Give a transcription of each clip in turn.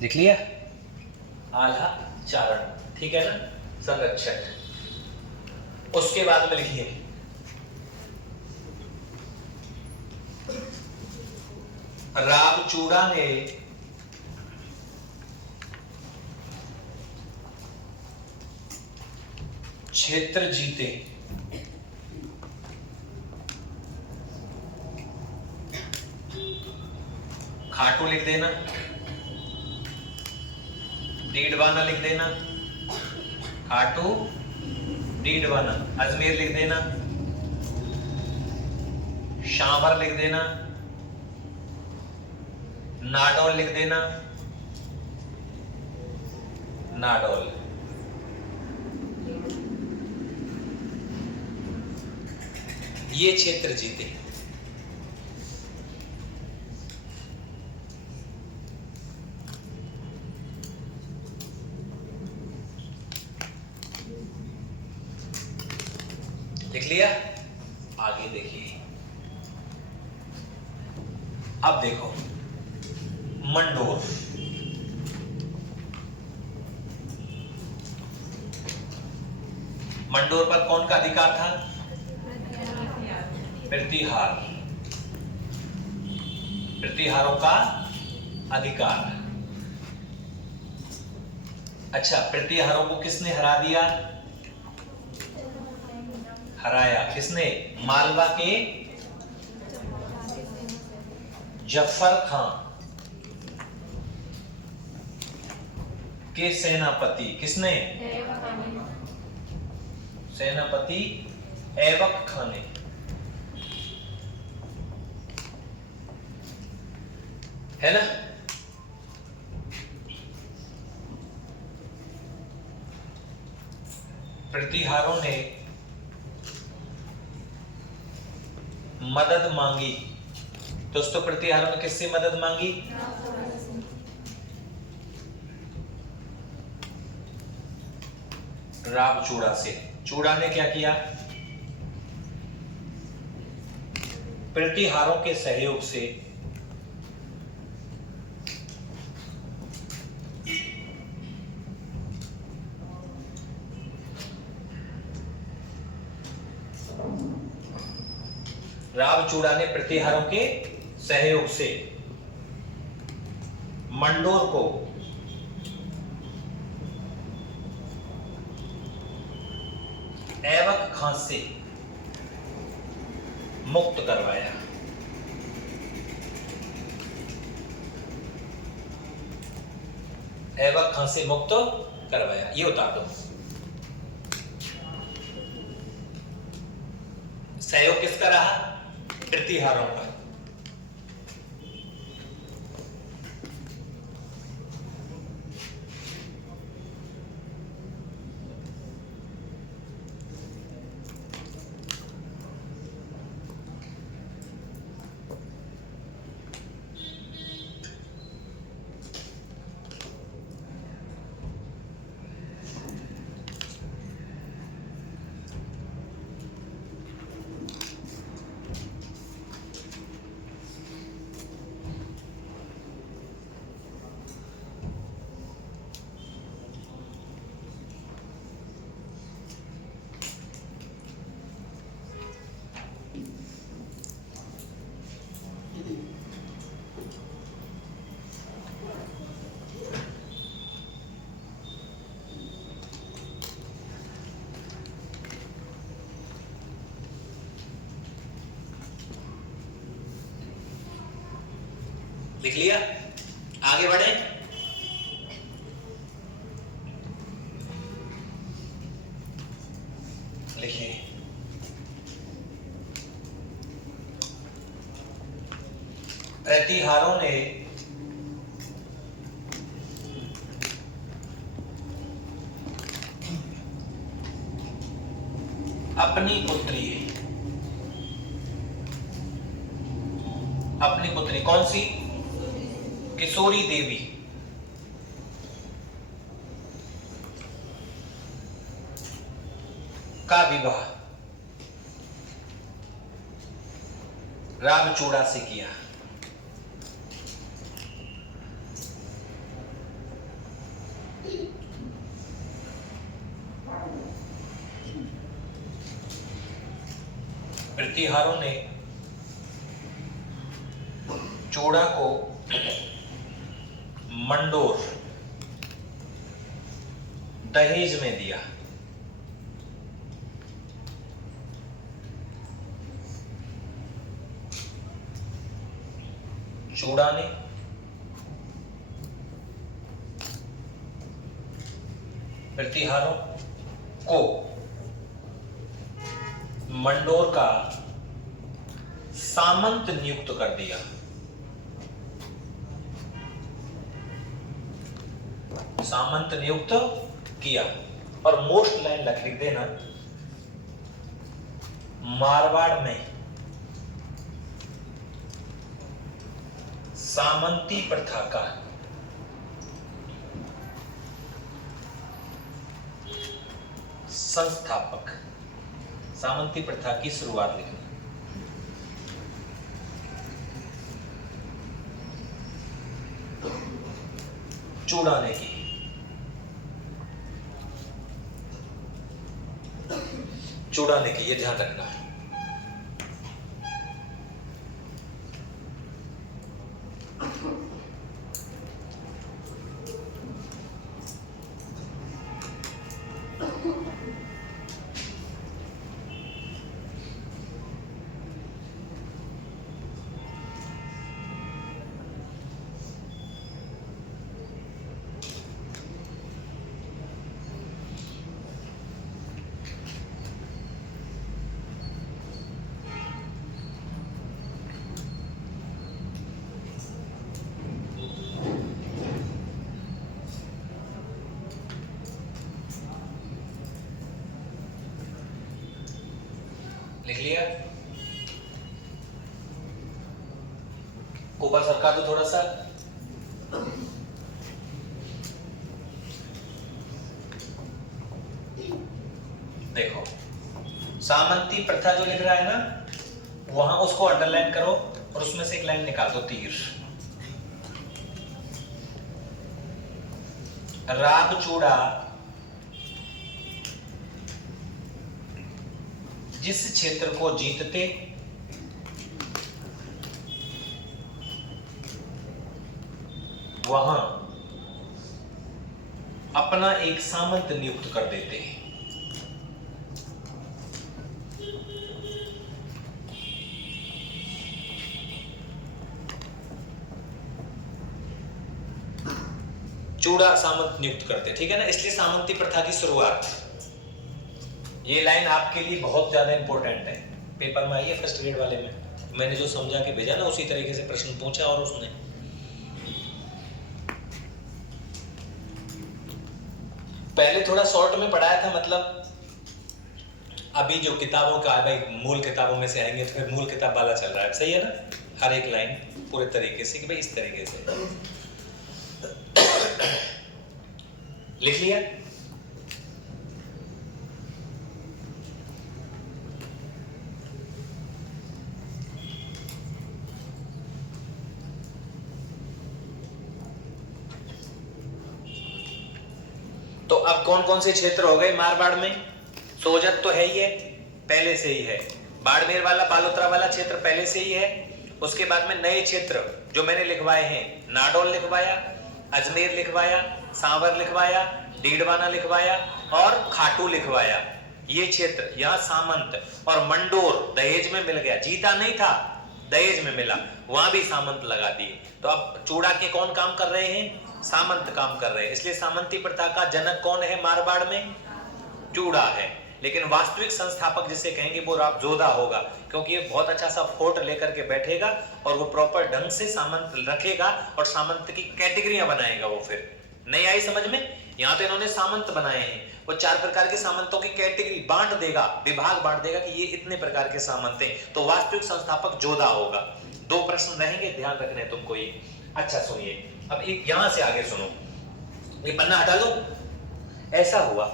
लिख लिया। आल्हा चारण, ठीक है ना, संरक्षक। उसके बाद में लिखिए रामचूड़ा ने क्षेत्र जीते। खाटू लिख देना, डीडवाना लिख देना, खाटू डीडवाना। अजमेर लिख देना, शांवर लिख देना, नाडौल लिख देना, नाडौल। ये क्षेत्र जीते। लिख लिया। आगे देखिए, अब देखो मंडोर। मंडोर पर कौन का अधिकार था? प्रतिहार, प्रतिहारों का अधिकार। अच्छा, प्रतिहारों को किसने हरा दिया? हराया किसने? मालवा के जफर खां के सेनापति। किसने? सेनापति ऐबक खां ने। है ना? प्रतिहारों ने मदद मांगी। दोस्तों, प्रतिहारों ने किससे मदद मांगी? रामचूड़ा से। चूड़ा ने क्या किया? प्रतिहारों के सहयोग से रामचूड़ा ने प्रतिहारों के सहयोग से मंडोर को ऐबक खां से मुक्त करवाया। ऐबक खां से मुक्त करवाया, ये उतार दो। सहयोग किसका रहा? प्रतिहारों का। लिख लिया। आगे बढ़े। लिखिए प्रतिहारों ने अपनी पुत्री कौन सी? किशोरी देवी का विवाह रामचूड़ा से किया। प्रतिहारों ने चूड़ा को मंडोर दहेज में दिया। चूड़ा ने प्रतिहारों को मंडोर का सामंत नियुक्त कर दिया। सामंत नियुक्त किया। और मोस्ट लाइन लिख देना, मारवाड़ में सामंती प्रथा का संस्थापक, सामंती प्रथा की शुरुआत लिखना। चूड़ा ने की। चूड़ा ने की, ये ध्यान रखना है। लिख लिया? ऊपर सरका दो थोड़ा सा। देखो, सामंती प्रथा जो लिख रहा है ना, वहां उसको अंडरलाइन करो और उसमें से एक लाइन निकाल दो, तीर। राग चूड़ा जिस क्षेत्र को जीतते वहां अपना एक सामंत नियुक्त कर देते हैं। चूड़ा सामंत नियुक्त करते, ठीक है ना, इसलिए सामंती प्रथा की शुरुआत। ये लाइन आपके लिए बहुत ज्यादा इंपॉर्टेंट है, पेपर में आई है फर्स्ट ग्रेड वाले में। मैंने जो समझा के भेजा ना, उसी तरीके से प्रश्न पूछा और उसने पहले थोड़ा शॉर्ट में पढ़ाया था, मतलब अभी जो किताबों का भाई मूल किताबों में से आएंगे तो फिर मूल किताब वाला चल रहा है, सही है ना, हर एक लाइन पूरे तरीके से कि भाई इस तरीके से लिख लिया। तो अब कौन कौन से क्षेत्र हो गए मारवाड़ में? सोजत तो है ही है, पहले से ही है। बाड़मेर वाला, बालोतरा वाला क्षेत्र पहले से ही है। उसके बाद में नए क्षेत्र जो मैंने लिखवाए हैं, नाडोल लिखवाया, अजमेर लिखवाया, सांवर लिखवाया, डीडवाना लिखवाया और खाटू लिखवाया। ये क्षेत्र यहाँ सामंत, और मंडोर दहेज में मिल गया, जीता नहीं था, दहेज में मिला, वहां भी सामंत लगा दिए। तो अब चूड़ा के कौन काम कर रहे हैं? सामंत काम कर रहे हैं। इसलिए सामंती प्रथा का जनक कौन है मारवाड़ में? चूड़ा है। लेकिन वास्तविक संस्थापक जिसे कहेंगे वो राव जोधा होगा, क्योंकि ये बहुत अच्छा सा फोर्ट लेकर के बैठेगा और वो प्रॉपर ढंग से सामंत रखेगा और सामंत की कैटेगरियां बनाएगा। वो फिर नहीं आई समझ में? यहाँ तो इन्होंने सामंत बनाए हैं, वो 4 प्रकार के सामंतों की कैटेगरी बांट देगा, विभाग बांट देगा कि ये इतने प्रकार के सामंत हैं। तो वास्तविक संस्थापक जोधा होगा। 2 प्रश्न रहेंगे, ध्यान रखने तुमको ये। अच्छा सुनिए, अब एक यहां से आगे सुनो, ये पन्ना हटा लो। ऐसा हुआ,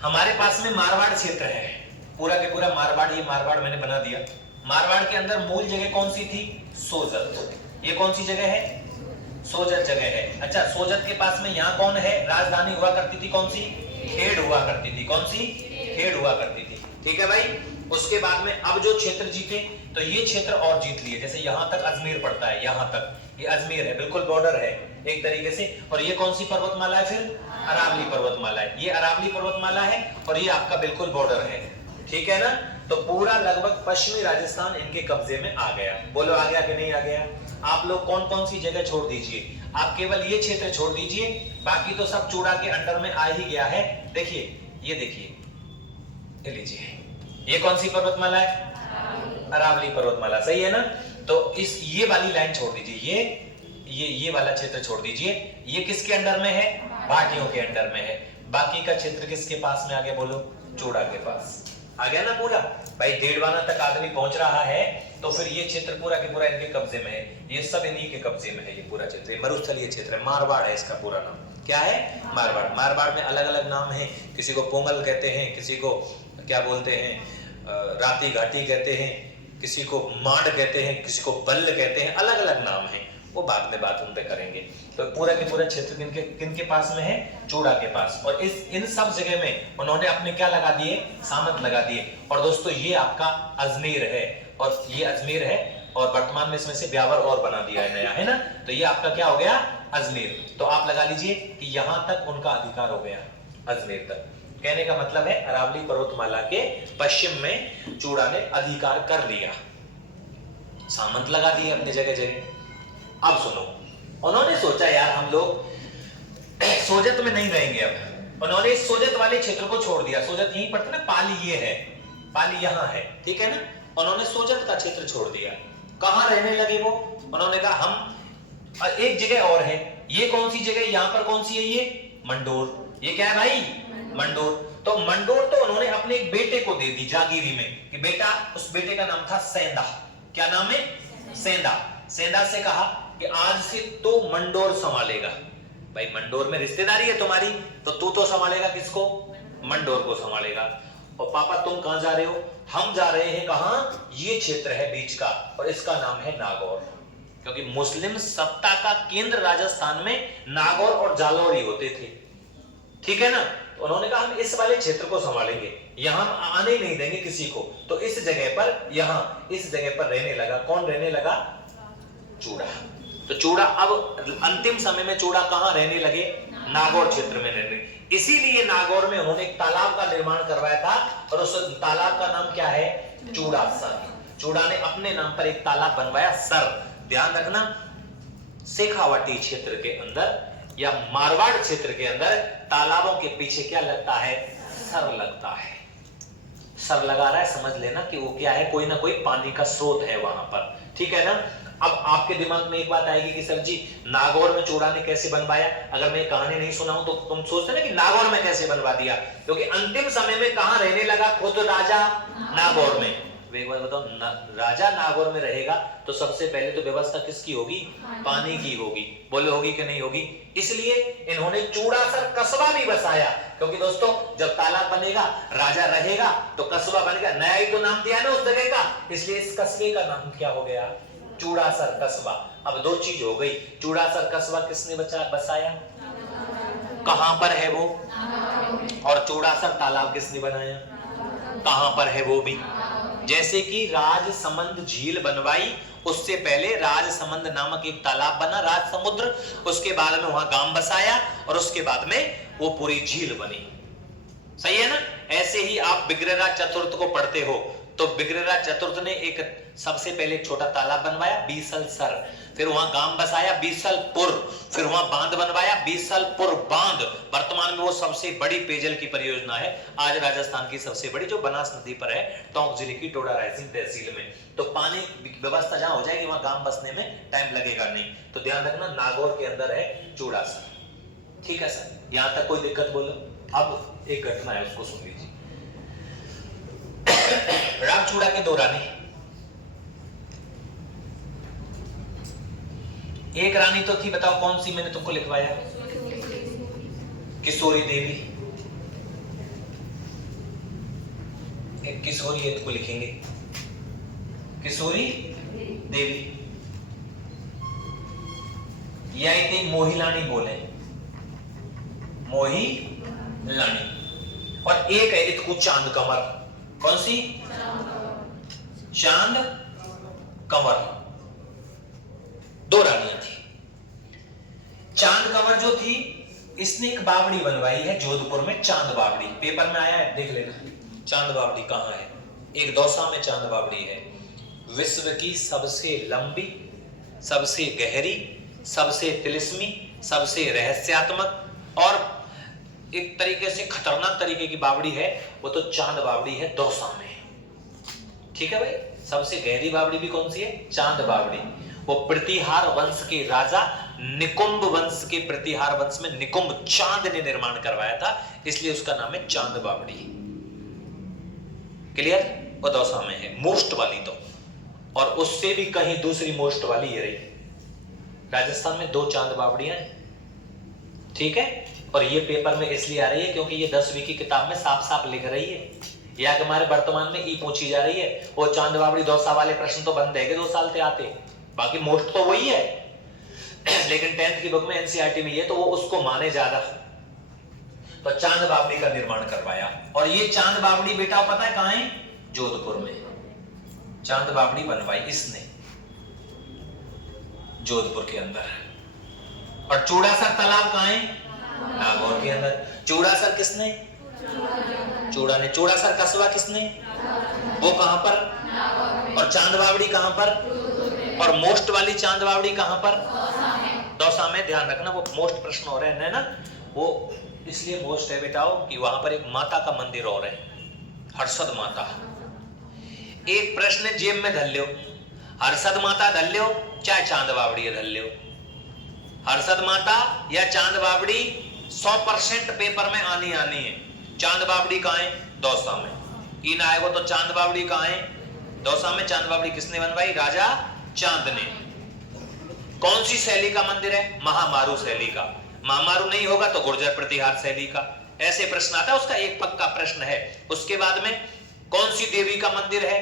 हमारे पास में मारवाड़ क्षेत्र है, पूरा के पूरा मारवाड़, ये मारवाड़ मैंने बना दिया। मारवाड़ के अंदर मूल जगह कौन सी थी? सोजत। ये कौन सी जगह है? सोजत जगह है। अच्छा, सोजत के पास में यहाँ कौन है? राजधानी हुआ करती थी कौन सी? खेड़ हुआ करती थी। कौन सी? खेड़ हुआ करती थी। ठीक है भाई, उसके बाद में अब जो क्षेत्र जीते तो ये क्षेत्र और जीत लिए, जैसे यहां तक अजमेर पड़ता है, यहां तक ये अजमेर है, बिल्कुल बॉर्डर है एक तरीके से। और ये कौन सी पर्वतमाला है फिर? अरावली पर्वतमाला है। ये अरावली पर्वतमाला है और ये आपका बिल्कुल बॉर्डर है, ठीक है ना। तो पूरा लगभग पश्चिमी राजस्थान इनके कब्जे में आ गया। बोलो आ गया कि नहीं आ गया? आप लोग कौन कौन सी जगह छोड़ दीजिए, आप केवल ये क्षेत्र छोड़ दीजिए, बाकी तो सब चूड़ा के अंडर में आ ही गया है। देखिए ये देखिए, ये लीजिए, ये कौन सी पर्वतमाला है? अरावली पर्वतमाला, सही है ना। तो इस ये वाली लाइन छोड़ दीजिए, ये वाला क्षेत्र छोड़ दीजिए। ये किसके अंडर में है? भाटियों के अंडर में है। बाकी का क्षेत्र किसके पास में आ गया? बोलो चूड़ा के पास आ गया ना पूरा। भाई डेढ़वाना तक आदमी पहुंच रहा है तो फिर ये क्षेत्र पूरा के पूरा इनके कब्जे में है, ये सब इन्हीं के कब्जे में है। ये पूरा क्षेत्र ये मरुस्थलीय क्षेत्र है, मारवाड़ है इसका पूरा नाम। क्या है? मारवाड़। मारवाड़ में अलग अलग नाम है, किसी को पोंगल कहते हैं, किसी को क्या बोलते हैं, राती घाटी कहते हैं, किसी को मांड कहते हैं, किसी को बल्ल कहते हैं, अलग अलग नाम है, वो बाद में बात उन पे करेंगे। तो पूरा के पूरा क्षेत्र किनके पास में है? चूड़ा के पास। और इन सब जगह में उन्होंने अपने क्या लगा दिए? सामंत लगा दिए। और दोस्तों ये आपका अजमेर है, और ये अजमेर है, और वर्तमान में इसमें से ब्यावर और बना दिया है नया, है ना। तो ये आपका क्या हो गया? अजमेर। तो आप लगा लीजिए कि यहां तक उनका अधिकार हो गया, अजमेर तक। कहने का मतलब है अरावली पर्वतमाला के पश्चिम में चूड़ा ने अधिकार कर लिया, सामंत लगा दिए अपने जगह जगह। अब सुनो, उन्होंने सोचा यार हम लोग सोजत में नहीं रहेंगे। अब उन्होंने इस सोजत वाले क्षेत्र को छोड़ दिया। सोजत यहीं पड़ता ना, पाली ये है, पाली यहां है, ठीक है ना। उन्होंने सोजत का क्षेत्र छोड़ दिया। कहां रहने लगे वो? उन्होंने कहा हम एक जगह और है। ये कौन सी जगह? यहां पर कौन सी है? ये मंडोर। ये क्या है भाई? मंडोर। तो मंडोर तो उन्होंने अपने एक बेटे को दे दी जागीरी में, कि बेटा, उस बेटे का नाम था सेंधा। क्या नाम है? सेंधा। सेंधा से कहा कि आज से तो मंडोर संभालेगा। भाई मंडोर में रिश्तेदारी है तुम्हारी, तो तू तो संभालेगा किसको? मंडोर को संभालेगा। और पापा तुम कहां जा रहे हो? हम जा रहे हैं कहां? ये क्षेत्र है बीच का, और इसका नाम है नागौर। क्योंकि मुस्लिम सत्ता का केंद्र राजस्थान में नागौर और जालौर ही होते थे, ठीक है ना। तो उन्होंने कहा हम इस वाले क्षेत्र को संभालेंगे, यहां आने नहीं देंगे किसी को। तो इस जगह पर, यहां इस जगह पर रहने लगा। कौन रहने लगा? चूड़ा। तो चूड़ा अब अंतिम समय में चूड़ा कहां रहने लगे? नागौर क्षेत्र में रहने। इसीलिए नागौर में उन्होंने एक तालाब का निर्माण करवाया था, और उस तालाब का नाम क्या है? चूड़ा सर। चूड़ा ने अपने नाम पर एक तालाब बनवाया, सर। ध्यान रखना, शेखावाटी क्षेत्र के अंदर या मारवाड़ क्षेत्र के अंदर तालाबों के पीछे क्या लगता है? सर लगता है। सर लगा रहा है, समझ लेना कि वो क्या है? कोई ना कोई पानी का स्रोत है वहां पर, ठीक है ना। अब आपके दिमाग में एक बात आएगी कि सर जी नागौर में चूड़ा ने कैसे बनवाया? अगर मैं कहानी नहीं सुनाऊं तो तुम सोचते ना कि नागौर में कैसे बनवा दिया, क्योंकि अंतिम समय में कहां रहने लगा खुद राजा? नागौर में। एक बात बताओ, राजा नागौर में रहेगा तो सबसे पहले तो व्यवस्था किसकी होगी? पानी की होगी। बोले होगी कि नहीं होगी? इसलिए इन्होंने चूड़ासर कस्बा भी बसाया, क्योंकि दोस्तों जब तालाब बनेगा, राजा रहेगा, तो कस्बा बनेगा। नया ही तो नाम दिया ना उस जगह का, इसलिए इस कस्बे का नाम क्या हो गया? चूड़ासर कस्बा। अब दो चीज हो गई, चूड़ासर कस्बा किसने बसाया? कहां पर है वो? और चूड़ासर तालाब किसने बनाया? कहां पर है वो भी? जैसे कि राजसमंद झील बनवाई, उससे पहले राजसमंद नामक एक तालाब बना, राजसमुद्र, उसके बाद में वहां गांव बसाया, और उसके बाद में वो पूरी झील बनी। सही है ना। ऐसे ही आप बिग्रहराज चतुर्थ को पढ़ते हो, तो बिग्रहराज चतुर्थ ने एक सबसे पहले एक छोटा तालाब बनवाया, बीसलसर, फिर वहां गांव बसाया बीसलपुर, फिर वहां बांध बनवाया बीसलपुर बांध। वर्तमान में वो सबसे बड़ी पेयजल की परियोजना है आज राजस्थान की, सबसे बड़ी, जो बनास नदी पर है, टोंक जिले की टोडा रायसिंग तहसील में। तो पानी व्यवस्था जहां हो जाएगी वहां गांव बसने में टाइम लगेगा नहीं। तो ध्यान रखना, नागौर के अंदर है चूड़ासर, ठीक है सर। यहां तक कोई दिक्कत? बोलो। अब एक घटना है, उसको सुन लीजिए। रामचूड़ा के दो रानी, एक रानी तो थी, बताओ कौन सी? मैंने तुमको लिखवाया, किशोरी देवी। एक किशोरी है, तुमको लिखेंगे किशोरी देवी। यह थी मोहिलानी, बोले मोहिलानी। और एक है इतकू चांद कमर। कौन सी? चांद कंवर, दो रानियां थी। चांद कंवर जो थी, इसने एक बावड़ी बनवाई है जोधपुर में, चांद बावड़ी, पेपर में आया है, देख लेना। चांद बावड़ी कहां है? एक दौसा में चांद बावड़ी है। विश्व की सबसे लंबी, सबसे गहरी, सबसे तिलिस्मी, सबसे रहस्यात्मक और एक तरीके से खतरनाक तरीके की बावड़ी है, वो तो चांद बावड़ी है दौसा में। ठीक है भाई। सबसे गहरी बावड़ी भी कौन सी है? चांद बावड़ी। वो प्रतिहार वंश के राजा निकुंभ वंश के, प्रतिहार वंश में निकुंभ चांद ने निर्माण करवाया था, इसलिए उसका नाम है चांद बावड़ी। क्लियर? वो दौसा में है, मोस्ट वाली तो। और उससे भी कहीं दूसरी मोस्ट वाली ये रही, राजस्थान में 2 चांद बावड़ियां हैं। ठीक है। और ये पेपर में इसलिए आ रही है क्योंकि ये 10वीं की किताब में साफ साफ लिख रही है, या कि हमारे वर्तमान में ई पूछी जा रही है। वो चांद बावड़ी दौसा वाले प्रश्न तो बंद है 2 साल से आते, बाकी मोस्ट तो वही है। लेकिन 10th की बुक में, एनसीईआरटी में, ये तो वो उसको माने ज्यादा। तो चांद बावड़ी का निर्माण करवाया। और ये चांद बावड़ी बेटा पता है कहां है? जोधपुर में। चांद बावड़ी बनवाई इसने जोधपुर के अंदर। और चूड़ासर तालाब कहां है? नागौर के अंदर। चूड़ासर किसने? चूड़ा ने। चूड़ासर कस्बा किसने? वो कहां पर? और चांद बावड़ी कहां पर? और मोस्ट वाली चांद बावड़ी कहां पर? दौसा में। ध्यान रखना, वो मोस्ट प्रश्न हो रहे हैं ना, वो इसलिए मोस्ट है बेटाओ कि वहां पर एक माता का मंदिर और है, हर्षद माता। एक प्रश्न जेब में धर लो, हर्षद माता धर लो चाहे चांद बावड़ी धर लो। हर्षद माता या चांद बावड़ी 100% पेपर में आनी है। चांद बावड़ी कहां है? दौसा में। इन आएगो तो चांद बावड़ी कहां है? दौसा में। चांद बावड़ी किसने बनवाई? राजा चांद ने। कौन सी शैली का मंदिर है? महामारू शैली का। महामारू नहीं होगा तो गुर्जर प्रतिहार शैली का। ऐसे प्रश्न आता है, उसका एक पक्का प्रश्न है। उसके बाद में कौन सी देवी का मंदिर है?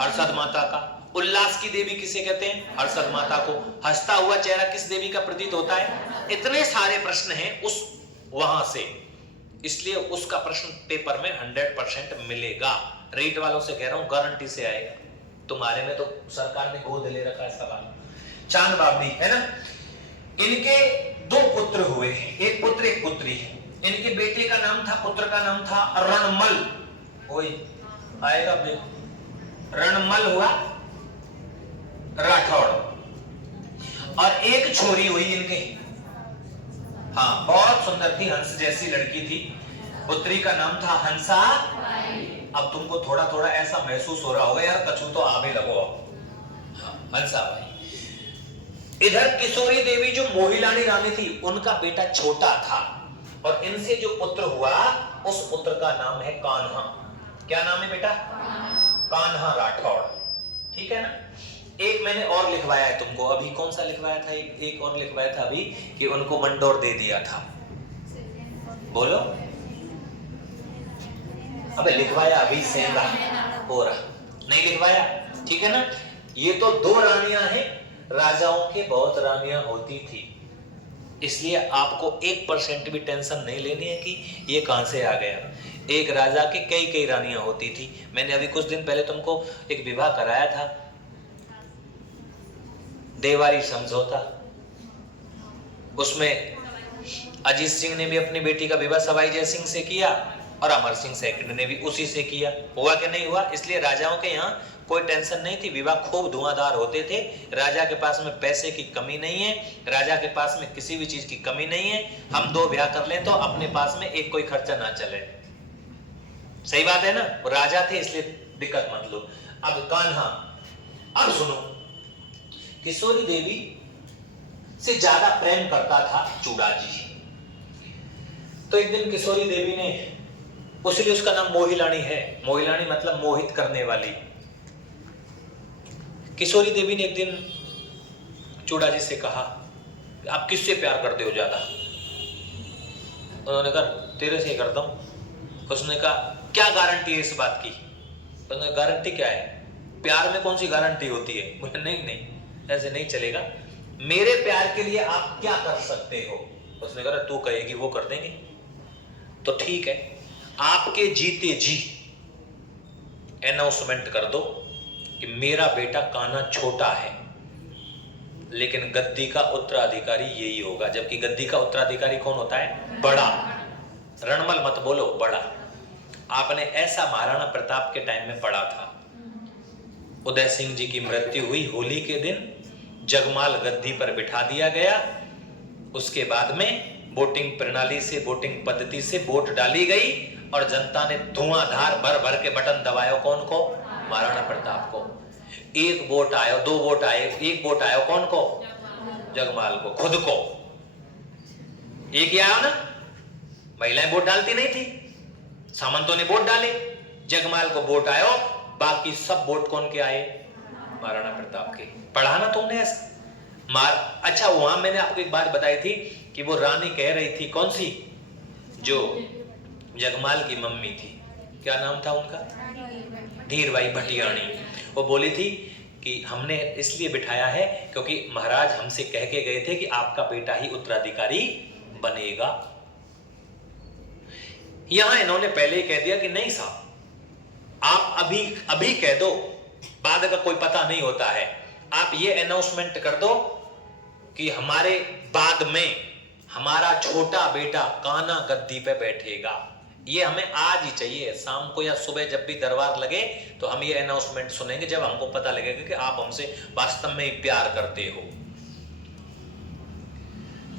हर्षद माता का। उल्लास की देवी किसे कहते हैं? हर्षद माता को। हंसता हुआ चेहरा किस देवी का प्रतीत होता है? इतने सारे प्रश्न हैं उस वहां से, इसलिए उसका प्रश्न पेपर में 100% मिलेगा। रीट वालों से कह रहा हूं, गारंटी से आएगा। तुम्हारे में तो सरकार ने गोद ले रखा है सवाल। चांद बावड़ी है ना, इनके 2 पुत्र हुए, एक पुत्र एक पुत्री। इनके बेटे का नाम था, पुत्र का नाम था रणमल। वही आएगा, देखो रणमल हुआ राठौड़। और एक छोरी हुई इनके, हाँ बहुत सुंदर थी, हंस जैसी लड़की थी। पुत्री का नाम था हंसा। अब तुमको थोड़ा थोड़ा ऐसा महसूस हो रहा होगा, यार कछु तो आवे लगो। हाँ, हंसा भाई। इधर किशोरी देवी जो मोहिलानी रानी थी, उनका बेटा छोटा था। और इनसे जो पुत्र हुआ, उस पुत्र का नाम है कान्हा। क्या नाम है बेटा? कान्हा राठौड़। ठीक है ना। एक मैंने और लिखवाया है तुमको अभी। कौन सा लिखवाया था? एक और लिखवाया था अभी कि उनको मंडोर दे दिया था। बोलो। अबे लिखवाया अभी, सेंधा हो रहा, नहीं लिखवाया। ठीक है ना। ये तो 2 रानियां हैं। राजाओं के बहुत रानियां होती थी, इसलिए आपको 1% भी टेंशन नहीं लेनी है कि ये कहां से आ गया। एक राजा के कई रानियां होती थी। मैंने अभी कुछ दिन पहले तुमको एक विवाह कराया था, देवारी समझौता। उसमें अजीत सिंह ने भी अपनी बेटी का विवाह सवाई जय सिंह से किया, और अमर सिंह सेकंड ने भी उसी से किया। हुआ कि नहीं हुआ? इसलिए राजाओं के यहाँ कोई टेंशन नहीं थी, विवाह खूब धुआंधार होते थे। राजा के पास में पैसे की कमी नहीं है, राजा के पास में किसी भी चीज की कमी नहीं है। हम 2 ब्याह कर लें तो अपने पास में एक कोई खर्चा ना चले। सही बात है ना। वो राजा थे इसलिए दिक्कत मत लो। अब कान्हा, अब सुनो, किशोरी देवी से ज्यादा प्रेम करता था चूड़ाजी। तो एक दिन किशोरी देवी ने, उसलिए उसका नाम मोहिलानी है। मोहिलानी मतलब मोहित करने वाली। किशोरी देवी ने एक दिन चूड़ाजी से कहा, आप किससे प्यार करते हो ज्यादा? उन्होंने कहा तेरे से ही करता हूं। उसने कहा क्या गारंटी है इस बात की? उन्होंने गारंटी क्या है? प्यार में कौन सी गारंटी होती है? बोले नहीं ऐसे नहीं चलेगा, मेरे प्यार के लिए आप क्या कर सकते हो? उसने कहा तू कहेगी वो कर देंगे। तो ठीक है, आपके जीते जी अनाउंसमेंट कर दो कि मेरा बेटा कान्हा छोटा है, लेकिन गद्दी का उत्तराधिकारी यही होगा, जबकि गद्दी का उत्तराधिकारी कौन होता है? बड़ा। रणमल मत बोलो, बड़ा। आपने ऐसा महाराणा प्रताप के टाइम में पढ़ा था। उदय सिंह जी की मृत्यु हुई होली के दिन, जगमाल गद्दी पर बिठा दिया गया। उसके बाद में वोटिंग प्रणाली से, वोटिंग पद्धति से वोट डाली गई और जनता ने धुआंधार भर भर के बटन दबाया। कौन को? महाराणा प्रताप को। एक वोट आयो, दो वोट आए, एक वोट आयो कौन को? जगमाल को, खुद को। एक ही आया ना, महिलाएं वोट डालती नहीं थी, सामंतों ने वोट डाले, जगमाल को वोट आयो, बाकी सब वोट कौन के आए? महाराणा प्रताप के। पढ़ा ना तुमने ऐसा? अच्छा, वहां मैंने आपको एक बात बताई थी कि वो रानी कह रही थी, कौन सी? जो जगमाल की मम्मी थी, क्या नाम था उनका? धीरबाई भटियाणी। वो बोली थी कि हमने इसलिए बिठाया है क्योंकि महाराज हमसे कह के गए थे कि आपका बेटा ही उत्तराधिकारी बनेगा। यहां इन्होंने पहले ही कह दिया कि नहीं साहब, आप अभी कह दो, बाद का कोई पता नहीं होता है। आप ये अनाउंसमेंट कर दो कि हमारे बाद में हमारा छोटा बेटा कान्हा गद्दी पे बैठेगा। ये हमें आज ही चाहिए, शाम को या सुबह जब भी दरबार लगे तो हम ये अनाउंसमेंट सुनेंगे, जब हमको पता लगेगा कि आप हमसे वास्तव में ही प्यार करते हो।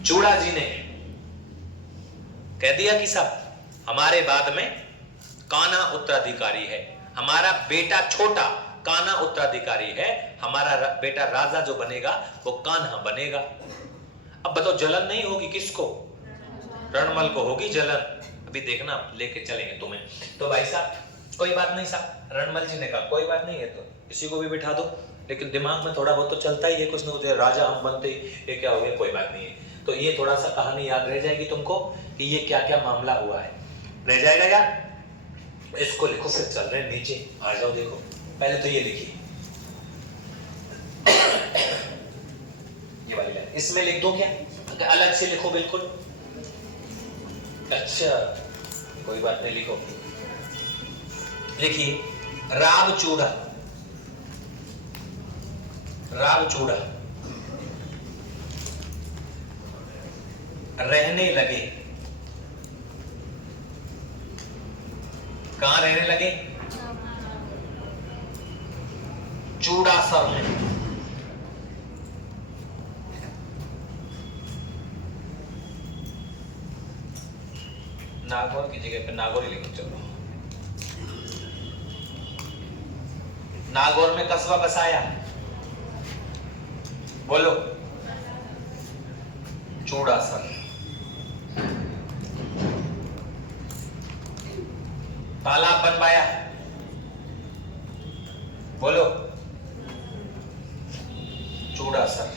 चूड़ा जी ने कह दिया कि साहब हमारे बाद में कान्हा उत्तराधिकारी है, हमारा बेटा छोटा कान्हा उत्तराधिकारी है, हमारा बेटा राजा जो बनेगा वो कान्हा बनेगा। अब बताओ, जलन नहीं होगी किसको? रणमल को होगी जलन। अभी देखना, लेके चलेंगे तुम्हें। तो भाई साहब कोई बात नहीं साहब, रणमल जी ने कहा कोई बात नहीं है तो किसी को भी बिठा दो, लेकिन दिमाग में थोड़ा बहुत तो चलता ही है कुछ ना कुछ, राजा हम बनते ये क्या हो गया, कोई बात नहीं है। तो ये थोड़ा सा कहानी याद रह जाएगी तुमको कि ये क्या क्या मामला हुआ है, रह जाएगा यार। इसको लिखो, फिर चल रहे नीचे आ जाओ। देखो पहले तो ये लिखिए, ये वाली लाइन इसमें लिख दो क्या? अलग से लिखो बिल्कुल। अच्छा कोई बात नहीं, लिखो। लिखिए, राव चूड़ा, राव चूड़ा रहने लगे। कहां रहने लगे? चूड़ासर में। नागौर की जगह पे नागौर ही लिखो। चलो, नागौर में कस्बा बसाया, बोलो। चूड़ासर। तालाब बनवाया, बोलो। चूड़ासर।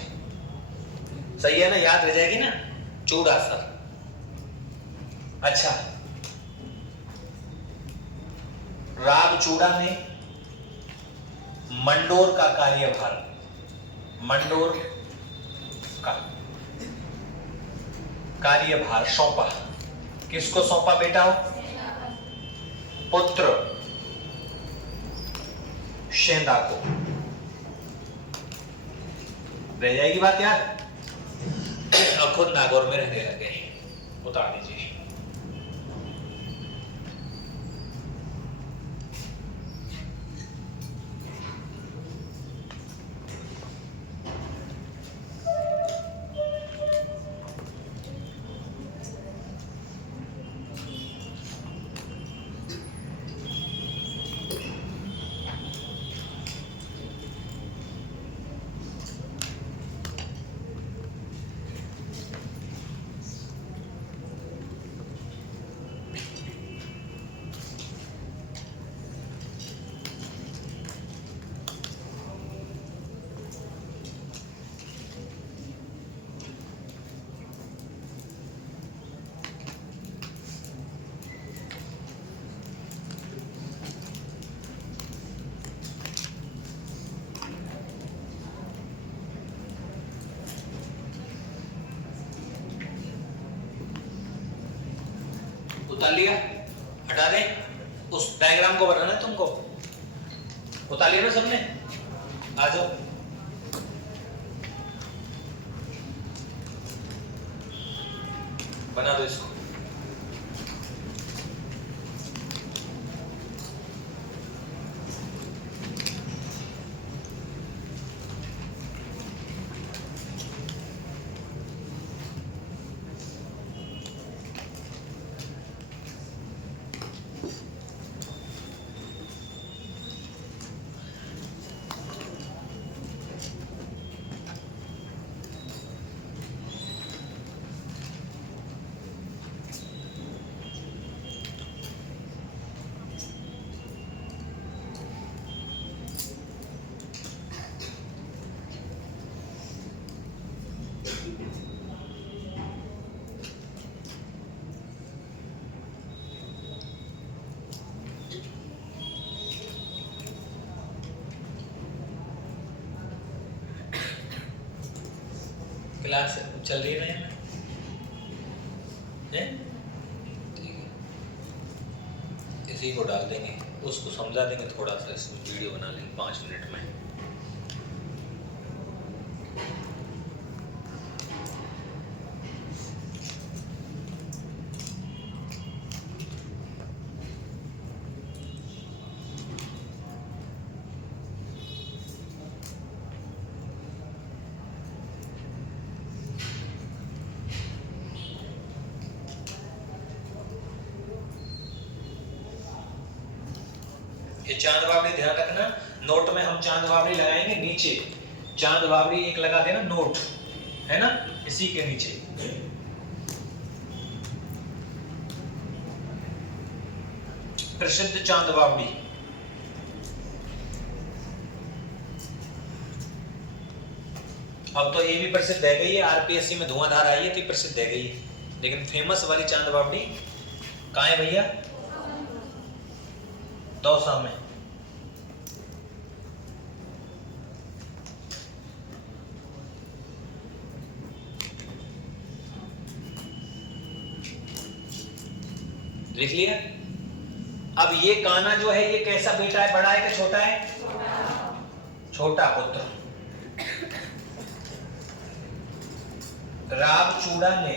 सही है ना, याद रह जाएगी ना, चूड़ासर। अच्छा, राव चूड़ा ने मंडोर का कार्यभार, मंडोर का कार्यभार सौंपा। किसको सौंपा बेटा? पुत्र शेंदा को। रह जाएगी बात यार। और खुद नागौर में रहने लगे। उतार दीजिए। उतार लिया, हटा दे। उस डायग्राम को बनाना है तुमको, उतार लिया ना सबने। आ जाओ। बना दो इसको। क्लास चल रही है ना? ठीक है, इसी को डाल देंगे, उसको समझा देंगे थोड़ा सा, इसमें वीडियो बना लेंगे 5 मिनट में। ये चांद बावड़ी ध्यान रखना, नोट में हम चांद बावड़ी लगाएंगे नीचे, चांद बावड़ी एक लगा देना नोट, है ना, इसी के नीचे। प्रसिद्ध चांद बावड़ी। अब तो ये भी प्रसिद्ध है गई है, आरपीएससी में धुआंधार आई है, तो प्रसिद्ध है गई, लेकिन फेमस वाली चांद बावड़ी कहाँ है भैया? दौसा में। लिख लिया? अब ये कान्हा जो है, ये कैसा बेटा है, बड़ा है कि छोटा है? छोटा पुत्र। रामचूड़ा ने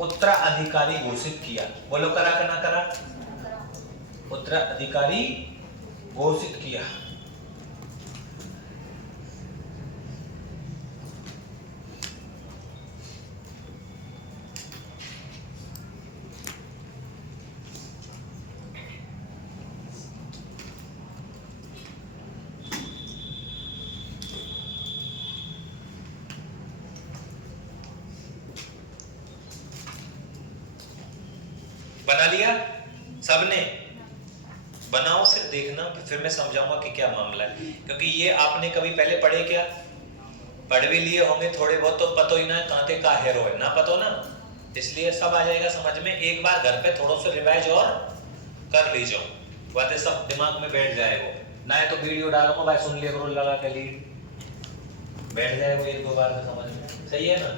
उत्तराधिकारी घोषित किया, बोलो करा करना करा? उत्तराधिकारी घोषित किया। बना लिया सबने? बनाओ, फिर देखना, फिर मैं समझाऊंगा कि क्या मामला है, क्योंकि ये आपने कभी पहले पढ़े क्या? पढ़ भी लिए होंगे थोड़े बहुत, तो पतो ही ना कांटे का हेरो है ना, पतो ना, इसलिए सब आ जाएगा समझ में। एक बार घर पे थोड़ा सा रिवाइज और कर लीजिए, बातें सब दिमाग में बैठ जाएगा। ना है तो वीडियो डालूंगा भाई, सुन लिया करो लगा के, लीड बैठ जाएगा एक दो बार में समझ में, सही है ना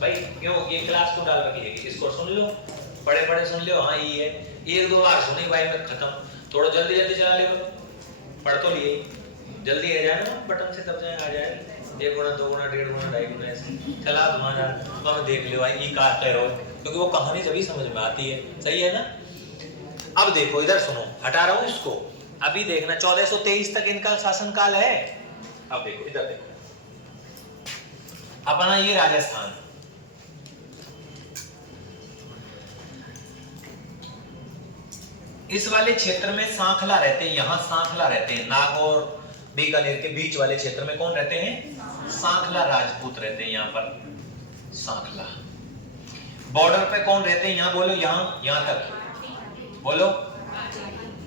भाई? क्यों ये क्लास क्यों डाल रखी है? इसको सुन लो, पढ़े पढ़े सुन लो, हाँ ये है, एक दो बार सुनी भाई मैं खत्म, थोड़ा जल्दी जल्दी चला ले, पढ़ तो लिए, जल्दी आ जाए ना बटन से, तब जाए आ जाए, 1 गुना 2 गुना 1.5 गुना 2.5 गुना ऐसे चला तुम्हारा, तो हम देख लो भाई ये का कह रहा हो, क्योंकि वो कहानी जब ही समझ में आती है, सही है ना? अब देखो इधर सुनो, हटा रहा हूं इसको, अभी देखना 1423 तक इनका शासनकाल है। अब देखो इधर देखो, अपना ये राजस्थान, इस वाले क्षेत्र में सांखला रहते हैं, यहाँ सांखला रहते हैं, नागौर बीकानेर के बीच वाले क्षेत्र में कौन रहते हैं? सांखला राजपूत रहते हैं, यहाँ पर सांखला। बॉर्डर पे कौन रहते हैं यहाँ, बोलो यहाँ, यहाँ तक बोलो,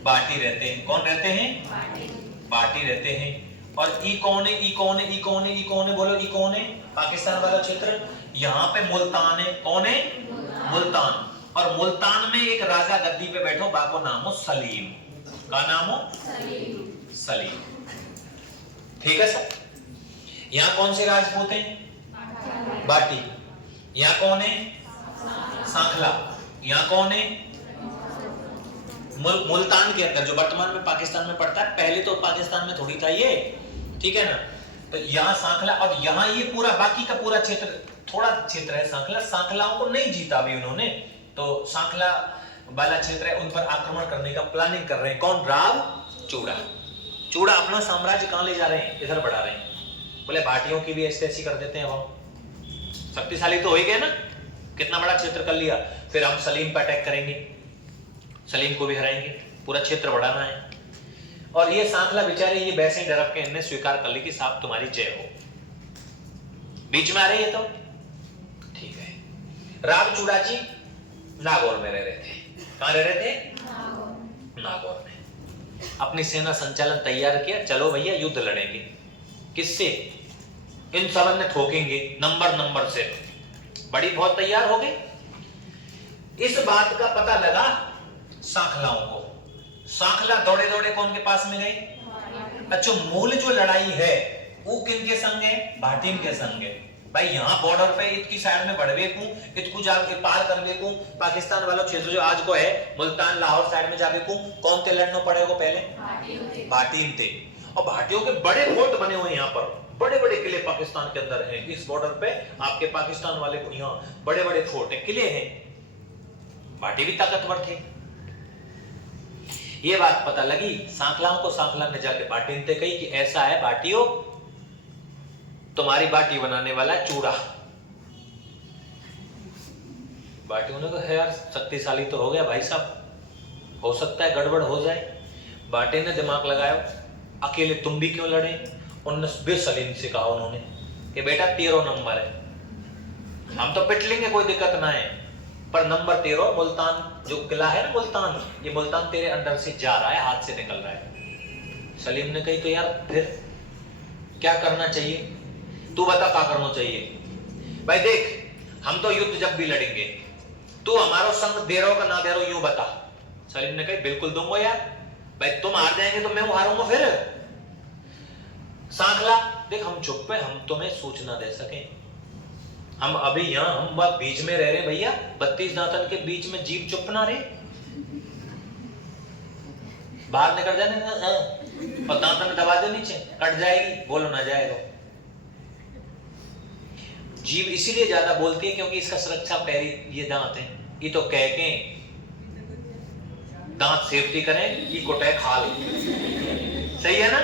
बाटी रहते हैं। कौन रहते हैं? बाटी रहते हैं। और ई कौन है? ई कौन है? ई कौन है? ई कौन है? बोलो ई कौन है? पाकिस्तान वाला क्षेत्र, यहाँ पे मुल्तान है। कौन है? मुल्तान। और मुल्तान में एक राजा गद्दी पे बैठो, बाको नाम हो सलीम। का नाम हो? सलीम। ठीक है सर? यहाँ कौन से राजपूत हैं? बाटी। यहाँ कौन है? सांखला। यहाँ कौन है? मुल्तान के अंदर, जो वर्तमान में पाकिस्तान में पड़ता है, पहले तो पाकिस्तान में थोड़ी था ये, ठीक है ना। तो यहाँ सांखला, और यहाँ ये पूरा बाकी का पूरा क्षेत्र, थोड़ा क्षेत्र है सांखला, सांखलाओं को नहीं जीता अभी उन्होंने, तो सांखला वाला क्षेत्र है, उन पर आक्रमण करने का प्लानिंग कर रहे हैं। कौन? राव चूड़ा। चूड़ा अपना साम्राज्य कहां ले जा रहे हैं? इधर बढ़ा रहे हैं। बोले भाटियों की भी ऐसी कर देते हैं, हम शक्तिशाली तो हो ही गए ना, कितना बड़ा क्षेत्र कर लिया। फिर हम सलीम पर अटैक करेंगे, सलीम को भी हराएंगे, पूरा क्षेत्र बढ़ाना है। और ये सांखला बेचारे ये वैसे डरप के इन्हें स्वीकार कर ली कि साहब तुम्हारी जय हो। बीच में आ रहे ये तो ठीक है। राव चूड़ा जी नागौर में रह रहे थे। कहां रह रहे थे? नागौर में। अपनी सेना संचालन तैयार किया, चलो भैया युद्ध लड़ेंगे। किससे? इन सबन ने ठोकेंगे नंबर से। बड़ी फौज तैयार हो गई। इस बात का पता लगा सांखलाओं को। सांखला दौड़े दौड़े कौन के पास में गए? अच्छा, मूल जो लड़ाई है वो किनके संग है? भाटिन के संग है। भाई यहाँ बॉर्डर पे इसकी साइड में बढ़वे को, इसको जाके पार करवे को, पाकिस्तान वाला क्षेत्र जो आज को है मुल्तान लाहौर साइड में जावे को, कौन थे लड़ना पड़ेगा पहले? भाटिन थे। और भाटियों के बड़े फोर्ट बने हुए यहाँ पर, बड़े बड़े किले पाकिस्तान के अंदर हैं। इस बॉर्डर पे आपके पाकिस्तान वाले को यहाँ बड़े बड़े फोर्ट है, किले हैं। भाटी भी ताकतवर थे। ये बात पता लगी सांखलाओं को। सांखला ने जाके भाटिन से कही कि ऐसा है भाटियों, तुम्हारी बाटी बनाने वाला है चूड़ा। बाटियों ने कहा यार शक्तिशाली तो हो गया भाई साहब, हो सकता है गड़बड़ हो जाए। बाटे ने दिमाग लगाया, अकेले तुम भी क्यों लड़े? उन्होंने सलीम से कहा उन्होंने कि बेटा 13 नंबर है, हम तो पिट लेंगे, कोई दिक्कत ना है, पर नंबर 13 मुल्तान जो किला है ना मुल्तान, ये मुल्तान तेरे अंडर से जा रहा है, हाथ से निकल रहा है। सलीम ने कही तो यार फिर क्या करना चाहिए? तू बता क्या करना चाहिए? भाई देख, हम तो युद्ध जब भी लड़ेंगे, तू हमारा संग दे रहो का ना दे रहो यूं बता। सलीम ने कही बिल्कुल दूंगा यार। भाई तुम हार जाएंगे तो मैं हारूंगा फिर। सांखला देख, हम चुप है, हम तुम्हें सूचना दे सके। हम अभी यहाँ हम बात बीच में रह रहे भैया, 32 दांतन के बीच में जीव चुप ना रहे, बाहर निकल जाने और दांतन दबा दे नीचे, कट जाएगी, बोलो ना जाएगा। जीव इसीलिए ज्यादा बोलती है क्योंकि इसका सुरक्षा पैरी ये दांत है। ये तो कह के दांत सेफ्टी करें, ये कोटे खाल। सही है ना?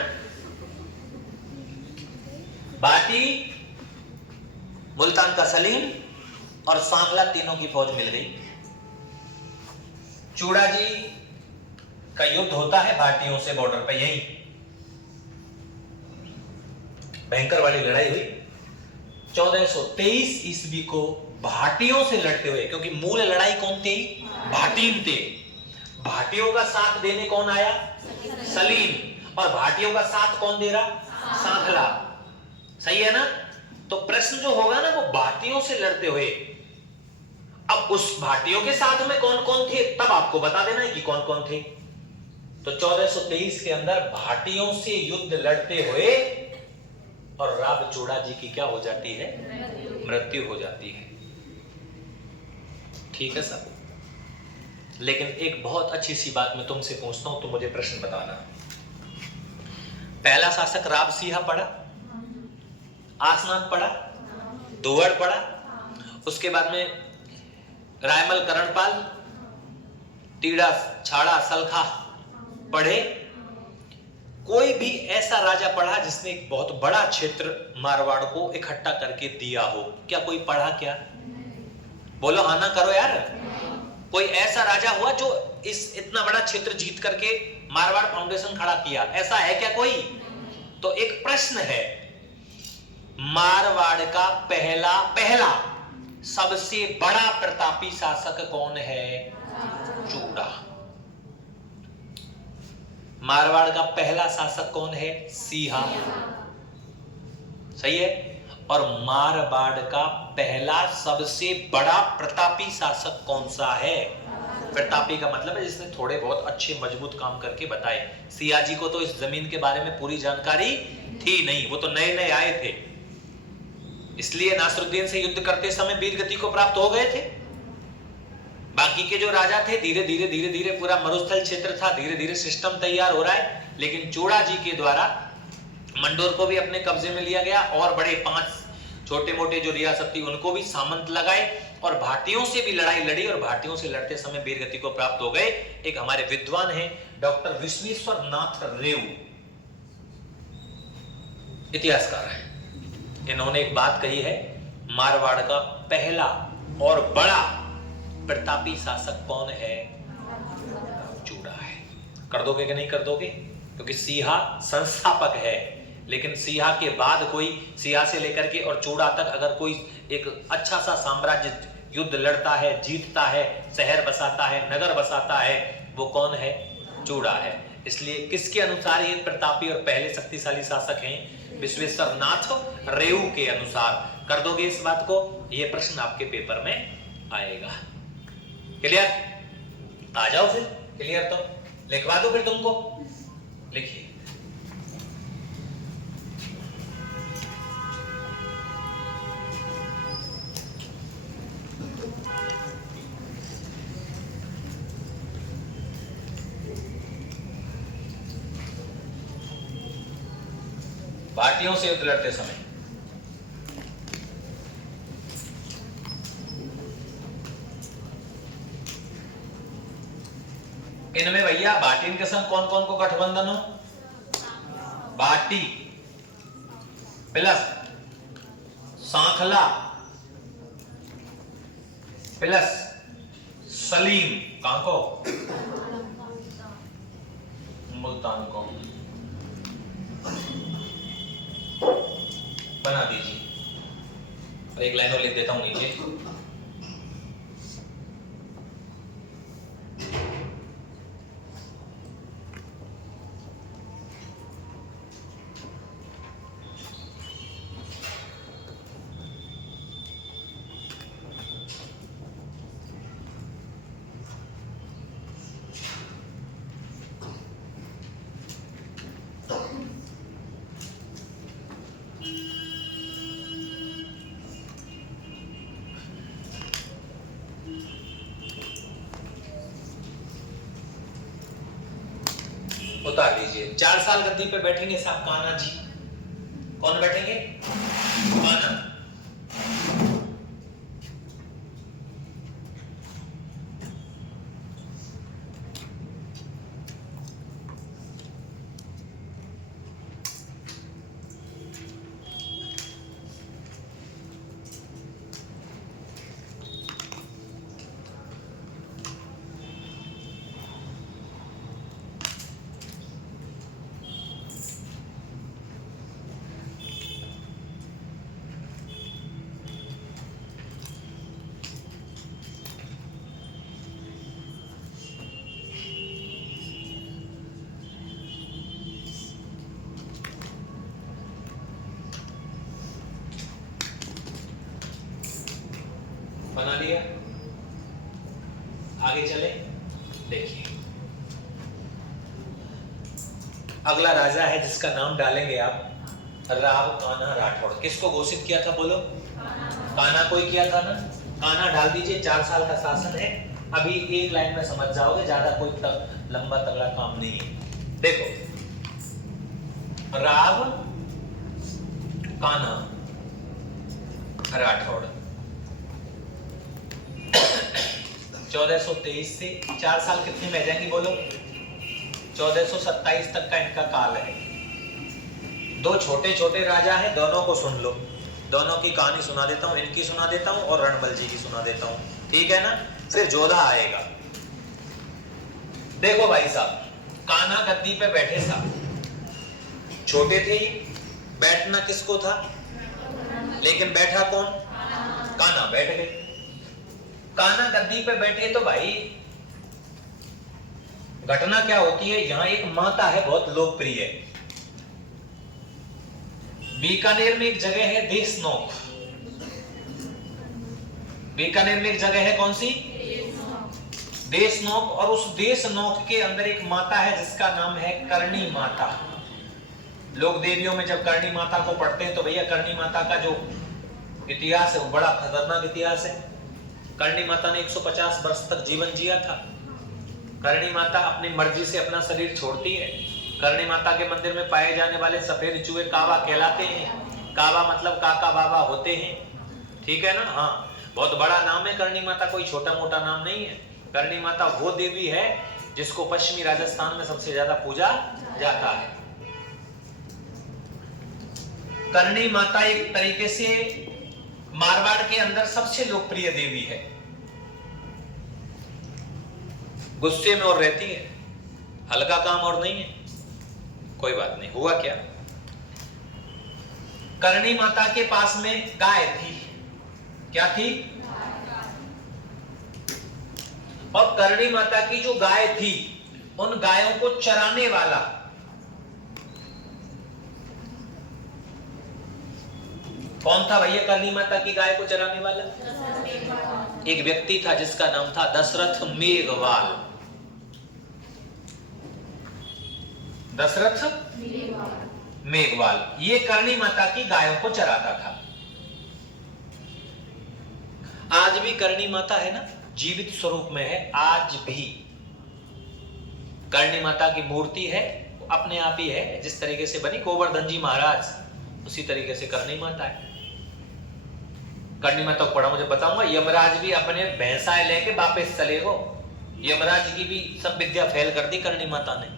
बाटी, मुल्तान का सलीम और सांखला, तीनों की फौज मिल गई। चूड़ा जी का युद्ध होता है भाटियों से बॉर्डर पे, यही भयंकर वाली लड़ाई हुई 1423 ईस्वी को भाटियों से लड़ते हुए, क्योंकि मूल लड़ाई कौन थी? भाटिन थे। भाटियों का साथ देने कौन आया? सलीम। और भाटियों का साथ कौन दे रहा? सांखला। सही है ना? तो प्रश्न जो होगा ना वो भाटियों से लड़ते हुए। अब उस भाटियों के साथ में कौन कौन थे तब आपको बता देना है कि कौन कौन थे। तो 1423 के अंदर भाटियों से युद्ध लड़ते हुए और राव चूड़ा जी की क्या हो जाती है? मृत्यु हो जाती है। ठीक है सब। लेकिन एक बहुत अच्छी सी बात मैं तुमसे पूछता हूं, तो मुझे प्रश्न बताना। पहला शासक राव सिंह पड़ा, आसनाथ पड़ा, दोवड़ पड़ा, उसके बाद में रायमल करणपाल, तीड़ा छाड़ा सलखा पढ़े। कोई भी ऐसा राजा पढ़ा जिसने एक बहुत बड़ा क्षेत्र मारवाड़ को इकट्ठा करके दिया हो? क्या कोई पढ़ा? क्या बोलो, आना करो यार। कोई ऐसा राजा हुआ जो इस इतना बड़ा क्षेत्र जीत करके मारवाड़ फाउंडेशन खड़ा किया? ऐसा है क्या कोई? तो एक प्रश्न है, मारवाड़ का पहला सबसे बड़ा प्रतापी शासक कौन है? चूड़ा। मारवाड़ का पहला शासक कौन है? सिंहा। सही है। और मारवाड़ का पहला सबसे बड़ा प्रतापी शासक कौन सा है? प्रतापी का मतलब है जिसने थोड़े बहुत अच्छे मजबूत काम करके बताए। सियाजी को तो इस जमीन के बारे में पूरी जानकारी थी नहीं, वो तो नए नए आए थे, इसलिए नासरुद्दीन से युद्ध करते समय वीर गति को प्राप्त हो गए थे। बाकी बाकी के जो राजा थे धीरे धीरे पूरा मरुस्थल क्षेत्र था, धीरे धीरे सिस्टम तैयार हो रहा है, लेकिन चूड़ा जी के द्वारा मंडोर को भी अपने कब्जे में लिया गया और बड़े 5 छोटे मोटे जो रियासत थी उनको भी सामंत लगाए और भारतीयों से भी लड़ाई लड़ी और भारतीयों से लड़ते समय वीरगति को प्राप्त हो गए। एक हमारे विद्वान हैं डॉक्टर विश्वेश्वर नाथ रेऊ, इतिहासकार है, इन्होंने एक बात कही है, मारवाड़ का पहला और बड़ा प्रतापी शासक कौन है? चूड़ा है। कर दोगे कि नहीं कर दोगे? क्योंकि सिहा संस्थापक है, लेकिन सिहा के बाद कोई, सिहा से लेकर के और चूड़ा तक अगर कोई एक अच्छा सा साम्राज्य युद्ध लड़ता है, जीतता है, शहर बसाता है, नगर बसाता है, वो कौन है? चूड़ा है। इसलिए किसके अनुसार ये प्रतापी और पहले शक्तिशाली शासक हैं? विश्वेश्वर नाथ रेऊ के अनुसार। कर दोगे इस बात को? ये प्रश्न आपके पेपर में आएगा। क्लियर? आ जाओ फिर। क्लियर तो लिखवा दो फिर तुमको। लिखिए। भारतीयों से युद्ध लड़ते समय इनमें भैया भाटिन के संग कौन कौन को गठबंधन हो? भाटी प्लस सांखला प्लस सलीम, कहां को? मुल्तान को। बना दीजिए और एक लाइन और लिख देता हूं नीचे। उतार दीजिए। 4 साल गद्दी पे बैठेंगे साहब कान्हा जी। कौन बैठेंगे? कान्हा। बना लिया। आगे चले। देखिए अगला राजा है जिसका नाम डालेंगे आप राव कान्हा राठौड़। किसको घोषित किया था? बोलो। कान्हा को ही किया था ना। कान्हा डाल दीजिए। 4 साल का शासन है। अभी एक लाइन में समझ जाओगे, ज्यादा कोई लंबा तगड़ा काम नहीं है। देखो राव कान्हा राठौड़ 1423 से 4 साल कितने में जाएंगी? बोलो। 1427 तक का इनका काल है। 2 छोटे छोटे राजा हैं, दोनों को सुन लो। दोनों की कहानी सुना देता हूं, इनकी सुना देता हूं और रणबल जी की सुना देता हूं, ठीक है ना? फिर जोधा आएगा। देखो भाई साहब, कान्हा गद्दी पे बैठे साहब, छोटे थे ये, बैठना किसको था? लेकिन बैठा कौन? कान्हा बैठ गए। कान्हा गद्दी पे बैठे तो भाई घटना क्या होती है? यहां एक माता है बहुत लोकप्रिय। बीकानेर में एक जगह है देशनोक। बीकानेर में एक जगह है कौन सी? देशनोक। और उस देशनोक के अंदर एक माता है जिसका नाम है करणी माता। लोग देवियों में जब करणी माता को पढ़ते हैं तो भैया करणी माता का जो इतिहास है वो बड़ा खतरनाक इतिहास है। करणी माता ने 150 वर्ष तक जीवन जिया था। करणी माता अपनी मर्जी से अपना शरीर छोड़ती है। करणी माता के मंदिर में पाए जाने वाले सफेद चूहे कावा कहलाते हैं। कावा मतलब काका बाबा होते हैं, ठीक है ना। हाँ, बहुत बड़ा नाम है करणी माता, कोई छोटा मोटा नाम नहीं है। करणी माता वो देवी है जिसको पश्चिमी राजस्थान में सबसे ज्यादा पूजा जाता है। करणी माता एक तरीके से मारवाड़ के अंदर सबसे लोकप्रिय देवी है। गुस्से में और रहती है, हल्का काम और नहीं है। कोई बात नहीं, हुआ क्या, करणी माता के पास में गाय थी। क्या थी? और करणी माता की जो गाय थी, उन गायों को चराने वाला कौन था भैया? करणी माता की गाय को चराने वाला एक व्यक्ति था जिसका नाम था दशरथ मेघवाल। दशरथ मेघवाल ये करणी माता की गायों को चराता था। आज भी करणी माता है ना, जीवित स्वरूप में है। आज भी करणी माता की मूर्ति है, अपने आप ही है। जिस तरीके से बनी गोवर्धन जी महाराज, उसी तरीके से करणी माता है। करणी माता को पढ़ा मुझे बताऊंगा। यमराज भी अपने भैंसाएं लेके वापस चले गो। यमराज की भी सब विद्या फैल कर दी करणी माता ने।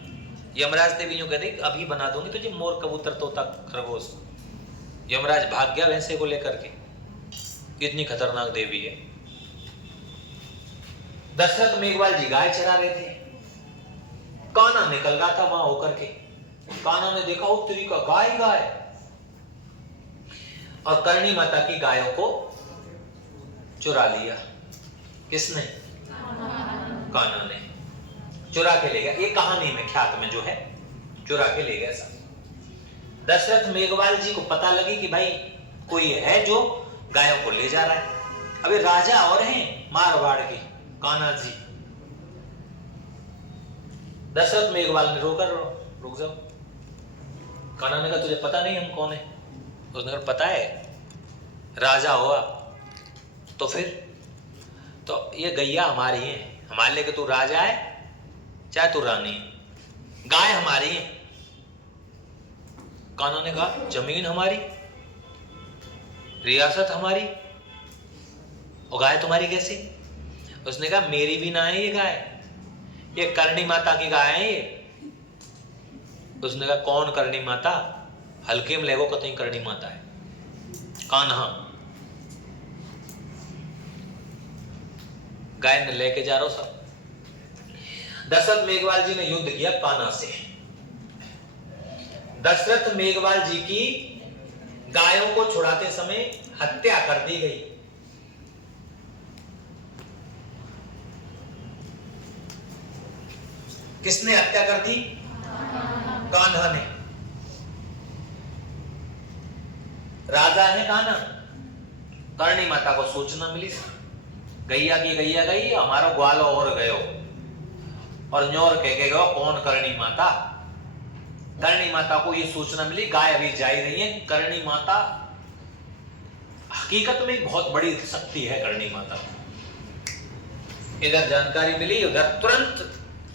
यमराज देवी यूं कहते अभी बना दूंगी तुझे मोर, कबूतर, तोता, खरगोश। यमराज भाग गया भैंसे को लेकर के। इतनी खतरनाक देवी है। दशरथ मेघवाल जी गाय चरा रहे थे। कान्हा निकल रहा था वहां होकर के। कान्हा ने देखा उत्तरी का गाय गाय, और करणी माता की गायों को चुरा लिया। किसने? कान्हा ने चुरा के ले गया। ये कहानी में, ख्यात में जो है, चुरा के ले गया सब। दशरथ मेघवाल जी को पता लगी कि भाई कोई है जो गायों को ले जा रहा है। अभी राजा और हैं मारवाड़ के, कान्हा जी। दशरथ मेघवाल ने रोका, रुक जाओ। कान्हा ने कहा तुझे पता नहीं हम कौन है? उसने कहा पता है, राजा हुआ तो फिर तो ये गैया हमारी है, हमारे लिए कि तू राजा है चाहे तू रानी है, गाय हमारी है। कान्हा ने कहा जमीन हमारी, रियासत हमारी, और गाय तुम्हारी कैसी? उसने कहा मेरी भी ना है ये गाय, ये करणी माता की गाय है ये। उसने कहा कौन करणी माता? हल्के में लेगो कतई करणी माता है। कान्हा गाय ने लेके जा रहा हूं सब। दशरथ मेघवाल जी ने युद्ध किया कान्हा से। दशरथ मेघवाल जी की गायों को छुड़ाते समय हत्या कर दी गई। किसने हत्या कर दी? कान्हा ने। राजा है कान्हा। करणी माता को सूचना मिली, गैया की गैया गई, हमारा ग्वालो और गयो, और न्योर कह के गयो कौन? करणी माता। करणी माता को यह सूचना मिली गाय अभी जा ही रही है। करणी माता हकीकत में बहुत बड़ी शक्ति है। करणी माता इधर जानकारी मिली, उधर तुरंत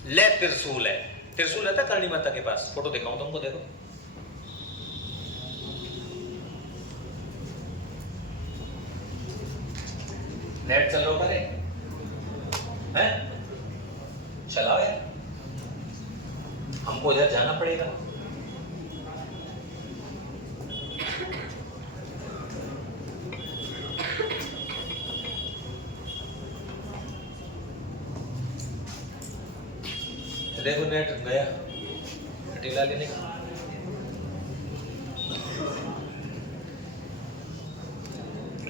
ले त्रिशूल है। त्रिशूल रहता करणी माता के पास, फोटो दिखाऊं तुमको, देखो। नेट चल रहा करे हैं? चलाओ यार, हमको इधर जाना पड़ेगा। देखो नेट गया, ढीला लेने का।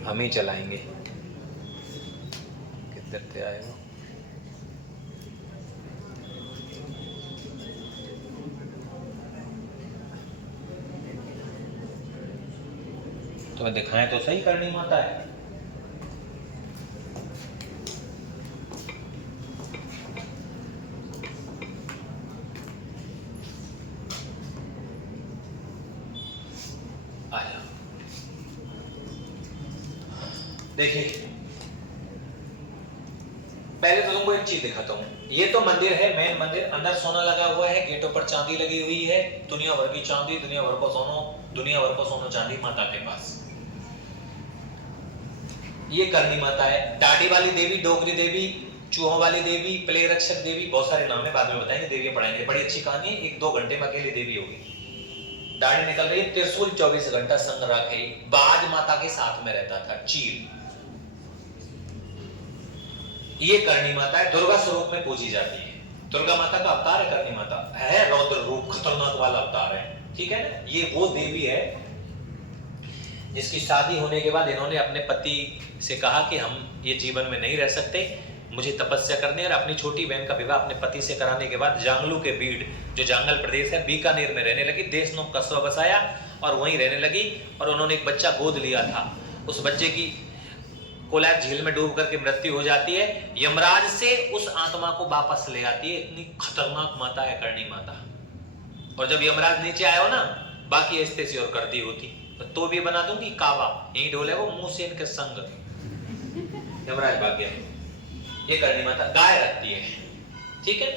हम ही चलाएंगे। किधर से आए हो? तुम्हें दिखाएं तो सही करणी माता है। देखिए पहले तो तुमको एक चीज दिखाता हूँ। ये तो मंदिर है, मेन मंदिर, अंदर सोना लगा हुआ है, गेटों पर चांदी लगी हुई है, दुनिया भर की चांदी, दुनिया भर को सोनो चांदी माता के पास। ये करनी माता है। दाढ़ी वाली देवी, डोगरी देवी, चूहों वाली देवी, प्ले रक्षक देवी, बहुत सारे नाम है, बाद में बताएंगे, देवियां पढ़ाएंगे, बड़ी अच्छी कहानी है, 1-2 घंटे में अकेली देवी होगी। दाढ़ी निकल रही है, त्रिशूल 24 घंटा संग रखे, बाज माता के साथ में रहता था, चील। ये करणी माता है, दुर्गा स्वरूप में पूजी जाती है, दुर्गा माता का अवतार है करणी माता, है रौद्र रूप, खतरनाक वाला अवतार है, ठीक है ना। ये वो देवी है जिसकी शादी होने के बाद इन्होंने अपने पति से कहा कि हम ये जीवन में नहीं रह सकते, मुझे तपस्या करनी है, और अपनी छोटी बहन का विवाह अपने पति से कराने के बाद जांगलू के बीड़, जो जांगल प्रदेश है, बीकानेर में रहने लगी, देशनोक कस्बा बसाया और वहीं रहने लगी, और उन्होंने एक बच्चा गोद लिया था। उस बच्चे की कोलैब झील में डूब करके मृत्यु हो जाती है, यमराज से उस आत्मा को वापस ले आती है। इतनी खतरनाक माता है करणी माता। और जब यमराज नीचे आया हो ना, बाकी ऐसे सी और कर दी होती तो भी बना दूंगी कावा, यही डोले वो मुंह से इनके संग, यमराज भाग गया। ये करणी माता गाय रखती है, ठीक है।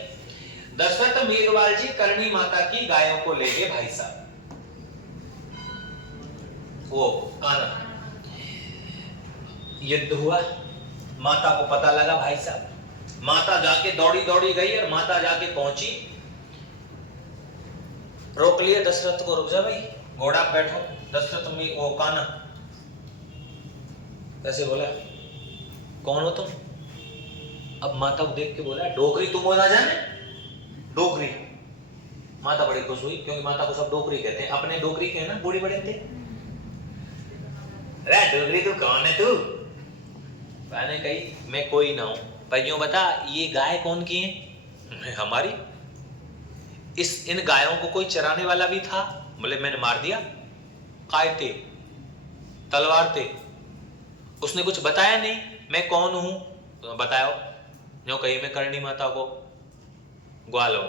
दशरथ मेघवाल जी करणी माता की गायों को ले गए भाई साहब, वो काना, युद्ध हुआ, माता को पता लगा भाई साहब, माता जाके दौड़ी दौड़ी गई और माता जाके पहुंची, रोक लिए दशरथ को, रुक जा भाई, घोड़ा बैठो। दशरथ में वो काना कैसे बोला, कौन हो तुम? अब माता को देख के बोला, डोकरी तुम हो ना जाने, डोकरी। माता बड़ी खुश हुई, क्योंकि माता को सब डोकरी कहते हैं, अपने डोकरी के हैं ना, बूढ़ी बड़े थे। अरे डोकरी तू कौन है तू? मैंने कही मैं कोई ना हूं, भाइयों बता ये गाय कौन की है? हमारी। इन गायों को कोई चराने वाला भी था? बोले मैंने मार दिया, काय थे, तलवार थे। उसने कुछ बताया नहीं, मैं कौन हूं तो बताओ, जो कही मैं करणी माता को ग्वालो।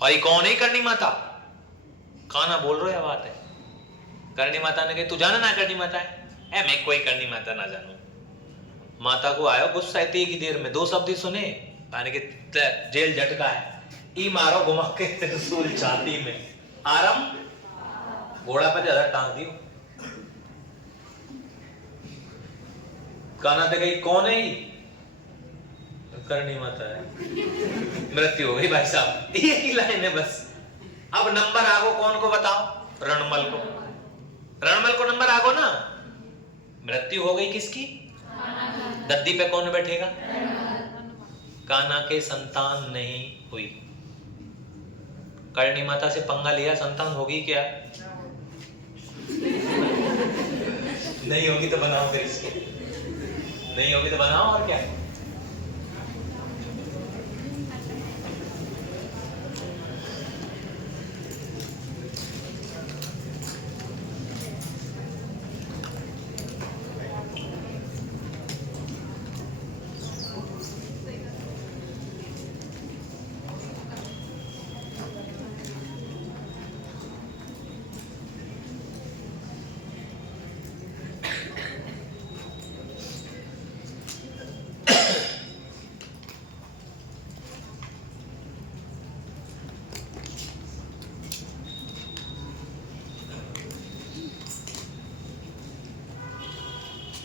और ये कौन है करणी माता? काना बोल रहे बात है। करणी माता ने कही तू जाना ना करणी माता है? मैं कोई करणी माता ना जानू। माता को आयो गुस्सा इतनी की देर में, 2 शब्द ही सुने, यानी कि जेल झटका है, ई मारो घुमा के त्रिशूल छाती में, आराम घोड़ा पे ज्यादा टांग दियो। काना ते गई कौन है ही? करणी माता है। मृत्यु हो गई भाई साहब, एक ही लाइन है बस। अब नंबर आगो कौन को बताओ? रणमल को। रणमल को नंबर आगो ना। मृत्यु हो गई किसकी? गद्दी पे कौन बैठेगा? कान्हा के संतान नहीं हुई। करणी माता से पंगा लिया, संतान होगी क्या? नहीं होगी तो बनाओ फिर इसको, नहीं होगी तो बनाओ, और क्या।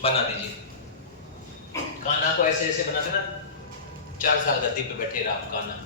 बना दीजिए। कान्हा को ऐसे ऐसे बना देना, 4 साल गद्दी पे बैठे राम कान्हा।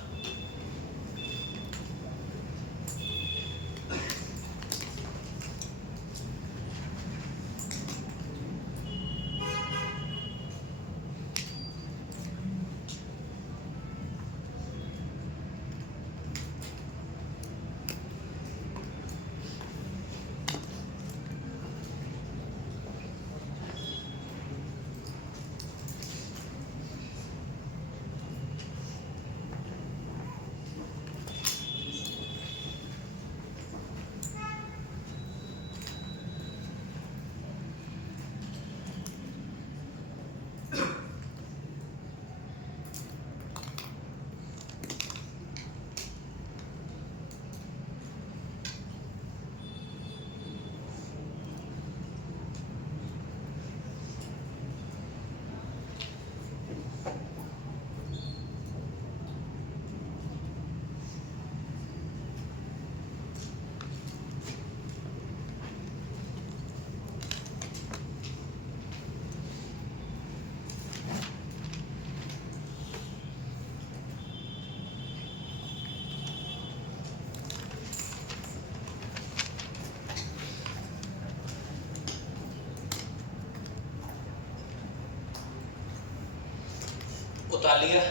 उतार लिया।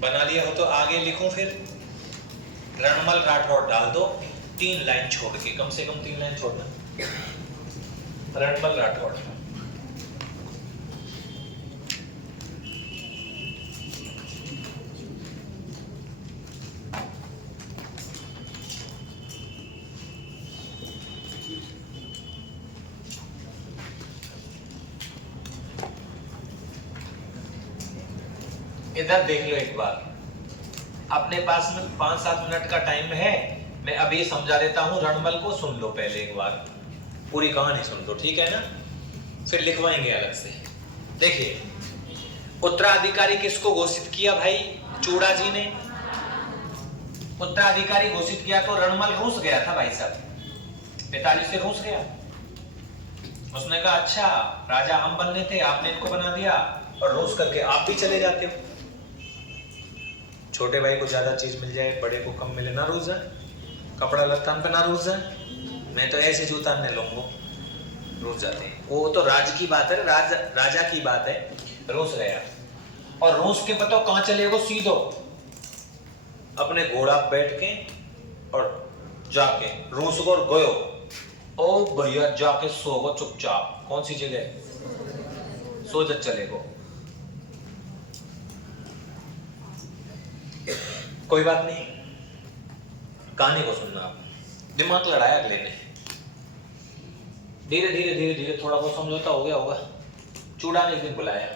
बना लिया हो तो आगे लिखूं फिर? रणमल राठौड़ डाल दो 3 लाइन छोड़ के, कम से कम 3 लाइन छोड़ना। रणमल राठौड़। इधर देख लो एक बार, अपने पास में 5-7 मिनट का टाइम है, मैं अभी समझा देता हूं रणमल को, सुन लो पहले एक बार, पूरी कहानी सुन लो, ठीक है ना? फिर लिखवाएंगे अलग से। देखिए, उत्तराधिकारी किसको घोषित किया भाई? चूड़ा जी ने उत्तराधिकारी घोषित किया तो रणमल रूस गया था भाई साहब, पिताजी से रूस गया। उसने कहा अच्छा राजा हम बनने थे, आपने इनको बना दिया और रूस करके आप भी चले जाते हो। छोटे भाई को ज्यादा चीज मिल जाए, बड़े को कम मिले, ना रूस जाए, कपड़ा लत्ता पे ना रूस जाए, मैं तो ऐसे जूता ने लूंगा, रूस जाते हैं। वो तो राज की बात है, राजा की बात है, रूस गया। और रूस के बताओ कहां चले गो? सीधो अपने घोड़ा बैठ के और जाके रूस को गयो। ओ भैया जाके सो गो चुपचाप। कौन सी जगह? सोजत चले गो। कोई बात नहीं, कहानी को सुनना आप, दिमाग लड़ाया अगले ने, धीरे धीरे धीरे धीरे थोड़ा बहुत समझौता हो गया होगा। चूड़ा ने एक दिन बुलाया,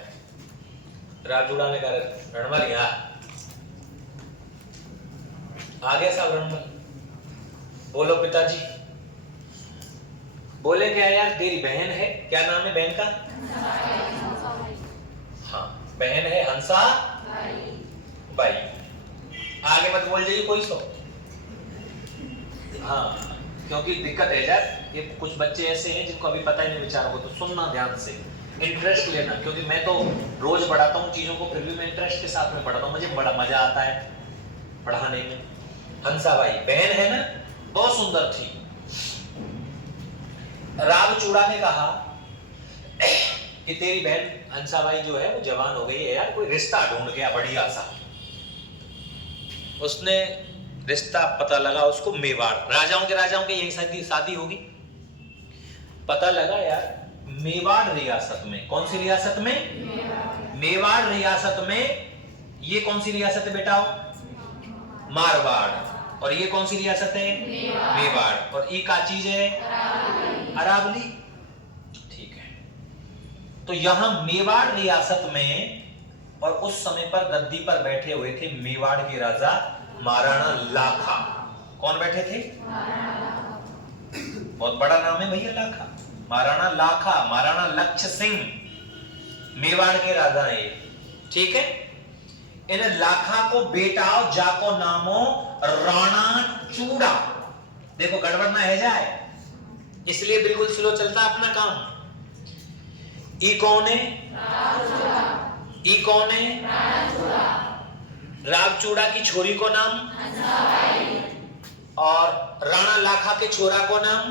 राज चूड़ा ने कहा रणमल यहाँ आ गया साहब। रणमल बोलो पिताजी। बोले क्या यार, तेरी बहन है, क्या नाम है बहन का? हाँ बहन है हंसा बाई। आगे मत बोल जाइए कोई सो। हाँ क्योंकि दिक्कत है यार, ये कुछ बच्चे ऐसे हैं जिनको अभी पता ही नहीं बेचारों को, तो सुनना ध्यान से, इंटरेस्ट लेना, क्योंकि मैं तो रोज पढ़ाता हूँ चीजों को, फिर भी मैं इंटरेस्ट के साथ में पढ़ाता हूँ, मुझे बड़ा मजा आता है पढ़ाने में। हंसाबाई बहन है ना, बहुत सुंदर थी। रामचूड़ा ने कहा कि तेरी बहन हंसाबाई जो है वो जवान हो गई है यार, कोई रिश्ता ढूंढ गया बढ़िया सा। उसने रिश्ता पता लगा उसको मेवाड़, राजाओं के यही शादी होगी। पता लगा यार मेवाड़ रियासत में। कौन सी रियासत में? मेवाड़ रियासत में। ये कौन सी रियासत है बेटा? मारवाड़। और ये कौन सी रियासत है? मेवाड़। और ये क्या चीज है? अरावली। ठीक है, तो यहां मेवाड़ रियासत में, और उस समय पर गद्दी पर बैठे हुए थे मेवाड़ के राजा महाराणा लाखा। कौन बैठे थे? बहुत बड़ा नाम है भैया लाखा। महाराणा लाखा, महाराणा लक्ष्य सिंह मेवाड़ के राजा है, ठीक है। इन लाखा को बेटा जाको नामो राणा चूड़ा। देखो गड़बड़ ना है जाए, इसलिए बिल्कुल स्लो चलता अपना काम। ई कौन है? ई कौन है? राजचूड़ा की छोरी को नाम, और राणा लाखा के छोरा को नाम।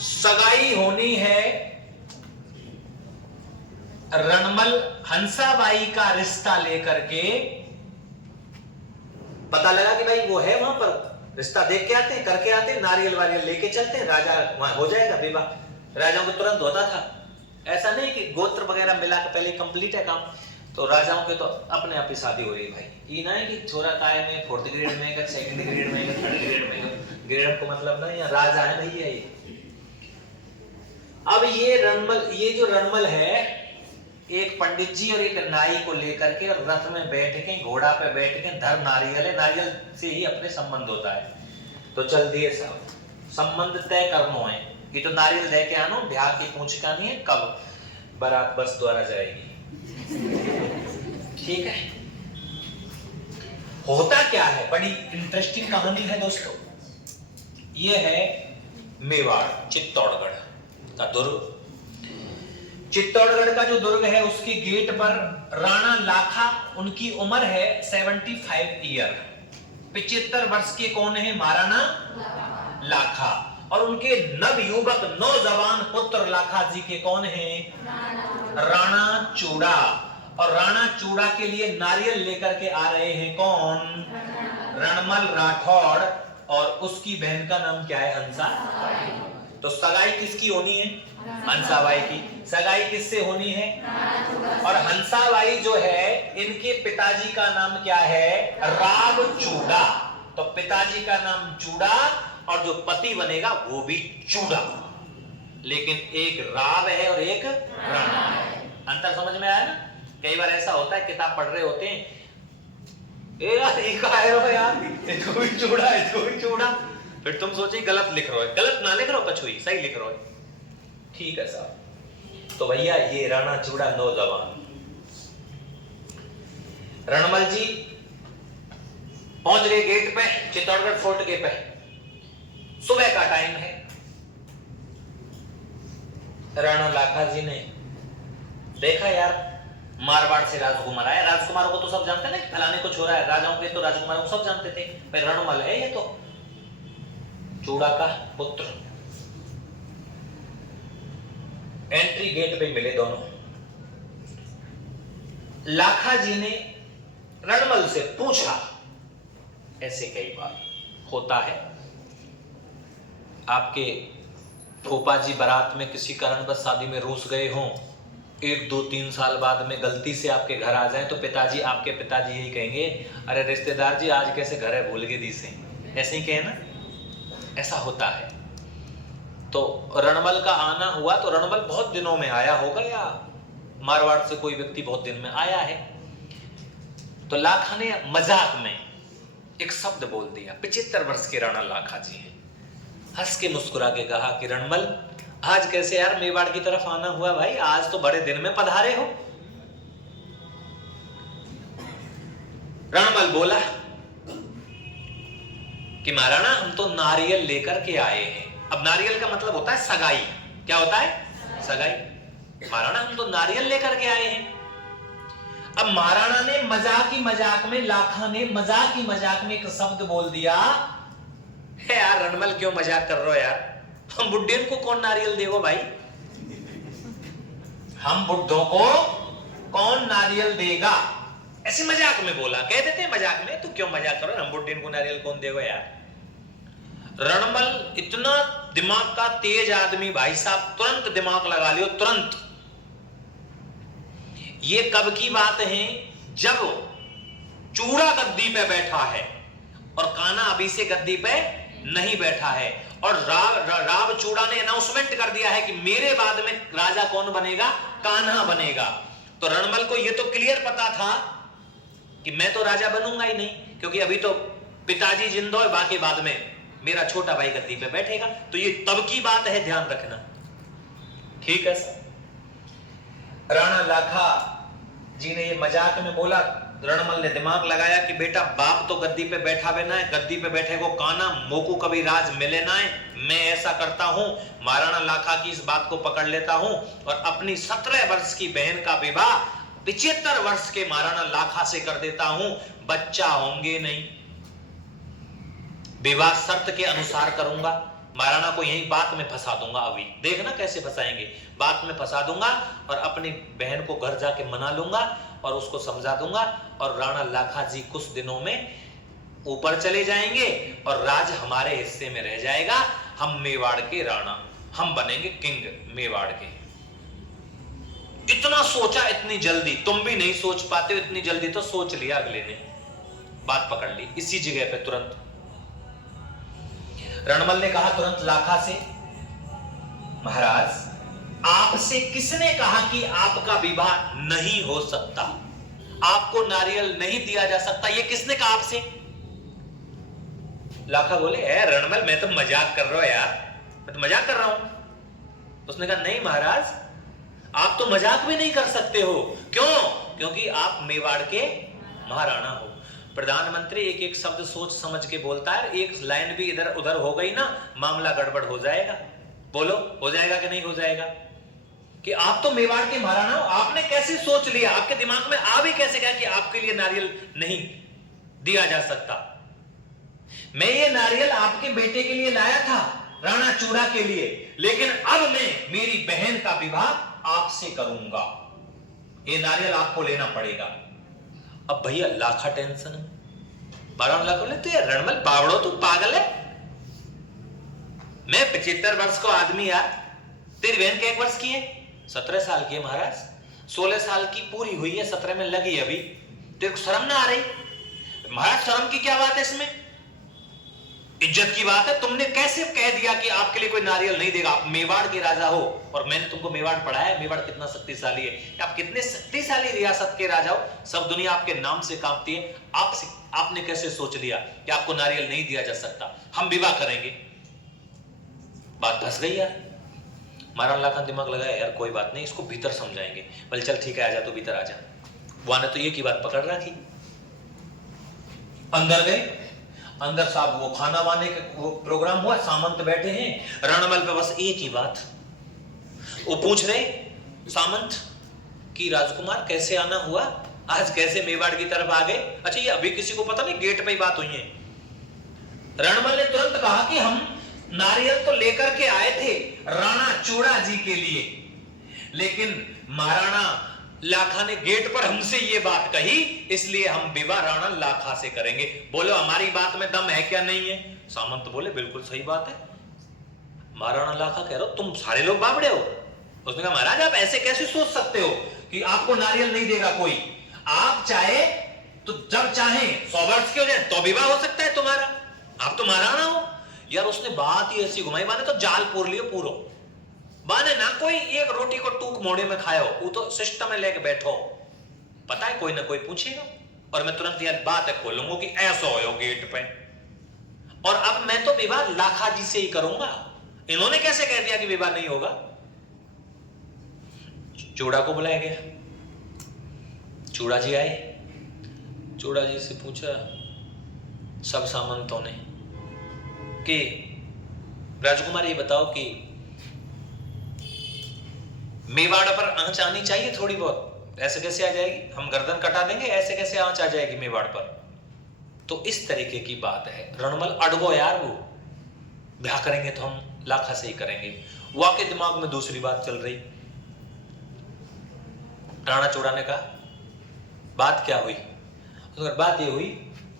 सगाई होनी है रणमल हंसाबाई का रिश्ता लेकर के। पता लगा कि भाई वो है वहां पर, रिश्ता देख के आते हैं, करके आते हैं, नारियल वारियल लेके चलते हैं, राजा वहां हो जाएगा विवाह। राजाओं को तुरंत होता था, ऐसा नहीं कि गोत्र वगैरह मिला के पहले कंप्लीट है काम। तो राजाओं के तो अपने आप ही शादी हो रही है भाई। ये ना है कि छोरा काय में 4th ग्रेड में, 2nd ग्रेड में, 3rd ग्रेड में, ग्रेड को मतलब ना, यहाँ राजा है भैया ये। अब ये रणमल, ये जो रणमल है, एक पंडित जी और एक नाई को लेकर के और रथ में बैठ के, घोड़ा पे बैठ के, धर नारियल है, नारियल से ही अपने संबंध होता है। तो चल दिए साहब, संबंध तय करनो है। ये तो नारियल दे के आनो, ब्याह की पूछ का नहीं है, कब बारात बस द्वारा जाएगी, ठीक है। होता क्या है, बड़ी इंटरेस्टिंग कहानी है दोस्तों। ये है मेवाड़, चित्तौड़गढ़ का दुर्ग। चित्तौड़गढ़ का जो दुर्ग है उसके गेट पर राणा लाखा, उनकी उम्र है 75 ईयर, 75 वर्ष के कौन है, महाराणा लाखा। और उनके नवयुवक नौजवान पुत्र लाखा जी के कौन है, राणा चूड़ा। और राणा चूड़ा के लिए नारियल लेकर के आ रहे हैं कौन, रणमल राठौड़, और उसकी बहन का नाम क्या है, हंसा। तो सगाई किसकी होनी है, हंसाबाई की। सगाई किससे होनी है, और हंसाबाई जो है इनके पिताजी का नाम क्या है, राव चूड़ा। तो पिताजी का नाम चूड़ा और जो पति बनेगा वो भी चूड़ा, लेकिन एक राव है और एक राणा है। अंतर समझ में आया ना। कई बार ऐसा होता है, किताब पढ़ रहे होते हैं, ए यार एक आए हो यार, इसको भी चूड़ा, इसको भी चूड़ा, फिर तुम सोचे गलत लिख रहे हो। गलत ना लिख रहे हो कछुई, सही लिख रहे हो, ठीक है साहब। तो भैया ये राणा चूड़ा नौजवान, रणमल जी पहुंच गए गेट पे, चित्तौड़गढ़ फोर्ट के पे। सुबह का टाइम है। राणा लाखा जी ने देखा यार मारवाड़ से राजकुमार आया। राजकुमारों को तो सब जानते हैं ना कि फलाने कुछ हो रहा है, राजाओं के तो राजकुमारों को सब जानते थे, भाई रणमल है ये तो चूड़ा का पुत्र। एंट्री गेट पे मिले दोनों। लाखा जी ने रणमल से पूछा, ऐसे कई बार होता है, आपके फूफा जी बारात में किसी कारणवश शादी में रूस गए हों, 1 2 3 साल बाद में गलती से आपके घर आ जाए तो पिताजी, आपके पिताजी यही कहेंगे, अरे रिश्तेदार जी आज कैसे घर है भूल गए दी से, ऐसे ही कहे ना, ऐसा होता है। तो रणमल का आना हुआ, तो रणमल बहुत दिनों में आया होगा या मारवाड़ से कोई व्यक्ति बहुत दिन में आया है। तो लाखा ने मजाक में एक शब्द बोल दिया, 75 वर्ष के राणा लाखा जी हैं। हंस के मुस्कुरा के कहा कि रणमल आज कैसे यार मेवाड़ की तरफ आना हुआ भाई, आज तो बड़े दिन में पधारे हो। रणमल बोला कि महाराणा हम तो नारियल लेकर के आए हैं। अब नारियल का मतलब होता है सगाई। क्या होता है, सगाई। महाराणा हम तो नारियल लेकर के आए हैं। अब महाराणा ने मजाक ही मजाक में, लाखा ने मजाक ही मजाक में एक शब्द बोल दिया, है यार रणमल क्यों मजाक कर रहे हो यार, हम बुड्ढे को कौन नारियल देगो भाई, हम बुड्ढों को कौन नारियल देगा। ऐसे मजाक में बोला, कह देते हैं मजाक में, तू क्यों मजाक करो, हम बुड्ढे को नारियल कौन देगो यार। रणमल इतना दिमाग का तेज आदमी भाई साहब, तुरंत दिमाग लगा लियो, तुरंत। ये कब की बात है, जब चूड़ा गद्दी पे बैठा है और कान्हा अभी से गद्दी पे नहीं बैठा है, और राव चूड़ा ने अनाउंसमेंट कर दिया है कि मेरे बाद में राजा कौन बनेगा, कान्हा बनेगा। तो रणमल को यह तो क्लियर पता था कि मैं तो राजा बनूंगा ही नहीं, क्योंकि अभी तो पिताजी जिंदा है, बाकी बाद में मेरा छोटा भाई गद्दी पे बैठेगा। तो ये तब की बात है, ध्यान रखना, ठीक है सर। राणा लाखा जी ने ये मजाक में बोला, रणमल ने दिमाग लगाया कि बेटा बाप तो गद्दी पे बैठा हुआ ना है, गद्दी पे बैठे को कान्हा मोको कभी राज मिले ना है। मैं ऐसा करता हूं, महाराणा लाखा की इस बात को पकड़ लेता हूं और अपनी 17 वर्ष की बहन का विवाह 75 वर्ष के महाराणा लाखा से कर देता हूं। बच्चा होंगे नहीं, विवाह शर्त के अनुसार करूंगा, महाराणा को यही बात में फंसा दूंगा। अभी देखना कैसे फंसाएंगे, बात में फंसा दूंगा और अपनी बहन को घर जाके मना लूंगा और उसको समझा दूंगा, और राणा लाखा जी कुछ दिनों में ऊपर चले जाएंगे और राज हमारे हिस्से में रह जाएगा। हम मेवाड़ के राणा, हम बनेंगे किंग मेवाड़ के। इतना सोचा इतनी जल्दी, तुम भी नहीं सोच पाते हो, इतनी जल्दी तो सोच लिया अगले ने, बात पकड़ ली इसी जगह पे तुरंत। रणमल ने कहा तुरंत लाखा से, महाराज आपसे किसने कहा कि आपका विवाह नहीं हो सकता, आपको नारियल नहीं दिया जा सकता, ये किसने कहा आपसे। लाखा बोले रणमल मैं तो मजाक कर रहा हूं यार, मैं तो मजाक कर रहा हूं। उसने कहा नहीं महाराज, आप तो मजाक भी नहीं कर सकते हो। क्यों? क्योंकि आप मेवाड़ के महाराणा हो। प्रधानमंत्री एक एक शब्द सोच समझ के बोलता है, एक लाइन भी इधर उधर हो गई ना मामला गड़बड़ हो जाएगा। बोलो हो जाएगा कि नहीं हो जाएगा? कि आप तो मेवाड़ के महाराणा हो, आपने कैसे सोच लिया, आपके दिमाग में आ भी कैसे गया कि आपके लिए नारियल नहीं दिया जा सकता? मैं ये नारियल आपके बेटे के लिए लाया था, राणा चूड़ा के लिए, लेकिन अब मैं मेरी बहन का विवाह आपसे करूंगा, ये नारियल आपको लेना पड़ेगा। अब भैया लाखा टेंशन है, 12 लाख लेते हैं। रणमल बावड़ो तू पागल है? मैं 75 वर्ष को आदमी यार, तेरी बहन के 1 वर्ष की है, 17 साल की है महाराज, 16 साल की पूरी हुई है, 17 में लगी अभी। तेरे को शर्म ना आ रही? महाराज शर्म की क्या बात है इसमें? इज्जत की बात है। तुमने कैसे कह दिया कि आपके लिए कोई नारियल नहीं देगा? आप मेवाड़ के राजा हो और मैंने तुमको मेवाड़ पढ़ाया, मेवाड़ कितना शक्तिशाली है, आप कितने शक्तिशाली रियासत के राजा हो, सब दुनिया आपके नाम से कांपती है। आपने कैसे सोच लिया कि आपको नारियल नहीं दिया जा सकता? हम विवाह करेंगे। बात फंस गई यार। महाराणा लाखा दिमाग लगाया यार, कोई बात नहीं, इसको भीतर समझाएंगे। बोले चल ठीक है, आजा तो भीतर आजा। वहां ने तो ये की बात पकड़ रखी। अंदर गए, अंदर साहब वो खाना वाने का वो प्रोग्राम हुआ, सामंत बैठे हैं। रणमल पे बस एक ही बात, वो पूछ रहे सामंत कि राजकुमार कैसे आना हुआ, आज कैसे मेवाड़ की तरफ आ गए? अच्छा ये अभी किसी को पता नहीं, गेट पे ही बात हुई है। रणमल ने तुरंत कहा कि हम नारियल तो लेकर के आए थे राणा चूड़ा जी के लिए, लेकिन महाराणा लाखा ने गेट पर हमसे ये बात कही, इसलिए हम विवाह राणा लाखा से करेंगे। बोलो हमारी बात में दम है क्या नहीं है? सामंत बोले बिल्कुल सही बात है। महाराणा लाखा कह रहे हो तुम सारे लोग बावड़े हो। उसने कहा महाराज आप ऐसे कैसे सोच सकते हो कि आपको नारियल नहीं देगा कोई? आप चाहे तो जब चाहे 100 वर्ष के हो जाए तो विवाह हो सकता है तुम्हारा, आप तो महाराणा हो। यार उसने बात ही ऐसी घुमाई, बाने तो जाल पूर लियो पूरो, बाने ना कोई एक रोटी को टूक मोड़े में खाओ, वो तो सिस्टम में लेके बैठो। पता है कोई ना कोई पूछेगा और मैं तुरंत यार बात है खोलूंगा कि ऐसा हो गेट पे। और अब मैं तो विवाह लाखा जी से ही करूंगा, इन्होंने कैसे कह दिया कि विवाह नहीं होगा? चूड़ा को बुलाया गया, चूड़ा जी आए, चूड़ा जी से पूछा सब सामंतों ने कि राजकुमार ये बताओ कि मेवाड़ पर आंच आनी चाहिए थोड़ी बहुत, ऐसे कैसे आ जाएगी? हम गर्दन कटा देंगे, ऐसे कैसे आंच आ जाएगी मेवाड़ पर? तो इस तरीके की बात है। रणमल अड़गो यार, वो ब्याह करेंगे तो हम लाखा से ही करेंगे। वहां के दिमाग में दूसरी बात चल रही। राणा चूड़ा ने कहा बात क्या हुई? तो बात ये हुई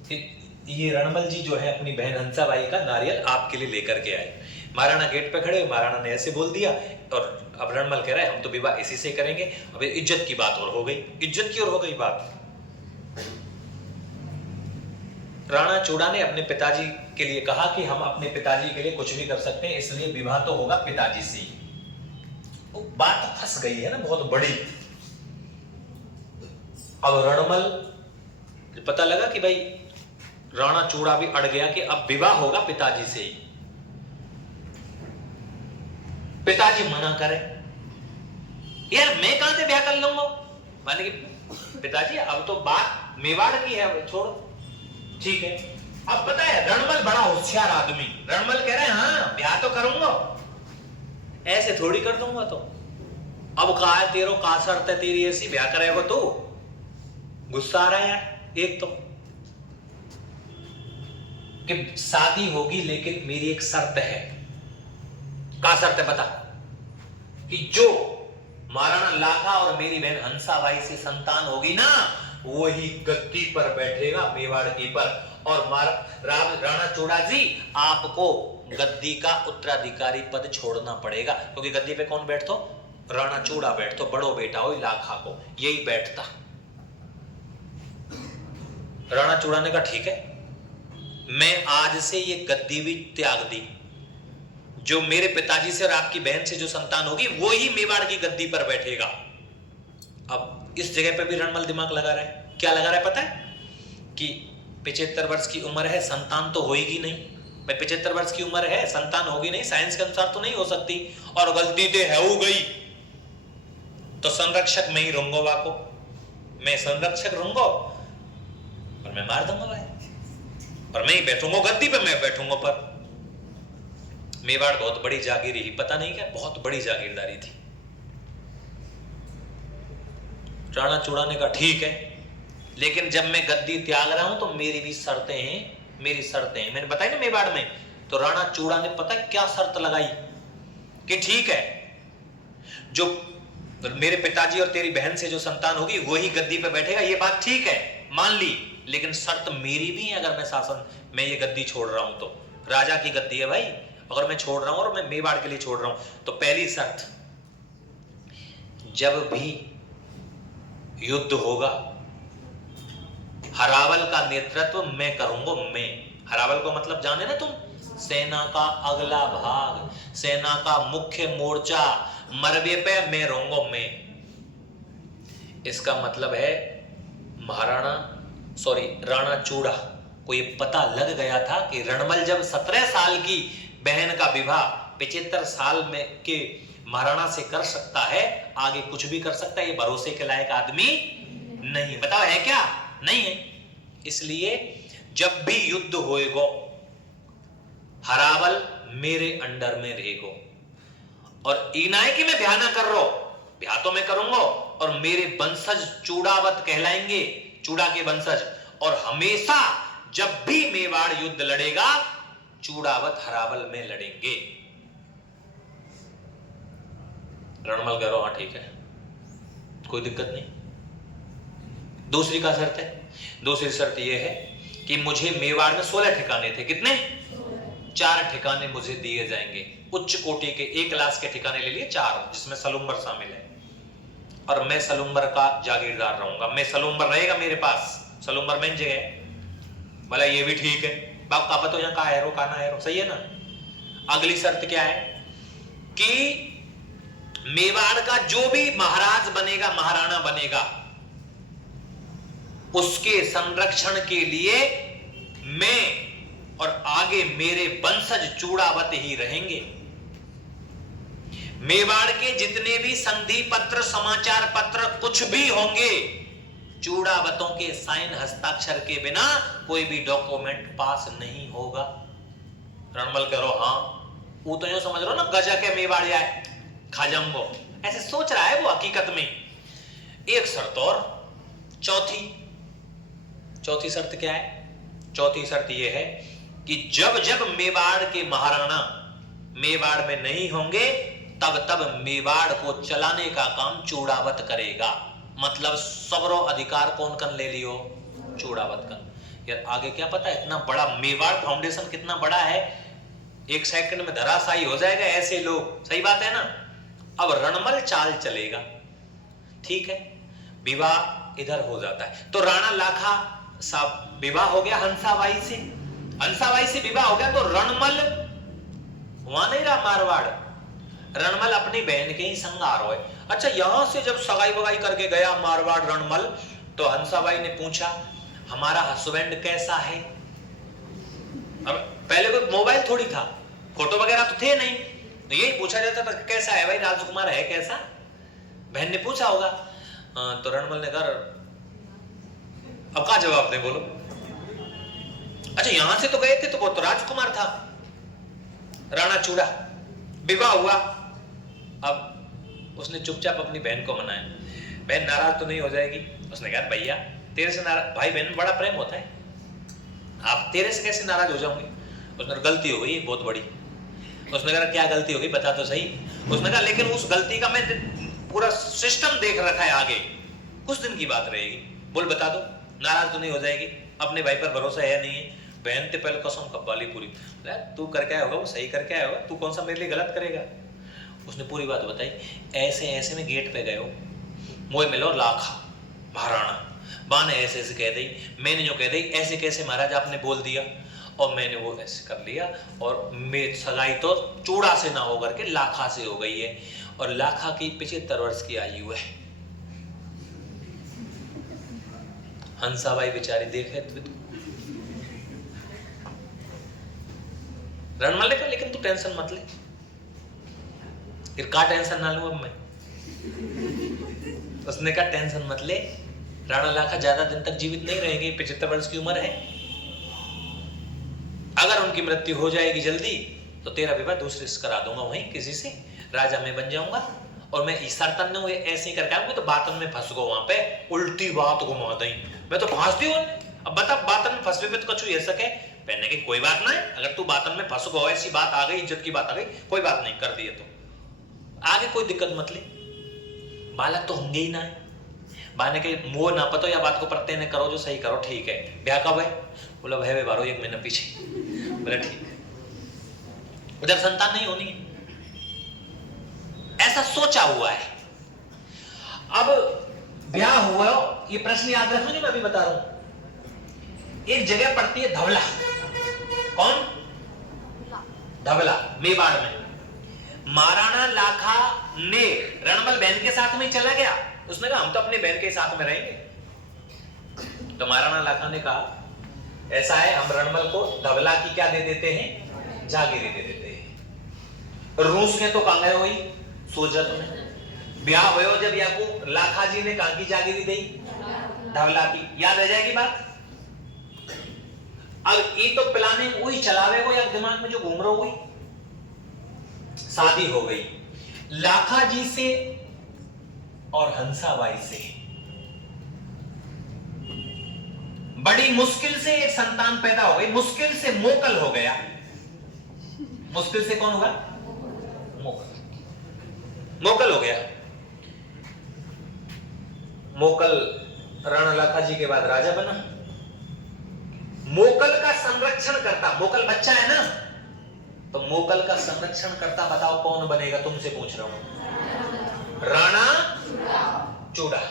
कि ये रणमल जी जो है अपनी बहन हंसाबाई का नारियल आपके लिए लेकर के आए। महाराणा गेट पे खड़े, महाराणा ने ऐसे बोल दिया और अब रणमल कह रहा है हम तो विवाह इसी से करेंगे। अब इज्जत की बात और हो गई, इज्जत की और हो गई बात। राणा चूड़ा ने अपने पिताजी के लिए कहा कि हम अपने पिताजी के लिए कुछ भी कर सकते हैं, इसलिए विवाह तो होगा पिताजी से। तो बात फंस गई है ना बहुत बड़ी। अब रणमल पता लगा कि भाई राणा चूड़ा भी अड़ गया कि अब विवाह होगा पिताजी से ही। पिताजी मना करे, यार मैं कहां से ब्याह कर लूंगा? माने कि पिताजी अब तो बात मेवाड़ की है, छोड़ो ठीक है। अब पता है रणमल बड़ा होशियार आदमी, रणमल कह रहे हैं हाँ ब्याह तो करूंगा, ऐसे थोड़ी कर दूंगा। तो अब कहा है तेरो का शर्त है तेरी ऐसी, ब्याह करेगा तो? गुस्सा आ रहा है यार। एक तो कि शादी होगी लेकिन मेरी एक शर्त है। क्या शर्त है बता? कि जो महाराणा लाखा और मेरी बहन हंसाबाई से संतान होगी ना, वही गद्दी पर बैठेगा मेवाड़ की पर। और राणा चूड़ा जी आपको गद्दी का उत्तराधिकारी पद छोड़ना पड़ेगा, क्योंकि गद्दी पे कौन बैठतो? राणा चूड़ा बैठतो, बड़ो बेटा हो लाखा को, यही बैठता। राणा चूड़ा ने कहा ठीक है, मैं आज से ये गद्दी भी त्याग दी, जो मेरे पिताजी से और आपकी बहन से जो संतान होगी वो ही मेवाड़ की गद्दी पर बैठेगा। अब इस जगह पे भी रणमल दिमाग लगा रहा है। क्या लगा रहा है पता है? कि 75 वर्ष की उम्र है, संतान तो होगी नहीं। भाई 75 वर्ष की उम्र है, संतान होगी नहीं, साइंस के अनुसार तो नहीं हो सकती, और गलती तो है हो गई तो संरक्षक मैं ही रहूंगा, वाको मैं संरक्षक रहूंगा। और मैं मार दूंगा भाई, और मैं ही बैठूंगा गद्दी पे, मैं बैठूंगा पर। मेवाड़ बहुत बड़ी जागीरी ही, पता नहीं क्या बहुत बड़ी जागीरदारी थी। राणा चूड़ा ने कहा ठीक है, लेकिन जब मैं गद्दी त्याग रहा हूं तो मेरी भी शर्तें हैं, मेरी शर्तें हैं। मैंने बताया ना मेवाड़ में, तो राणा चूड़ा ने पता क्या शर्त लगाई कि ठीक है, जो मेरे पिताजी और तेरी बहन से जो संतान होगी वही गद्दी पे बैठेगा, ये बात ठीक है, मान ली, लेकिन शर्त मेरी भी है, अगर मैं शासन में ये गद्दी छोड़ रहा हूं तो। राजा की गद्दी है भाई, अगर मैं छोड़ रहा हूं और मैं मेवाड़ के लिए छोड़ रहा हूं तो पहली शर्त, जब भी युद्ध होगा हरावल का नेतृत्व मैं करूंगा। मैं, हरावल को मतलब जाने ना तुम, सेना का अगला भाग, सेना का मुख्य मोर्चा, मरबे पे मैं रहूंगा मैं। इसका मतलब है राणा चूड़ा को ये पता लग गया था कि रणमल जब 17 साल की बहन का विवाह 75 साल में के महाराणा से कर सकता है, आगे कुछ भी कर सकता है, ये भरोसे के लायक आदमी नहीं। बताओ है क्या? नहीं है। इसलिए जब भी युद्ध होएगा हरावल मेरे अंडर में रहेगो, और इनाय की मैं ब्याह ना कर रहा हूं, ब्याह तो मैं करूंगा, और मेरे वंशज चूड़ावत कहलाएंगे, चूड़ा के वंशज, और हमेशा जब भी मेवाड़ युद्ध लड़ेगा चूड़ावत हरावल में लड़ेंगे। रणमल कह रहा हाँ ठीक है, कोई दिक्कत नहीं। दूसरी का शर्त है, दूसरी शर्त यह है कि मुझे मेवाड़ में 16 ठिकाने थे। कितने? 4 ठिकाने मुझे दिए जाएंगे, उच्च कोटि के, 1 क्लास के ठिकाने ले लिए 4, जिसमें सलूम्बर शामिल है, और मैं सलूम्बर का जागीरदार रहूंगा। मैं सलूम्बर रहेगा मेरे पास, सलूम्बर मेन जगह है। बोला ये भी ठीक है, बाप का पता यहाँ कहा एरो काना एरो, सही है ना। अगली शर्त क्या है कि मेवाड़ का जो भी महाराज बनेगा, महाराणा बनेगा, उसके संरक्षण के लिए मैं और आगे मेरे वंशज चूड़ावत ही रहेंगे। मेवाड़ के जितने भी संधि पत्र, समाचार पत्र कुछ भी होंगे, चूड़ावतों के साइन हस्ताक्षर के बिना कोई भी डॉक्यूमेंट पास नहीं होगा। रणमल कह रहा हाँ, वो तो यूं समझ रहा हो ना, गजा के मेवाड़िया है खाजम्बो, ऐसे सोच रहा है वो हकीकत में। एक शर्त और, चौथी शर्त क्या है? चौथी शर्त यह है कि जब जब मेवाड़ के महाराणा मेवाड़ में नहीं होंगे तब तब मेवाड़ को चलाने का काम चूड़ावत करेगा। मतलब सबरो अधिकार कौन कर ले लियो? चूड़ावत कर। यार आगे क्या पता, इतना बड़ा मेवाड़ फाउंडेशन कितना बड़ा है, 1 सेकंड में धराशायी हो जाएगा ऐसे लोग, सही बात है ना। अब रणमल चाल चलेगा, ठीक है, विवाह इधर हो जाता है, तो राणा लाखा साहब विवाह हो गया हंसाबाई से, हंसाबाई से विवाह हो गया, तो रणमल वहां नहीं रहा मारवाड़, रणमल अपनी बहन के ही संग आ रहा है। अच्छा, यहां से जब सगाई बगाई करके गया मारवाड़ रणमल, तो हंसाबाई ने पूछा हमारा हस्बैंड कैसा है। अब पहले कोई मोबाइल थोड़ी था, फोटो वगैरह तो थे नहीं, तो यही पूछा जाता था कैसा है भाई, राजकुमार है कैसा। बहन ने पूछा होगा, तो रणमल ने कहा अब क्या जवाब दे बोलो। अच्छा, यहां से तो गए थे तो वो तो राजकुमार था, राणा चूड़ा, विवाह हुआ। अब उसने चुपचाप अपनी बहन को मनाया, बहन नाराज तो नहीं हो जाएगी। उसने कहा भैया तेरे से नाराज, भाई बहन में बड़ा प्रेम होता है, आप तेरे से कैसे नाराज हो जाओगे। उसने कहा गलती हो गई बहुत बड़ी। उसने कहा क्या गलती हो गई बता तो सही। उसने कहा लेकिन उस गलती का मैं पूरा सिस्टम देख रखा है, आगे कुछ दिन की बात रहेगी, बोल बता दो, नाराज तो नहीं हो जाएगी, अपने भाई पर भरोसा है या नहीं है। बहन ते पहले कसम कब्बाली पूरी, तू करके आया होगा, वो सही करके आया होगा, तू कौन सा मेरे लिए गलत करेगा। उसने पूरी बात बताई, ऐसे ऐसे में गेट पे गए हो, मोए मिलो लाखा महाराणा, माँ ने ऐसे ऐसे कह दी, मैंने जो कह दी ऐसे कैसे महाराज आपने बोल दिया, और मैंने वो ऐसे कर लिया, और मेरी सगाई तो चूड़ा से ना होकर के लाखा से हो गई है, और लाखा की 75 वर्ष की आयु है। हंसाबाई बेचारी देखे तो रणमल ने कहा लेकिन तू टेंशन मत ले। फिर का टेंशन ना लूं अब मैं। उसने कहा टेंशन मत ले, राणा लाखा ज्यादा दिन तक जीवित नहीं रहेंगे, 75 वर्ष की उम्र है। अगर उनकी मृत्यु हो जाएगी जल्दी तो तेरा विवाह दूसरे से करा दूंगा, वहीं किसी से राजा में बन जाऊंगा। और मैं ईसरतन ने ऐसे ही करके आऊंगा तो बातन में फंस गो, वहां पे उल्टी बात घुमा दई, मैं तो फांस दी। अब बता बातन में फंसवे में तो कछु ये सके पहनने की कोई बात ना है। अगर तू बातन में फंस गो, ऐसी बात आ गई, इज्जत की बात आ गई, कोई बात नहीं, कर दिए तो आगे कोई दिक्कत मत ले, बालक तो होंगे ही ना है। बाने के मोह ना पतो या बात को प्रत्यय ने करो, जो सही करो, ठीक है। ब्याह कब है? बोला भाई बारो 1 महीना पीछे। बोला ठीक है, उधर संतान नहीं होनी है, ऐसा सोचा हुआ है। अब ब्याह हुआ, ये प्रश्न याद रखो, नहीं मैं अभी बता रहा हूं। एक जगह पड़ती है धवला, कौन? धवला, मेवाड़ में। महाराणा लाखा ने रणमल बहन के साथ में चला गया, उसने कहा हम तो अपने बहन के साथ में रहेंगे। तो महाराणा लाखा ने कहा ऐसा है, हम रणमल को धवला की क्या दे देते हैं? जागीरी दे देते हैं। रूस ने तो कांगे हुई सोजत में ब्याह हुए, जब याकू लाखा जी ने कांगी जागीरी दी धवला की, याद रह जाएगी बात। अब ये तो प्लानिंग हुई, चलावे को या दिमाग में जो घूम रहा हुई। शादी हो गई लाखा जी से और हंसाबाई से। बड़ी मुश्किल से एक संतान पैदा हो गई, मुश्किल से मोकल हो गया। मुश्किल से कौन होगा? मोकल हो गया। मोकल राणा लाखा जी के बाद राजा बना। मोकल का संरक्षण करता, मोकल बच्चा है ना, तो मोकल का संरक्षण करता बताओ कौन बनेगा? तुमसे पूछ रहा हूं। राणा चूड़ा।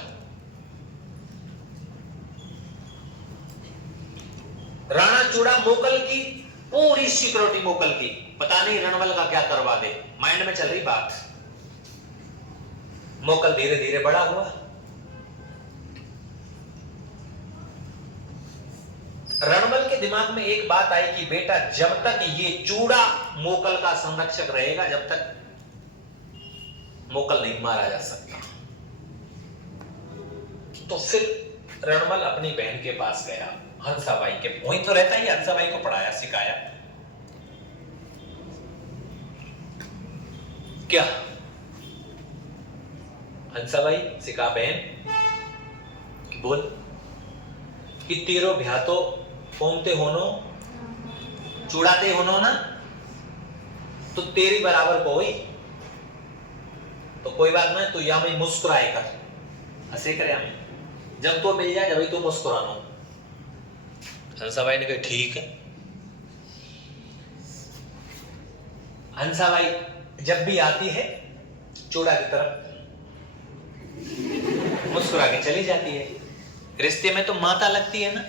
राणा चूड़ा मोकल की पूरी सिक्योरिटी, मोकल की, पता नहीं रणमल का क्या करवा दे, माइंड में चल रही बात। मोकल धीरे धीरे बड़ा हुआ। रणमल के दिमाग में एक बात आई कि बेटा जब तक ये चूड़ा मोकल का संरक्षक रहेगा, जब तक मोकल नहीं मारा जा सकता। तो फिर रणमल अपनी बहन के पास गया, हंसाबाई के, वहीं तो रहता ही, हंसाबाई को पढ़ाया सिखाया। क्या हंसाबाई सिखा बहन बोल कि तेरो ब्याह तो फोमते होनो, चुड़ाते होनो ना, तो तेरी बराबर को हुई तो कोई बात नहीं, तो या मैं मुस्कुराए कर, हंसे करे हमें, जब तो मिल जाए जब तो मुस्कुरानो। हंसाबाई ने कहा ठीक है। हंसाबाई जब भी आती है चूड़ा की तरफ मुस्कुरा के चली जाती है। रिश्ते में तो माता लगती है ना,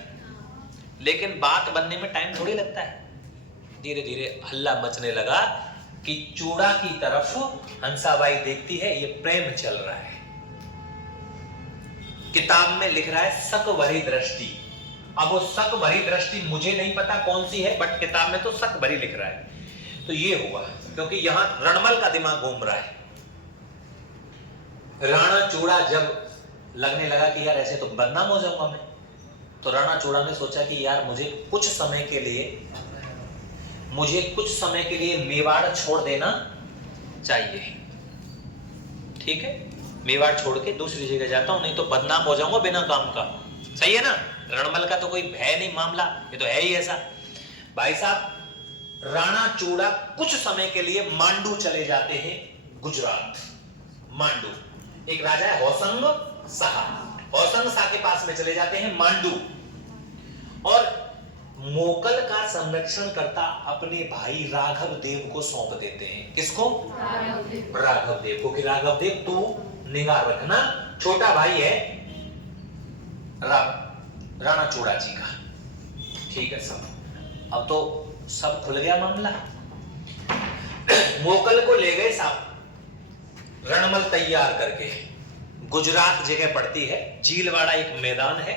लेकिन बात बनने में टाइम थोड़ी लगता है। धीरे धीरे हल्ला मचने लगा कि चूड़ा की तरफ हंसाबाई देखती है, ये प्रेम चल रहा है। किताब में लिख रहा है शक भरी दृष्टि। अब वो शक भरी दृष्टि मुझे नहीं पता कौन सी है, बट किताब में तो शक भरी लिख रहा है। तो ये हुआ क्योंकि यहां रणमल का दिमाग घूम रहा है। राणा चूड़ा जब लगने लगा कि यार ऐसे तो बदनाम हो जाऊंगा मैं, तो राणा चूड़ा ने सोचा कि यार मुझे कुछ समय के लिए मेवाड़ छोड़ देना चाहिए। ठीक है, मेवाड़ छोड़ के दूसरी जगह जाता हूं, नहीं तो बदनाम हो जाऊंगा बिना काम का। सही है ना? रणमल का तो कोई भय नहीं मामला, ये तो है ही ऐसा। भाई साहब, राणा चूड़ा कुछ समय के लिए मांडू चले जाते हैं, गुजरात। मांडू, एक राजा है होसंग शाह, होसंग शाह के पास में चले जाते हैं मांडू, और मोकल का संरक्षण करता अपने भाई राघव देव को सौंप देते हैं। किसको? राघव देव को, कि राघव देव तू निगाह रखना, छोटा भाई है राणा चूड़ा जी का। ठीक है सब, अब तो सब खुल गया मामला। मोकल को ले गए साहब रणमल तैयार करके। गुजरात जगह पड़ती है, जीलवाड़ा एक मैदान है।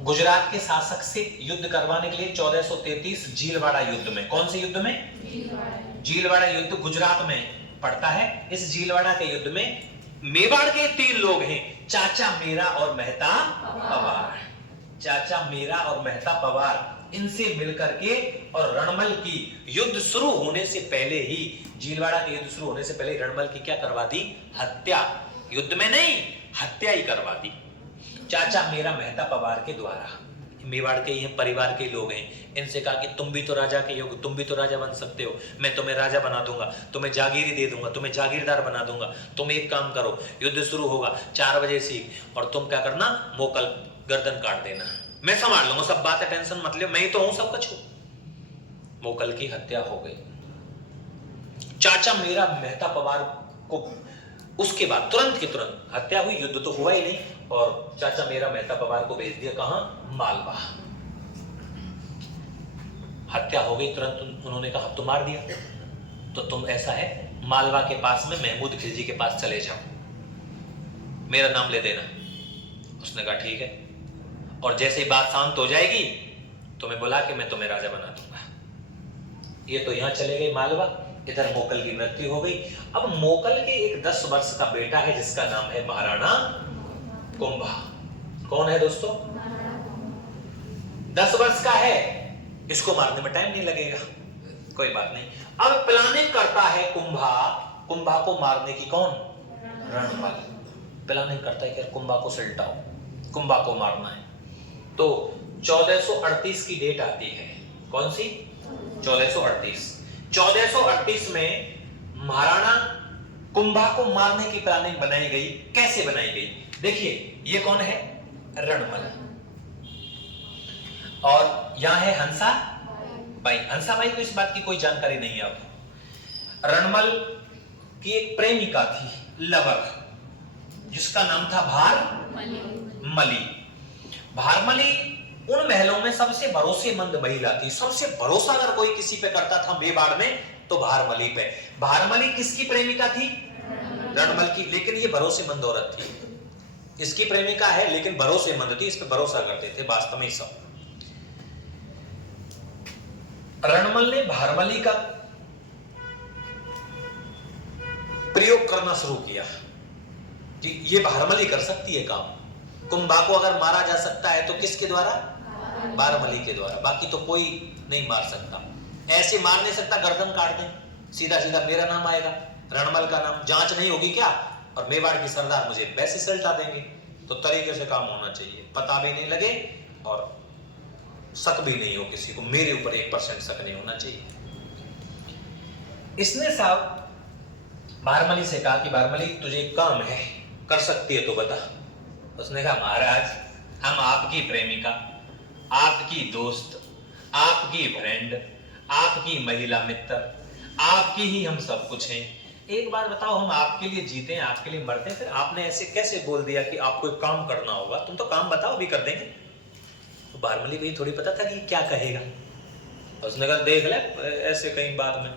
गुजरात के शासक से युद्ध करवाने के लिए 1433 जीलवाड़ा युद्ध में, कौन से युद्ध में? जीलवाड़ा युद्ध गुजरात में पड़ता है। इस जीलवाड़ा के युद्ध में मेवाड़ के 3 लोग हैं चाचा मेरा और मेहता पवार, चाचा मेरा और मेहता पवार, इनसे मिलकर के और रणमल की युद्ध शुरू होने से पहले ही, जीलवाड़ा के युद्ध शुरू होने से पहले रणमल की क्या करवा दी? हत्या। युद्ध में नहीं, हत्या ही करवा दी, चाचा मेरा मेहता पवार के द्वारा। मेवाड़ के ये परिवार के लोग हैं, इनसे कहा कि तुम भी तो राजा के योग, तुम भी तो राजा बन सकते हो, मैं तुम्हें राजा बना दूंगा, तुम्हें जागीरी दे दूंगा, तुम्हें जागीरदार बना दूंगा। तुम एक काम करो, युद्ध शुरू होगा 4 बजे से, और तुम क्या करना, मोकल गर्दन काट देना, मैं संभाल लूंगा सब बात है, टेंशन मत लो, मैं ही तो हूं सब कुछ। मोकल की हत्या हो गई। चाचा मेरा मेहता पवार को उसके बाद तुरंत की तुरंत हत्या हुई, युद्ध तो हुआ ही नहीं, और चाचा मेरा मेहता पवार को भेज दिया कहां? मालवा। हत्या हो गई, तुरंत उन्होंने कहा तो मार दिया, तो तुम ऐसा है मालवा के पास में महमूद खिलजी के पास चले जाओ, मेरा नाम ले देना। उसने कहा ठीक है, और जैसे ही बात शांत हो जाएगी तो मैं बुला के मैं तुम्हें राजा बना दूंगा। ये तो यहां चले गए मालवा, इधर मोकल की मृत्यु हो गई। अब मोकल के एक 10 वर्ष का बेटा है जिसका नाम है महाराणा कुंभा। कौन है दोस्तों? 10 वर्ष का है, इसको मारने में टाइम नहीं लगेगा, कोई बात नहीं। अब प्लानिंग करता है कुंभा, कुंभा को मारने की। कौन? रणमल प्लानिंग करता है कि कुंभा को सल्टाओ, कुंभा को मारना है। तो 1438 की डेट आती है, कौन सी? 1438। 1438 में महाराणा कुंभा को मारने की प्लानिंग बनाई गई। कैसे बनाई गई? देखिए, ये कौन है? रणमल, और यहां है हंसा बाई। हंसा बाई को इस बात की कोई जानकारी नहीं है आपको। रणमल की एक प्रेमिका थी, लवर, जिसका नाम था भारमली। भारमली उन महलों में सबसे भरोसेमंद महिला थी। सबसे भरोसा अगर कोई किसी पे करता था मेवाड़ में तो भारमली पे। भारमली किसकी प्रेमिका थी? रणमल की, लेकिन ये भरोसेमंद औरत थी। इसकी प्रेमिका है लेकिन भरोसेमंद थी, इस पे भरोसा करते थे वास्तव में सब। रणमल ने भारमली का प्रयोग करना शुरू किया कि ये भारमली कर सकती है काम। कुंभा को अगर मारा जा सकता है तो किसके द्वारा? भारमली के द्वारा, बाकी तो कोई नहीं मार सकता। ऐसे मार नहीं सकता, गर्दन काट दें, सीधा सीधा मेरा नाम आएगा, रणमल का नाम, जांच नहीं होगी क्या, और मेवाड़ की सरदार मुझे वैसे सल्टा देंगे। तो तरीके से काम होना चाहिए, पता भी नहीं लगे और शक भी नहीं हो किसी को, मेरे ऊपर 1% शक नहीं होना चाहिए। इसने साहब भारमली से कहा कि भारमली तुझे काम है, कर सकती है तो बता। उसने कहा महाराज, हम आपकी प्रेमिका, आपकी दोस्त, आपकी फ्रेंड, आपकी महिला मित्र, आपकी ही हम सब कुछ हैं। एक बात बताओ, हम आपके लिए जीते हैं, आपके लिए मरते हैं, फिर आपने ऐसे कैसे बोल दिया कि आपको एक काम करना होगा? तुम तो काम बताओ, अभी कर देंगे। तो भारमली को थोड़ी पता था कि क्या कहेगा। उसने कहा देख ले, ऐसे कहीं बात में,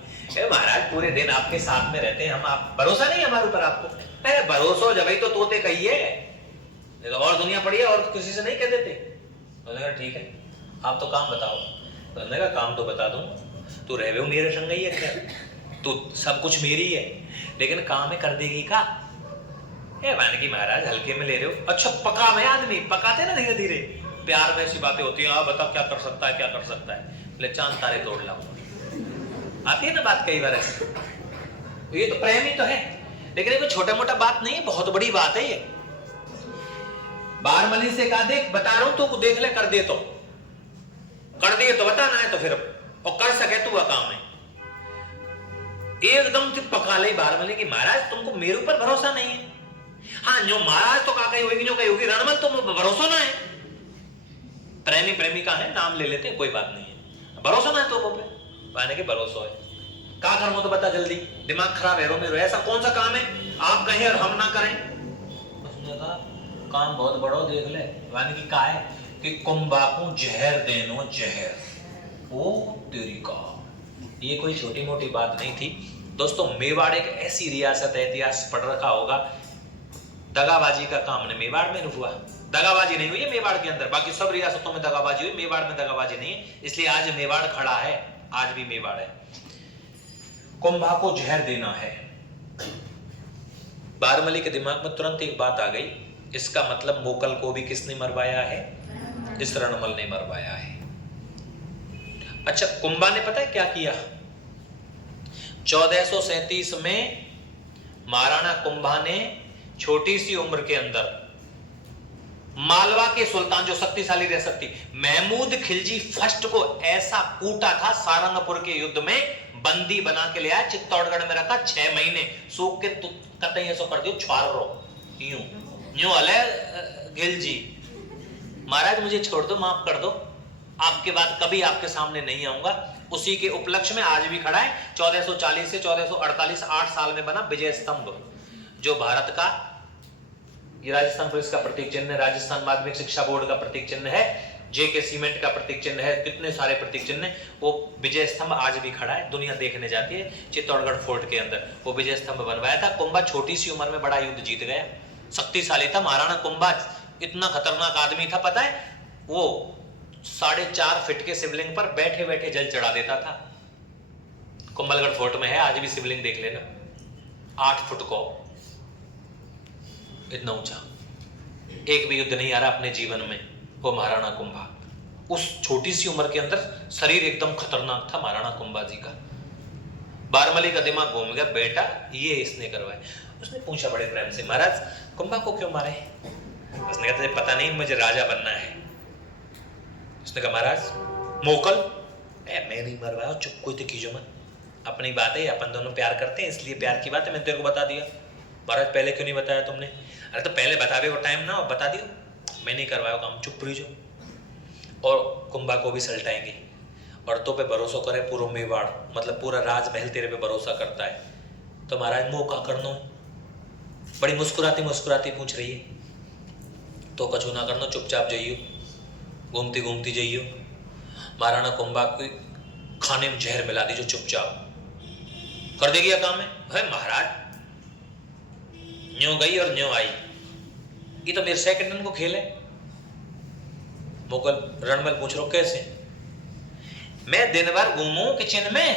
महाराज पूरे दिन आपके साथ में रहते हैं हम, आप भरोसा नहीं हमारे ऊपर आपको? अरे भरोसा जब ही तो तोते कहिए, और दुनिया पड़ी है और किसी से नहीं कह देते। उसने कहा ठीक है, आप तो काम बताओ। उसने कहा काम तो बता दूं, तू रह भी मेरे संग ही है क्या? तू सब कुछ मेरी है, लेकिन काम में कर देगी का? मान की महाराज हल्के में ले रहे हो। अच्छा पका में आदमी पकाते ना धीरे धीरे, प्यार में ऐसी बातें होती हैं, बता क्या कर सकता है, क्या कर सकता है, बोले चांद तारे तोड़ लाऊंगा। आती है ना बात कई बार ऐसे। तो ये तो प्रेम ही तो है, लेकिन ये कोई छोटा मोटा बात नहीं है, बहुत बड़ी बात है ये। भारमली से कहा देख बता रहा हूं, तू देख ले, कर दे तो कर दिए तो बताना है तो फिर, और कर सके तू काम है। एकदम से पका ले भारमली की महाराज तुमको मेरे ऊपर भरोसा नहीं है। हाँ जो महाराज तो कहा होगी, जो कही होगी, रणमल तुम भरोसा ना है, प्रेमी प्रेमिका है, नाम ले लेते हैं, कोई बात नहीं है, भरोसा ना है तो पे माने के भरोसा है। क्या करूं तो बता जल्दी, दिमाग खराब है रो मेरे, ऐसा कौन सा काम है आप कहें और हम ना करें? उसने कहा काम बहुत बड़ा, देख ले, माने की का है कि कुंभा को जहर देनो, जहर। ओ तेरी का, ये कोई छोटी मोटी बात नहीं थी दोस्तों। मेवाड़ एक ऐसी रियासत है, इतिहास पढ़ रखा होगा, दगाबाजी का काम ने मेवाड़ में हुआ, दगाबाजी नहीं हुई है मेवाड़ के अंदर, बाकी सब रियासतों में दगाबाजी हुई, मेवाड़ में दगाबाजी नहीं है, इसलिए आज मेवाड़ खड़ा है, आज भी मेवाड़ है। कुंभा को जहर देना है। भारमली के दिमाग में तुरंत एक बात आ गई इसका मतलब मोकल को भी किसने मरवाया है? इस रणमल ने मरवाया है। अच्छा, कुंभा ने पता है क्या किया? 1437 में महाराणा कुंभा ने छोटी सी उम्र के अंदर मालवा के सुल्तान, जो शक्तिशाली रियासत थी, महमूद खिलजी फर्स्ट को ऐसा कूटा था, सारंगपुर के युद्ध में बंदी बना के ले आया, चित्तौड़गढ़ में रखा 6 महीने, सूख के कतई ऐसा कर दियो छुआरो यूं यूं हले खिलजी, महाराज मुझे छोड़ दो, माफ कर दो, आपके बाद कभी आपके सामने नहीं आऊंगा। उसी के उपलक्ष्य में आज भी खड़ा है 1440 से 1448 8 साल में बना विजय स्तंभ, जो भारत का, ये राजस्थान पुलिस का प्रतीक चिन्ह है, राजस्थान माध्यमिक शिक्षा बोर्ड का प्रतीक चिन्ह है, जेके सीमेंट का प्रतीक चिन्ह है, कितने सारे प्रतीक चिन्ह है। वो विजय स्तंभ आज भी खड़ा है, दुनिया देखने जाती है चित्तौड़गढ़ फोर्ट के अंदर, वो विजय स्तंभ बनवाया था। कुंभा छोटी सी उम्र में बड़ा युद्ध जीत गया, शक्तिशाली था महाराणा कुंभा, इतना खतरनाक आदमी था पता है, वो 4.5 फीट के शिवलिंग पर बैठे बैठे जल चढ़ा देता था। कुंभलगढ़ फोर्ट में है, आज भी शिवलिंग देख लेना, 8 फुट को, इतना ऊंचा, एक भी युद्ध नहीं आ रहा अपने जीवन में, वो महाराणा कुंभा। उस छोटी सी उम्र के अंदर शरीर एकदम खतरनाक था महाराणा कुंभा जी का। बारमली का दिमाग घूम गया, बेटा ये इसने करवाया। उसने पूछा बड़े प्रेम से, महाराज कुंभा को क्यों मारे? उसने कहा तुझे पता नहीं, मुझे राजा बनना है। उसने कहा महाराज मोकल, मैं नहीं मरवाया, चुप, कोई तो कीजो मत, अपनी बात है, अपन दोनों प्यार करते हैं इसलिए प्यार की बात है, मैंने तेरे को बता दिया। महाराज पहले क्यों नहीं बताया तुमने? अरे तो पहले बतावे वो टाइम ना, बता दियो, मैं नहीं करवाया काम, चुप रही जो। और कुंभा को भी सल्टाएंगे, और तो पे भरोसा करे पूरा मेवाड़, मतलब पूरा राजमहल तेरे पे भरोसा करता है। तो महाराज मौका करनो, बड़ी मुस्कुराती मुस्कुराती पूछ रही है, तो कछु ना करनो, चुपचाप जाइयो, घूमती घूमती जाइयो, महाराणा कुंभा को खाने में जहर मिला दीजिए, चुपचाप कर देगी, काम है महाराज। न्यों गई और न्यों आई, ये तो मेरे सेकंड को खेल है। मुगल रणमल पूछ रहा कैसे? मैं दिन भर घूमूं किचन में,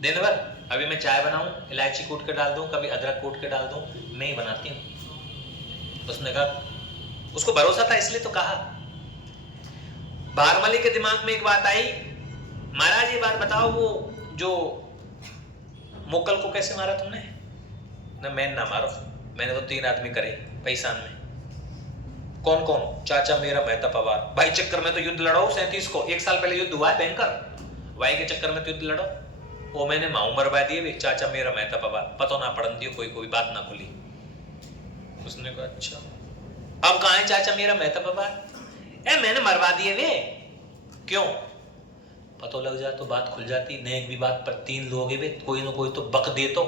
दिन भर, अभी मैं चाय बनाऊं, इलायची कूट के डाल दूं, कभी अदरक कूट के डाल दूं, मैं ही बनाती हूं। उसने कहा, उसको भरोसा था इसलिए तो कहा। बारमली के दिमाग में एक बात आई, महाराज ये बात बताओ, वो जो मुगल को कैसे मारा तुमने? ना मैं ना मारो, मैंने तो 3 आदमी करे पैसान में। कौन कौन? चाचा मेरा मेहता पवार, भाई चक्कर में तो युद्ध लड़ो 37 को, 1 साल पहले युद्ध हुआ है भयंकर, भाई के चक्कर में तो युद्ध लड़ो, वो मैंने माऊ मरवा दिए, चाचा मेरा मेहता पवार, पता ना पड़न दियो, कोई बात ना खुली। उसने कहा अच्छा, अब कहाँ है चाचा मेरा मेहता पवार? मैंने मरवा दिए वे। क्यों? पता लग जाए तो बात खुल जाती, नहीं भी बात पर 3 लोग है वे, कोई ना कोई तो बक दे तो,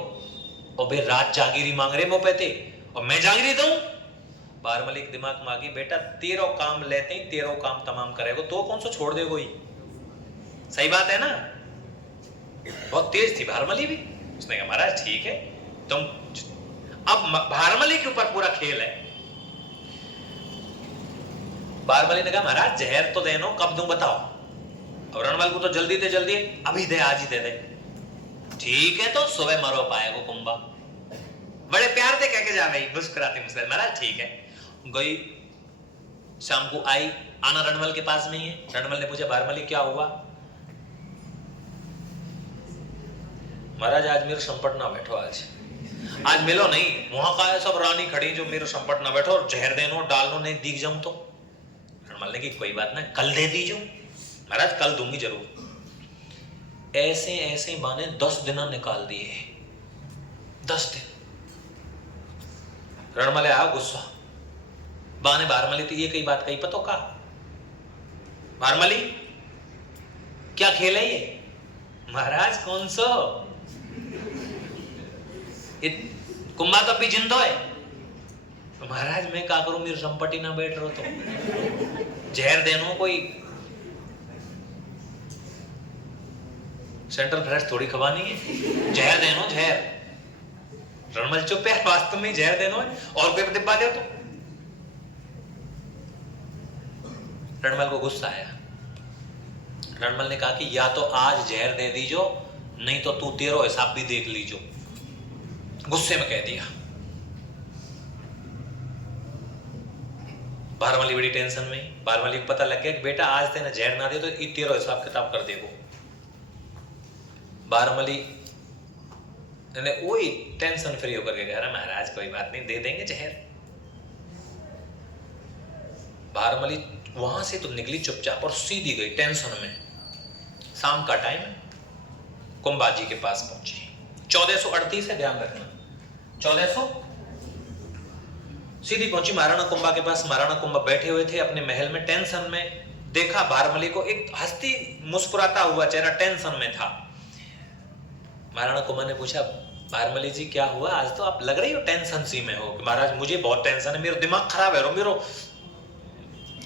और भाई रात जागीरी मांग रहे मुंह पे थे, और मैं जागीरी दूं। बारमली के दिमाग में आ गई, बेटा 13 काम लेते ही 13 काम तमाम करेगा, तो कौन सा छोड़ दे कोई? सही बात है ना? बहुत तेज थी बारमली भी। उसने कहा महाराज ठीक है, तुम, अब बारमली के ऊपर पूरा खेल है। बारमली ने कहा महाराज जहर तो देनो, कब दूं बताओ? और रणमल को तो जल्दी दे, जल्दी अभी दे, आज ही दे दे। ठीक है तो सुबह मरो पाएगा कुंभा, बड़े प्यार से कह के जा भाई, मुस्कुराते मुस्कुराते, महाराज ठीक है। गई, शाम को आई, आना रणमल के पास नहीं है। रणमल ने पूछा बारमली क्या हुआ? महाराज आज मेरे संपट ना बैठो, आज मिलो नहीं, वहां का है सब रानी खड़ी जो मेरे संपट ना बैठो, और जहर देनो डालनो नहीं दिख जाऊं तो। रणमल ने की कोई बात ना, कल दे दीजो। महाराज कल दूंगी जरूर। ऐसे ऐसे बाने 10 दिन निकाल दिए, 10 दिन। रणमल आया गुस्सा, बाने बारमली थी, ये कई बात कही पतो का? बारमली क्या खेल है ये? महाराज कौन सो? कुंभा तो भी जिंदो है। तो महाराज मैं क्या करूं, मेरी संपत्ति ना बैठ रहो तो जहर देनो, कोई सेंट्रल फ्रेश थोड़ी खवानी है, जहर देनो जहर। रणमल चुप है, वास्तव में जहर देनो है, और कोई डिब्बा दे तो। रणमल को गुस्सा आया। रणमल ने कहा कि या तो आज जहर दे दीजो, नहीं तो तू 13 हिसाब भी देख लीजो। गुस्से में कह दिया। बारमली बड़ी टेंशन में। बारमली को पता लग गया कि बेटा आज तेने जहर ना दे तो तेरा हिसाब किताब कर देगो। बारमली ने वही टेंशन फ्री होकर के कह रहा महाराज कोई बात नहीं, दे देंगे जहर। बारमली वहां से तो निकली चुपचाप और सीधी गई टेंशन में। शाम का टाइम, कुंभाजी के पास पहुंची। 1438 है, ध्यान रखना 1400। सीधी पहुंची महाराणा कुंभा के पास। महाराणा कुंभा बैठे हुए थे अपने महल में टेंशन में। देखा बारमली को, एक हंसती मुस्कुराता हुआ चेहरा, टेंशन में था। महाराणा कुंभा ने पूछा बारमली जी क्या हुआ, आज तो आप लग रही हो टेंशन सी में हो। कि महाराज मुझे बहुत टेंशन है, मेरा दिमाग खराब है रो, मेरो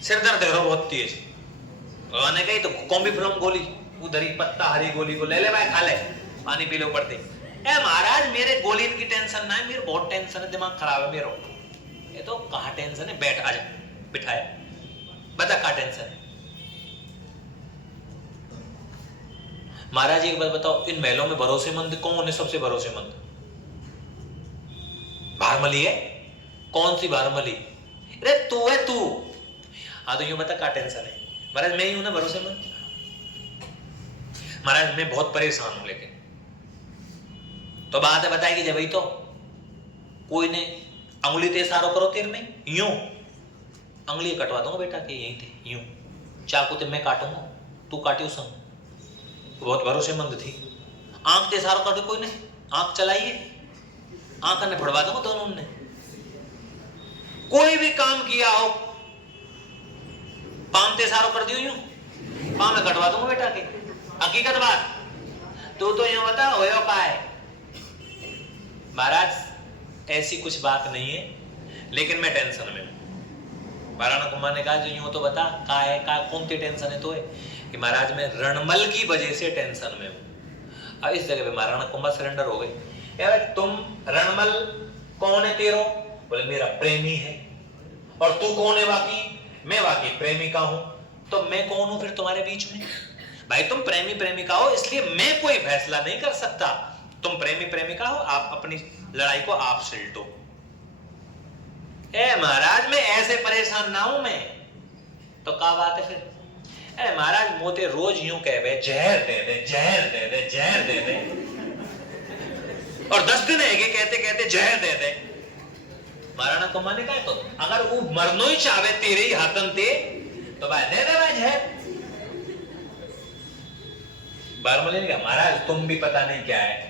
सिर दर्द है रो बहुत तेज। मैंने कही तो कौमी फिल्म गोली उधर ही पत्ता हरी गोली को ले ले भाई, खा ले, पानी पी लो पड़ते। ए महाराज मेरे गोली की टेंशन ना है, मेरे बहुत टेंशन है, दिमाग खराब है मेरो। ये तो कहाँ टेंशन है, बैठ आजा, बिठाया, बता कहाँ टेंशन है। महाराज एक बात बताओ, इन महलों में भरोसेमंद कौन है? सबसे भरोसेमंद बारमली है। कौन सी बारमली? अरे तू है तू। हाँ तो यूं बता क्या टेंशन है? महाराज मैं ही हूं ना भरोसेमंद। महाराज मैं बहुत परेशान हूं, लेकिन तो बात है बताएगी जब, भाई तो कोई ने अंगुली ते इशारा करो तेरे में, यूं अंगुली कटवा दूंगा बेटा के यहीं थे, यूं चाकू ते मैं काटूंगा, तू काटियो संग। बहुत भरोसेमंद थी। आंख ते इशारा कर, कोई ने आंख चलाइए, आंख ने फड़वा दूंगा दोनों ने। कोई भी काम किया हो, पाम ते इशारा कर दियो, यूं पाम में कटवा दूंगा बेटा के। हकीकत बात तू तो यूं बता हो का है। महाराज ऐसी कुछ बात नहीं है, लेकिन मैं टेंशन में हूं। महाराणा कुंभा ने कहा जो यूं तो बता का है, का कौन सी टेंशन है? तो है कि महाराज मैं रणमल की वजह से टेंशन में हूं। अब इस जगह पे महाराणा कुंभा सरेंडर हो गए। यार तुम रणमल कौन है तेरो? बोले मेरा प्रेमी है। और तू कौन है बाकी? मैं बाकी प्रेमिका हूं। तो मैं कौन हूं फिर तुम्हारे बीच में? भाई तुम प्रेमी प्रेमिका हो, इसलिए मैं कोई फैसला नहीं कर सकता। तुम प्रेमी प्रेमिका हो, आप अपनी लड़ाई को आप सिलटो। ए महाराज मैं ऐसे परेशान ना हूं मैं। तो क्या बात है फिर? ए महाराज मोते रोज यूं कहवे जहर दे दे, जहर दे दे, जहर दे दे, और 10 दिन है कि कहते कहते जहर दे दे। महाराणा कुंभा ने कहा तो अगर वो मरनो ही चाहे तेरे ही हाथन ते तो भाई दे दे भाई जहर। बारमली ने कहा महाराज तुम भी पता नहीं क्या है,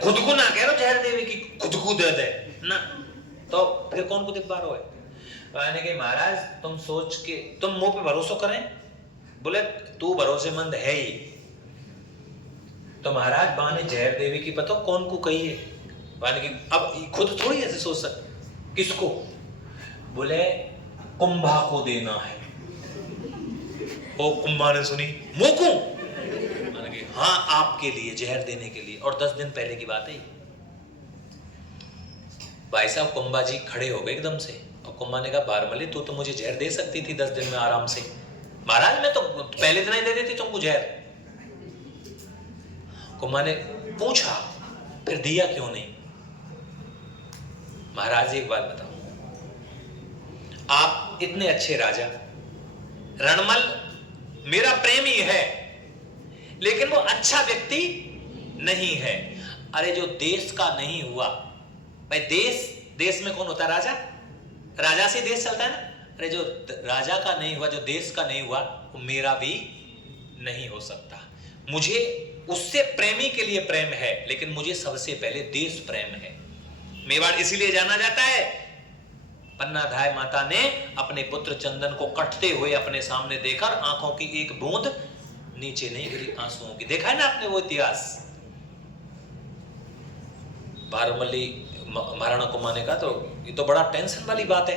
खुद को ना कह रहे जहर देवे की, खुद को दे दे ना, तो फिर कौन को दिखा रहा है? मैंने कहा महाराज तुम सोच के, तुम मुंह पे भरोसा करें। बोले तू भरोसेमंद है ही। तो महाराज बाने जहर देवी की पता कौन को कही है? बाने की अब खुद थोड़ी ऐसे सोच सकते। किसको? बोले कुंभा को देना है। ओ कुंभा ने सुनी मोकू, हाँ आपके लिए जहर देने के लिए, और 10 दिन पहले की बात है। भाई साहब कुंभा जी खड़े हो गए एकदम से, और कुंभा ने कहा बारमली तू तो मुझे जहर दे सकती थी 10 दिन में आराम से। महाराज मैं तो पहले दिन ही दे देती तुमको जहर। कुंभा ने पूछा फिर दिया क्यों नहीं? महाराज एक बात बताओ, आप इतने अच्छे राजा, रणमल मेरा प्रेमी है लेकिन वो अच्छा व्यक्ति नहीं है। अरे जो देश का नहीं हुआ भाई, देश में कौन होता है? राजा। राजा से देश चलता है ना। अरे जो राजा का नहीं हुआ, जो देश का नहीं हुआ, वो मेरा भी नहीं हो सकता। मुझे उससे प्रेमी के लिए प्रेम है, लेकिन मुझे सबसे पहले देश प्रेम है। मेवाड़ इसीलिए जाना जाता है, पन्नाधाय माता ने अपने पुत्र चंदन को कटते हुए अपने सामने देखकर आंखों की एक बूंद नीचे नहीं गिरी आंसुओं की। देखा है ना आपने वो इतिहास। बारमली महाराणा कुंभा ने कहा तो ये तो बड़ा टेंशन वाली बात है,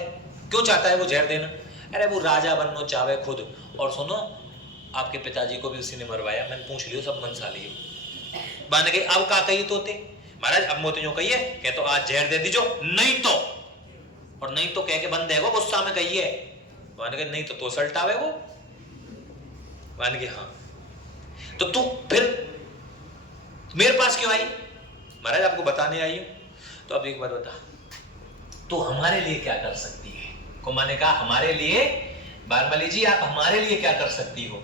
क्यों चाहता है वो जहर देना? अरे वो राजा बनना चाहे खुद, और सुनो आपके पिताजी को भी उसी ने मरवाया, मैंने पूछ लियो सब मन सा लियो। बाने के अब का कही तोते? महाराज अब मोते जो कहिए कह तो आज जहर दे दीजो, नहीं तो, और नहीं तो कह के बंद है वो गुस्सा में कहिए। बाने के नहीं तो सल्टावे वो। बाने के हाँ तो तू फिर मेरे पास क्यों आई? महाराज आपको बताने आई हूं। तो अब एक बात बता, तू हमारे लिए क्या कर सकती है? कुंभा ने कहा हमारे लिए, बारमली जी आप हमारे लिए क्या कर सकती हो?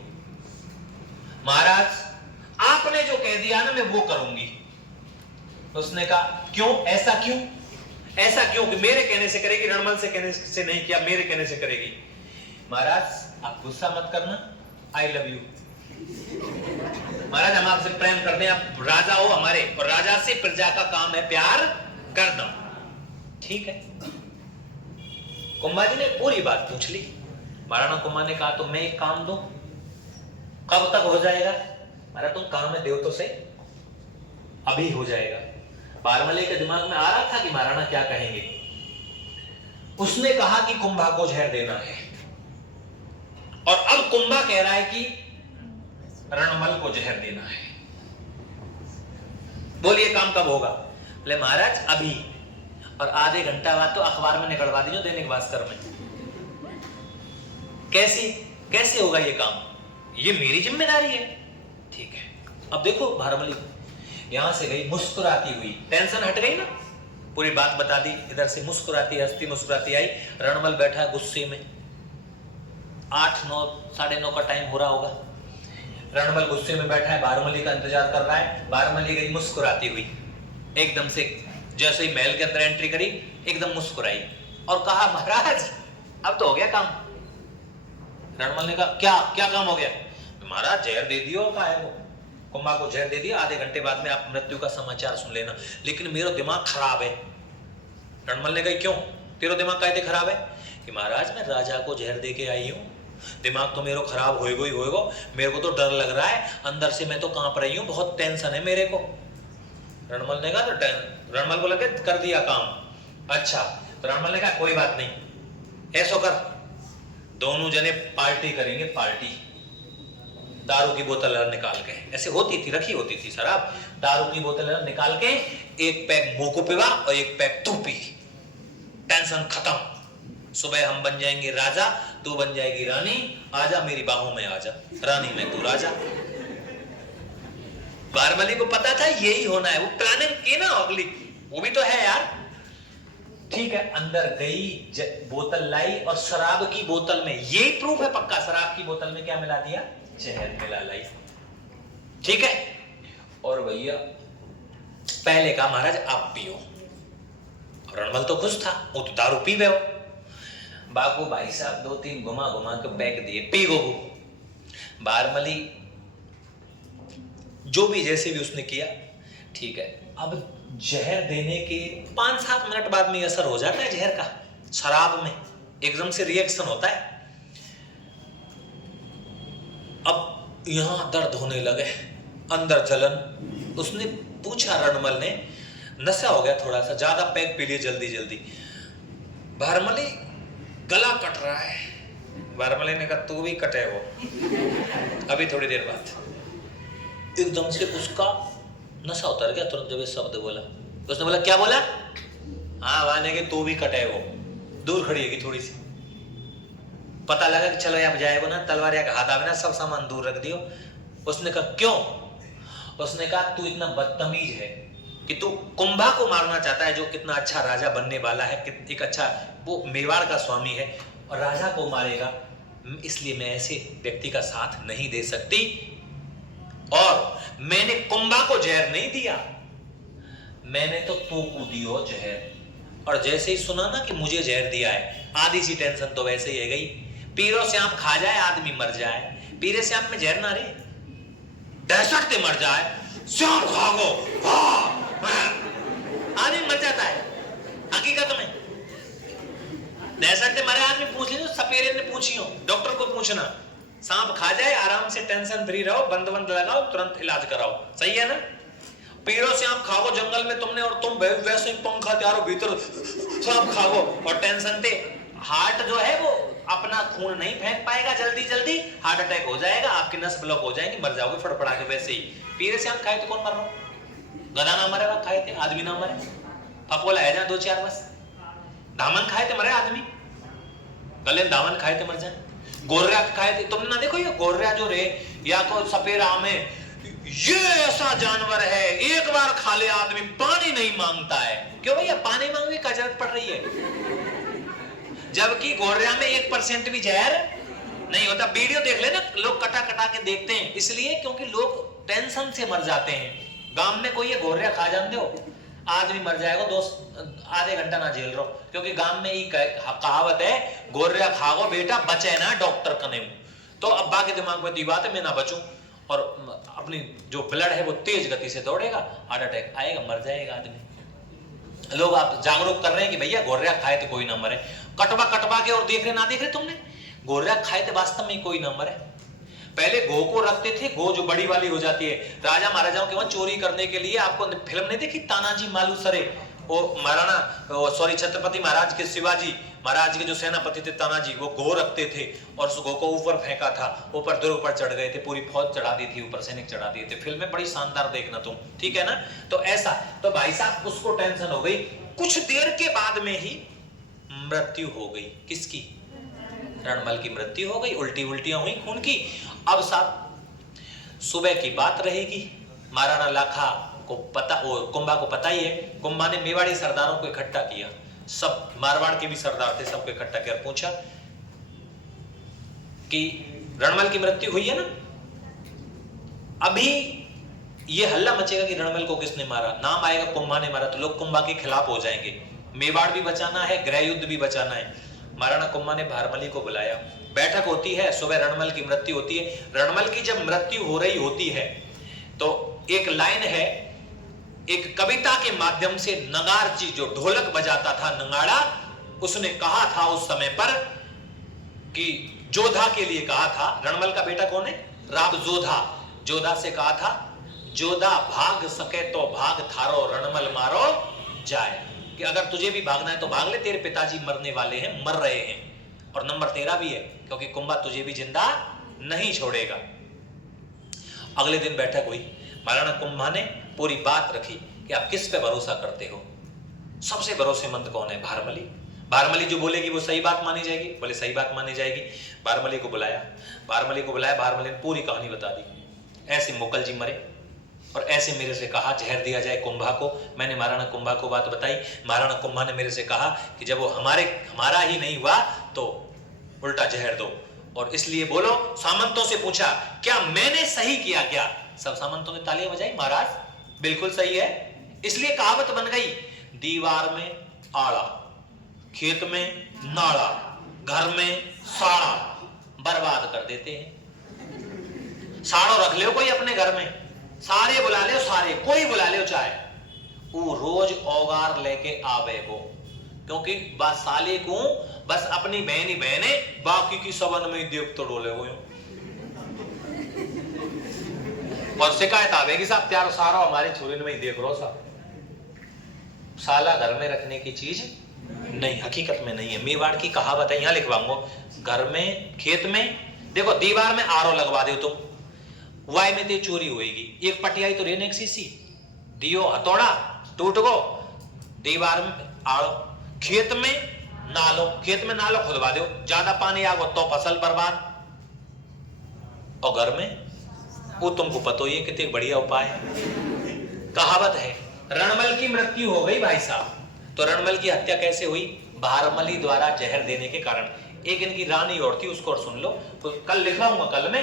महाराज आपने जो कह दिया ना मैं वो करूंगी। उसने कहा क्यों, ऐसा क्यों? ऐसा क्यों कि मेरे कहने से करेगी, रणमल से कहने से नहीं किया, मेरे कहने से करेगी? महाराज आप गुस्सा मत करना, आई लव यू। महाराज हम आपसे प्रेम करते हैं, आप राजा हो हमारे, और राजा से प्रजा का काम है प्यार करना। ठीक है। कुंभा जी ने पूरी बात पूछ ली। महाराणा कुंभा ने कहा तो मैं एक काम दूं, कब तक हो जाएगा? महाराज तुम काम में देव तो सही, अभी हो जाएगा। बारमली के दिमाग में आ रहा था कि महाराणा क्या कहेंगे। उसने कहा कि कुंभा को जहर देना है, और अब कुंभा कह रहा है कि रणमल को जहर देना है। बोलिए काम कब होगा? बोले महाराज अभी, और आधे घंटा बाद तो अखबार में निकलवा दीजिए, दैनिक भास्कर में। कैसे होगा ये काम? ये मेरी जिम्मेदारी है। ठीक है। अब देखो बारमली यहां से गई मुस्कुराती हुई, टेंशन हट गई ना, पूरी बात बता दी, इधर से मुस्कुराती हंसती मुस्कुराती आई। रणमल बैठा है गुस्से में, 8-9 9:30 का टाइम हो रहा होगा। रणमल गुस्से में बैठा है, बारमली का इंतजार कर रहा है। बारमली गई मुस्कुराती हुई, एकदम से जैसे ही महल के अंदर एंट्री करी एकदम मुस्कुराई और कहा महाराज अब तो हो गया काम। रणमल ने कहा क्या काम हो गया? महाराज जहर दे दियो। कहा है वो? कुंभा को जहर दे दिया, आधे घंटे बाद में आप मृत्यु का समाचार सुन लेना, लेकिन मेरा दिमाग खराब है। रणमल ने कहा क्यों तेरा दिमाग कैसे खराब है? कि महाराज मैं राजा को जहर दे के आई हूं, दिमाग तो मेरा खराब होएगा ही होएगा, मेरे को तो डर लग रहा है, अंदर से मैं तो कांप रही हूं, बहुत टेंशन है मेरे को। रणमल ने कहा तो रणमल को लगे कर दिया काम। अच्छा, तो रणमल ने कहा कोई बात नहीं, ऐसा कर दोनों जने पार्टी करेंगे, पार्टी। दारू की बोतल निकाल के, ऐसे होती थी, रखी होती थी शराब, दारू की बोतल निकाल के एक पैक मुंह को पिवा और एक पैक तू पी, टेंशन खत्म। सुबह हम बन जाएंगे राजा, तू बन जाएगी रानी, आजा मेरी बाहों में आजा, रानी में तू राजा। बारमली को पता था यही होना है, वो प्लानिंग की ना अगली, वो भी तो है यार। ठीक है, अंदर गई, बोतल लाई और शराब की बोतल में, यही प्रूफ है पक्का, शराब की बोतल में क्या मिला दिया? जहर मिला लाई। ठीक है। और भैया पहले कहा महाराज आप पियो, रणमल तो खुश था, वो तो दारू पी गए हो। बाबू भाई साहब 2-3 घुमा घुमा के बैग दिए, पी गो। बारमली जो भी जैसे भी उसने किया, ठीक है। अब जहर देने के 5-7 मिनट बाद में असर हो जाता है जहर का, शराब में एकदम से रिएक्शन होता है। अब यहां दर्द होने लगे, अंदर जलन। उसने पूछा रणमल ने, नशा हो गया थोड़ा सा, ज्यादा पैक पी लिए जल्दी जल्दी। बारमली गला कट रहा है। बारमली ने कहा तू भी कटे हो अभी थोड़ी देर बाद। एकदम से उसका नशा उतर गया तुरंत जब ये शब्द बोला। उसने बोला क्या बोला? हाँ वाने के तू भी कटे हो। दूर खड़ी है थोड़ी सी, पता लगा कि चलो यहाँ जाएगा ना, तलवार या हाथ आवे ना, सब सामान दूर रख दियो। उसने कहा क्यों? उसने कहा तू इतना बदतमीज है कि तू कुंभा को मारना चाहता है, जो कितना अच्छा राजा बनने वाला है, एक अच्छा वो मेवाड़ का स्वामी है, और राजा को मारेगा। इसलिए मैं ऐसे व्यक्ति का साथ नहीं दे सकती, और मैंने कुंभा को जहर नहीं दिया, मैंने तो तू को दियो जहर। और जैसे ही सुना ना कि मुझे जहर दिया है, आधी सी टेंशन तो वैसे ही है गई। पीरो से आप खा जाए आदमी मर जाए, पीरे से आप में जहर ना रहे, दहशत से मर जाए, श्याम खागो आदमी मर जाता है हकीकत में। दहशत से मरे आदमी पूछ लीजिए, सपेरे ने पूछी हो, डॉक्टर को पूछना, सांप खा जाए आराम से टेंशन फ्री रहो, बंद लगाओ, तुरंत इलाज कराओ, सही है ना। पीरो से आप खाओ जंगल में तुमने, और तुम वैसे ही पंखा त्यारो भीतर सांप खाओ, और टेंशन से हार्ट जो है वो अपना खून नहीं फेंक पाएगा, जल्दी जल्दी हार्ट अटैक हो जाएगा, आपकी नस ब्लॉक हो जाएगी, मर जाओगे फड़फड़ा के। वैसे ही पीरे से आप खाए तो कौन मर रहा? गधा ना मरे, खाए थे आदमी ना मरे, फपोला है जहां 2-4 बस। दामन खाए थे मरे आदमी, गले दामन खाए थे मर जाए। गोर्रा खाए थे, तुमने ना देखो ये गोर्रा जो रे या तो सपेरा में, ये ऐसा जानवर है एक बार खा ले आदमी पानी नहीं मांगता है। क्यों भैया? पानी मांगने की जरूरत पड़ रही है। जबकि गोरिया में 1% भी जहर नहीं होता। वीडियो देख लेना, लोग कटा कटा के देखते हैं इसलिए क्योंकि लोग टेंशन से मर जाते हैं। गांव में कोई ये गोरिया खा जानते हो, आदमी मर जाएगा आधे घंटा ना झेल रहो, क्योंकि गांव में ही कहावत है, गोरिया खाओ बेटा बचे ना डॉक्टर कने। तो अब्बा के दिमाग में दी बात है मैं ना बचूं, और अपनी जो ब्लड है वो तेज गति से दौड़ेगा, हार्ट अटैक आएगा, मर जाएगा आदमी। लोग आप जागरूक कर रहे हैं कि भैया गोरिया खाए तो कोई ना मरे, कटवा कटवा के और देख रहे ना देख रहे तुमने, गोरिया खाए तो वास्तव में कोई ना मरे। पहले गो को रखते थे, गो जो बड़ी वाली हो जाती है, राजा महाराजाओं के वहां चोरी करने के लिए। आपको फिल्म नहीं देखी तानाजी मालूसरे, वो महाराणा सॉरी छत्रपति महाराज के शिवाजी महाराज के जो सेनापति थे तानाजी, वो गो रखते थे और उस गो को ऊपर फेंका था, ऊपर दुर्ग पर चढ़ गए थे, पूरी फौज चढ़ा दी थी, ऊपर सैनिक चढ़ा दिए थे। फिल्म में बड़ी शानदार देखना तुम, ठीक है ना। तो ऐसा, तो भाई साहब उसको टेंशन हो गई, कुछ देर के बाद में ही मृत्यु हो गई। किसकी? रणमल की मृत्यु हो गई, उल्टियां हुई खून की। अब साहब सुबह की बात रहेगी, महाराणा लाखा को पता, कुंभा को पता ही है, कुंभा ने मेवाड़ी सरदारों को इकट्ठा किया, सब मारवाड़ के भी सरदार थे, सबको इकट्ठा किया, पूछा कि रणमल की मृत्यु हुई है ना, अभी ये हल्ला मचेगा कि रणमल को किसने मारा, नाम आएगा कुंभा ने मारा, तो लोग कुंभा के खिलाफ हो जाएंगे। मेवाड़ भी बचाना है, गृह युद्ध भी बचाना है। महाराणा कुंभा ने भारमली को बुलाया, बैठक होती है, सुबह रणमल की मृत्यु होती है। रणमल की जब मृत्यु हो रही होती है तो एक लाइन है, एक कविता के माध्यम से नगारची जो ढोलक बजाता था, नगाड़ा, उसने कहा था उस समय पर कि जोधा के लिए कहा था। रणमल का बेटा कौन है? राव जोधा। जोधा से कहा था, जोधा भाग सके तो भाग थारो, रणमल मारो जाए, कि अगर तुझे भी भागना है तो भाग ले, तेरे पिताजी मरने वाले हैं, मर रहे हैं, और नंबर तेरा भी है, क्योंकि कुंभा तुझे भी जिंदा नहीं छोड़ेगा। अगले दिन बैठक हुई, महाराणा कुंभा ने पूरी बात रखी कि आप किस पे भरोसा करते हो, सबसे भरोसेमंद कौन है? भारमली। भारमली जो बोलेगी वो सही बात मानी जाएगी, बोले सही बात मानी जाएगी। भारमली को बुलाया, भारमली ने पूरी कहानी बता दी, ऐसे मुकल जी मरे और ऐसे मेरे से कहा जहर दिया जाए कुंभा को। मैंने महाराणा कुंभा को बात बताई, महाराणा कुंभा ने मेरे से कहा कि जब वो हमारा ही नहीं हुआ तो उल्टा जहर दो, और इसलिए बोलो। सामंतों से पूछा क्या मैंने सही किया क्या? सब सामंतों ने तालियां बजाई, महाराज बिल्कुल सही है। इसलिए कहावत बन गई, दीवार में आड़ा, खेत में नाड़ा, घर में साड़ा, बर्बाद कर देते हैं। साड़ो रख लो कोई अपने घर में, सारे बुला ले, सारे कोई बुला ले चाहे, वो रोज औगार लेके आवे को, क्योंकि बस साले को बस अपनी बहन ही बहने, बाकी की सबन में देव तो डोले हुए, और शिकायत आवेगी साहब प्यार सारा हमारे छोरी में ही देख रो साहब। साला घर में रखने की चीज नहीं, हकीकत में नहीं है। मेवाड़ की कहावत है, यहां लिखवाऊंगा, घर में खेत में, देखो दीवार में आरो लगवा दो तुम, वाई में ते चोरी होएगी, एक पटियाई तो रेने सीसी दियो हथौड़ा टूट गो, दीवार में आड़ो, खेत में नालो खुदवा दो, ज्यादा पानी आ गो तो फसल बर्बाद, और घर में वो तुमको पता ही है कितने बढ़िया उपाय है। कहावत है, रणमल की मृत्यु हो गई भाई साहब, तो रणमल की हत्या कैसे हुई? भारमली द्वारा जहर देने के कारण। एक इनकी रानी और थी, उसको और सुन लो, तो कल लिखवाऊंगा, कल में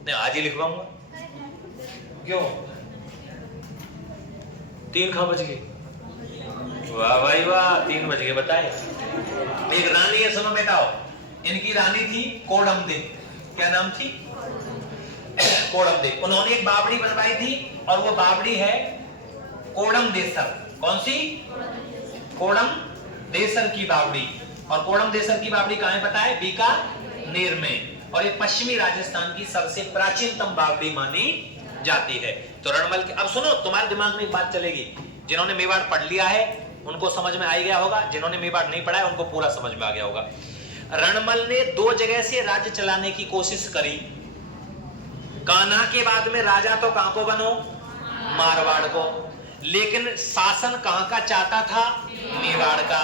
नहीं आज ही लिखवाऊंगा। क्यों 3 खा बज गए? वाह भाई वाह, 3 बज गए बताए। एक रानी है, सुनो बेटाओ, इनकी रानी थी कोडमदे। क्या नाम थी? कोडमदे। उन्होंने एक बावड़ी बनवाई थी, और वो बावड़ी है कोडमदेसर। कौन सी? कोडमदेसर की बावड़ी। और कोडमदेसर की बावड़ी कहां है पता है? बीकानेर में, और ये पश्चिमी राजस्थान की सबसे प्राचीनतम बावड़ी मानी जाती है। तो रणमल के, अब सुनो, तुम्हारे दिमाग में एक बात चलेगी, जिन्होंने मेवाड़ पढ़ लिया है उनको समझ में आ गया होगा, जिन्होंने मेवाड़ नहीं पढ़ा है उनको पूरा समझ में आ गया होगा। रणमल ने 2 जगह से राज्य चलाने की कोशिश करी। कान्हा के बाद में राजा तो कहां को बनो? मारवाड़ को। लेकिन शासन कहां का चाहता था? मेवाड़ का।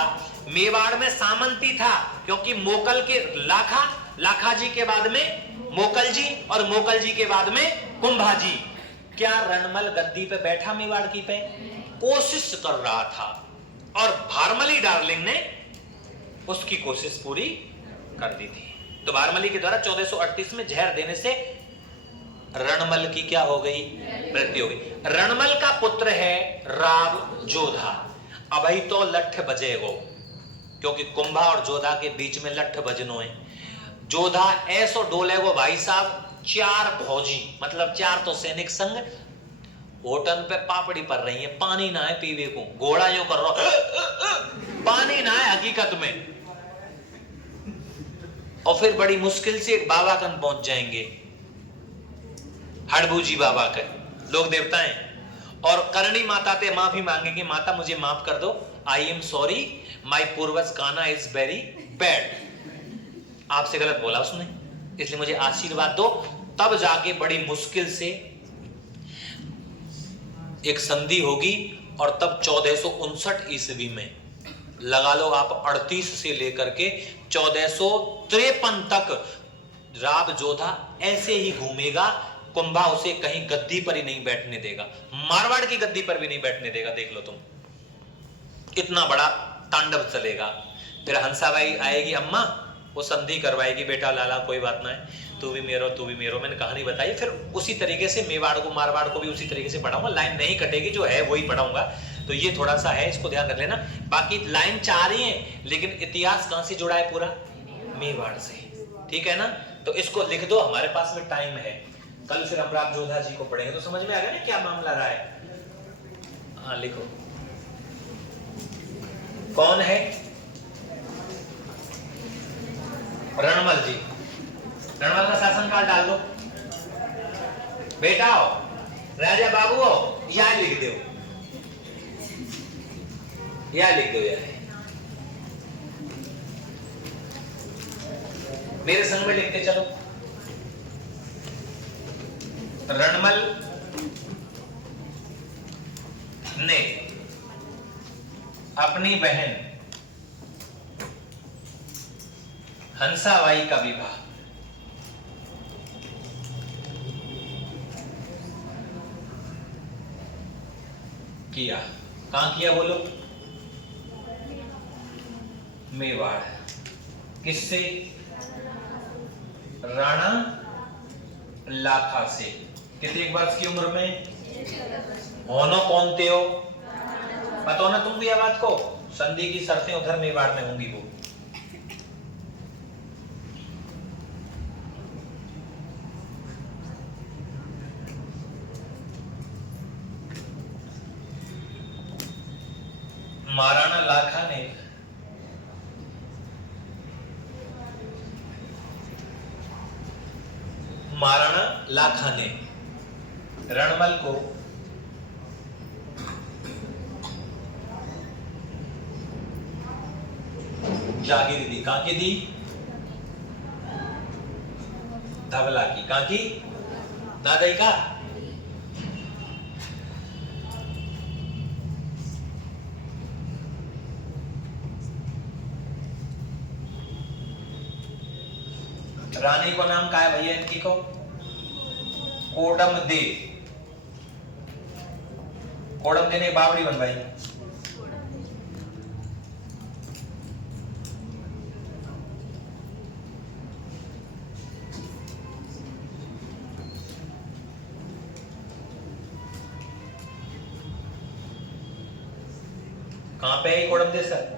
मेवाड़ में सामंती था, क्योंकि मोकल के लाखा जी के बाद में मोकल जी, और मोकल जी के बाद में कुंभा जी। क्या रणमल गद्दी पे बैठा मेवाड़ की पे? कोशिश कर रहा था। और भारमली डार्लिंग ने उसकी कोशिश पूरी कर दी थी। तो बारमली के द्वारा 1438 में जहर देने से रणमल की क्या हो गई, मृत्यु हो गई। रणमल का पुत्र है राव जोधा। अभी तो लठ बजेगो, क्योंकि कुंभा और जोधा के बीच में लठ बजनो है। जोधा ऐसो डोलेगो भाई साहब, 4 फौजी मतलब 4 तो सैनिक संग होटल पे पापड़ी पर रही है, पानी ना है पीवे को, घोड़ा यो कर रहा पानी ना है हकीकत में। और फिर बड़ी मुश्किल से एक बाबा कन पहुंच जाएंगे, हड़बूजी बाबा के लोग देवता हैं, और करणी माता ते माफी मांगेंगे, माता मुझे माफ कर दो, आई एम सॉरी, माई पूर्वज काना इज वेरी बैड, आपसे गलत बोला उसने, इसलिए मुझे आशीर्वाद दो। तब जाके बड़ी मुश्किल से एक संधि होगी, और तब 1459 ईस्वी में लगा लो आप 38 से लेकर के 1453 तक राव जोधा ऐसे ही घूमेगा। कुंभा उसे कहीं गद्दी पर ही नहीं बैठने देगा, मारवाड़ की गद्दी पर भी नहीं बैठने देगा, देख लो तुम, इतना बड़ा तांडव चलेगा। फिर हंसाबाई आएगी, अम्मा वो संधि करवाएगी, बेटा लाला कोई बात ना है, तू भी मेरो तू भी मेरो, मैंने कहानी बताई। फिर उसी तरीके से मेवाड़ को मारवाड़ को भी उसी तरीके से पढ़ाऊंगा, लाइन नहीं कटेगी, जो है वही पढ़ाऊंगा। तो ये थोड़ा सा है, इसको ध्यान रख लेना। बाकी लाइन 4 ही है, लेकिन इतिहास कहां से जुड़ा है, पूरा मेवाड़ से, ठीक है ना। तो इसको लिख दो, हमारे पास में टाइम है, कल फिर हम राव जोधा जी को पढ़ेंगे, तो समझ में आ गया ना क्या मामला रहा है। हाँ लिखो, कौन है, रणमल जी। रणमल का शासनकाल डाल दो, बेटा हो, राजा बाबू हो, या लिख दो, या लिख दो, या मेरे संग में लिखते चलो। रणमल ने अपनी बहन हंसाबाई का विवाह किया। कहां किया बोलो, मेवाड़। किससे, राणा लाखा से। कितने वर्ष की उम्र में, होनो कौन थे हो, बताओ ना तुम भी यह बात को। संधि की शर्तें उधर मेवाड़ में होंगी वो। महाराणा लाखा ने रणमल को जागीर दी। कहां की दी, धवला की। कहां की, नादई का। रानी को नाम क्या है भैया इनकी को, कोडम दे। कोडम दे ने बावड़ी बनवाई। कहां पे है कोडम दे सर,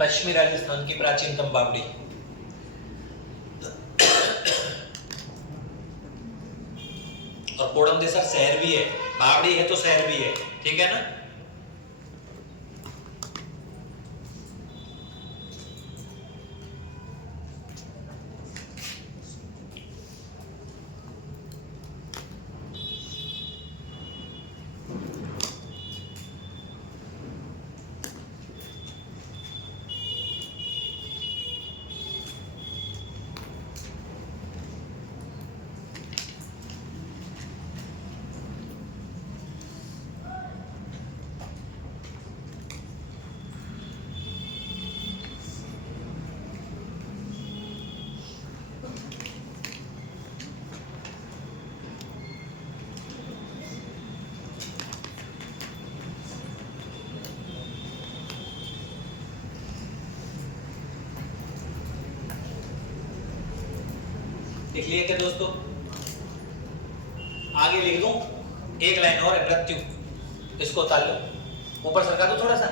पश्चिमी राजस्थान की प्राचीनतम बावड़ी। और कोडम दे सर शहर भी है, बावड़ी है तो शहर भी है, ठीक है ना। लिख लिए क्या दोस्तों? आगे लिख दूं, एक लाइन और है, मृत्यु, इसको उतार लो, ऊपर सरका दो थोड़ा सा।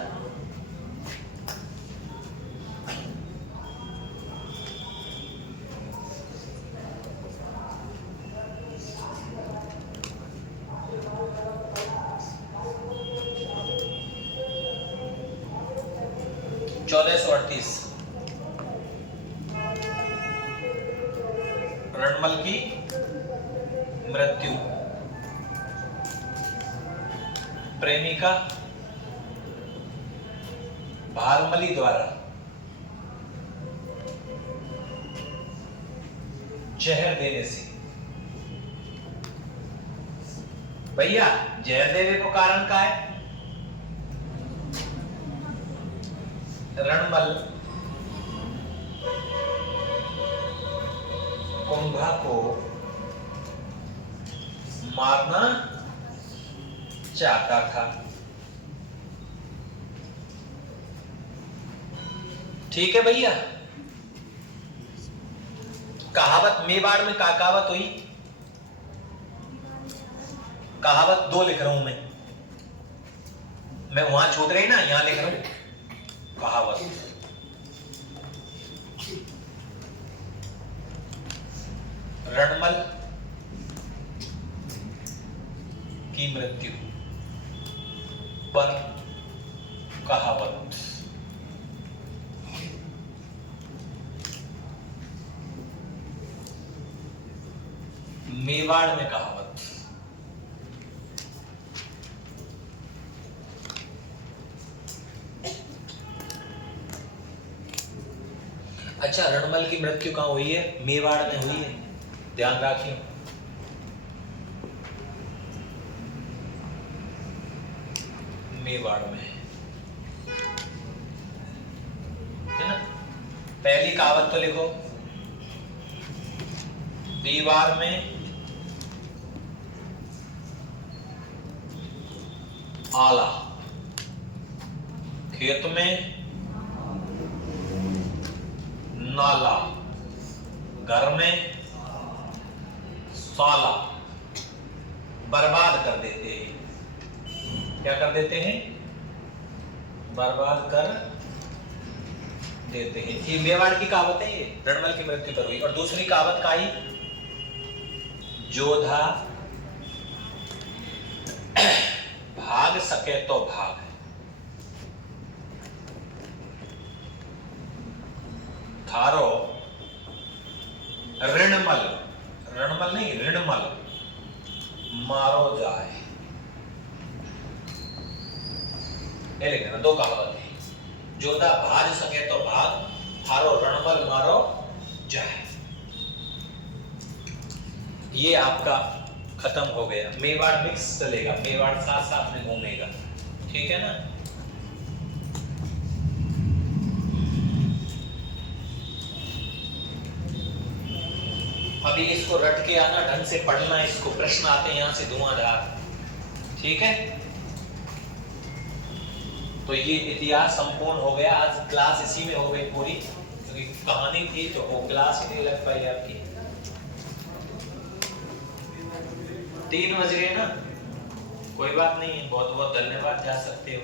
रणमल की मृत्यु, प्रेमिका भारमली द्वारा जहर देने से। भैया जहर देने को कारण का है? रणमल कुंभा को मारना चाहता था। ठीक है भैया। कहावत मेवाड़ में का कहावत हुई? कहावत 2 लिख रहा हूं मैं वहां छूट रही ना, यहां लिख रहा हूं कहावत। रणमल की मृत्यु पर कहावत। मेवाड़ में कहावत। अच्छा, रणमल की मृत्यु कहां हुई है? मेवाड़ में हुई है, ध्यान रखिए। मेवाड़ में है ना। पहली कहावत तो लिखो, दीवार में आला, खेत में नाला, घर में साला। बर्बाद कर देते हैं। क्या कर देते हैं? बर्बाद कर देते हैं। ये मेवाड़ की कहावत है, ये रणमल की मृत्यु पर हुई। और दूसरी कहावत का ही, जोधा भाग सके तो भाग। थारो ऋणमल, रणमल नहीं ऋणमल, मारो जाए। ये लिखना, 2 कहावत है। जोधा भाग सके तो भाग, थारो रणमल मारो जाए। ये आपका खत्म हो गया। मेवाड़ मिक्स चलेगा, मेवाड़ साथ साथ में घूमेगा, ठीक है ना। अभी इसको रट के आना, ढंग से पढ़ना, इसको प्रश्न आते हैं यहां से धुआंधार, ठीक है। तो ये इतिहास संपूर्ण हो गया। आज क्लास इसी में हो गई पूरी, क्योंकि कहानी थी तो वो क्लास ही नहीं लग पाई आपकी। 3 बज गए ना, कोई बात नहीं, बहुत बहुत धन्यवाद, जा सकते हो।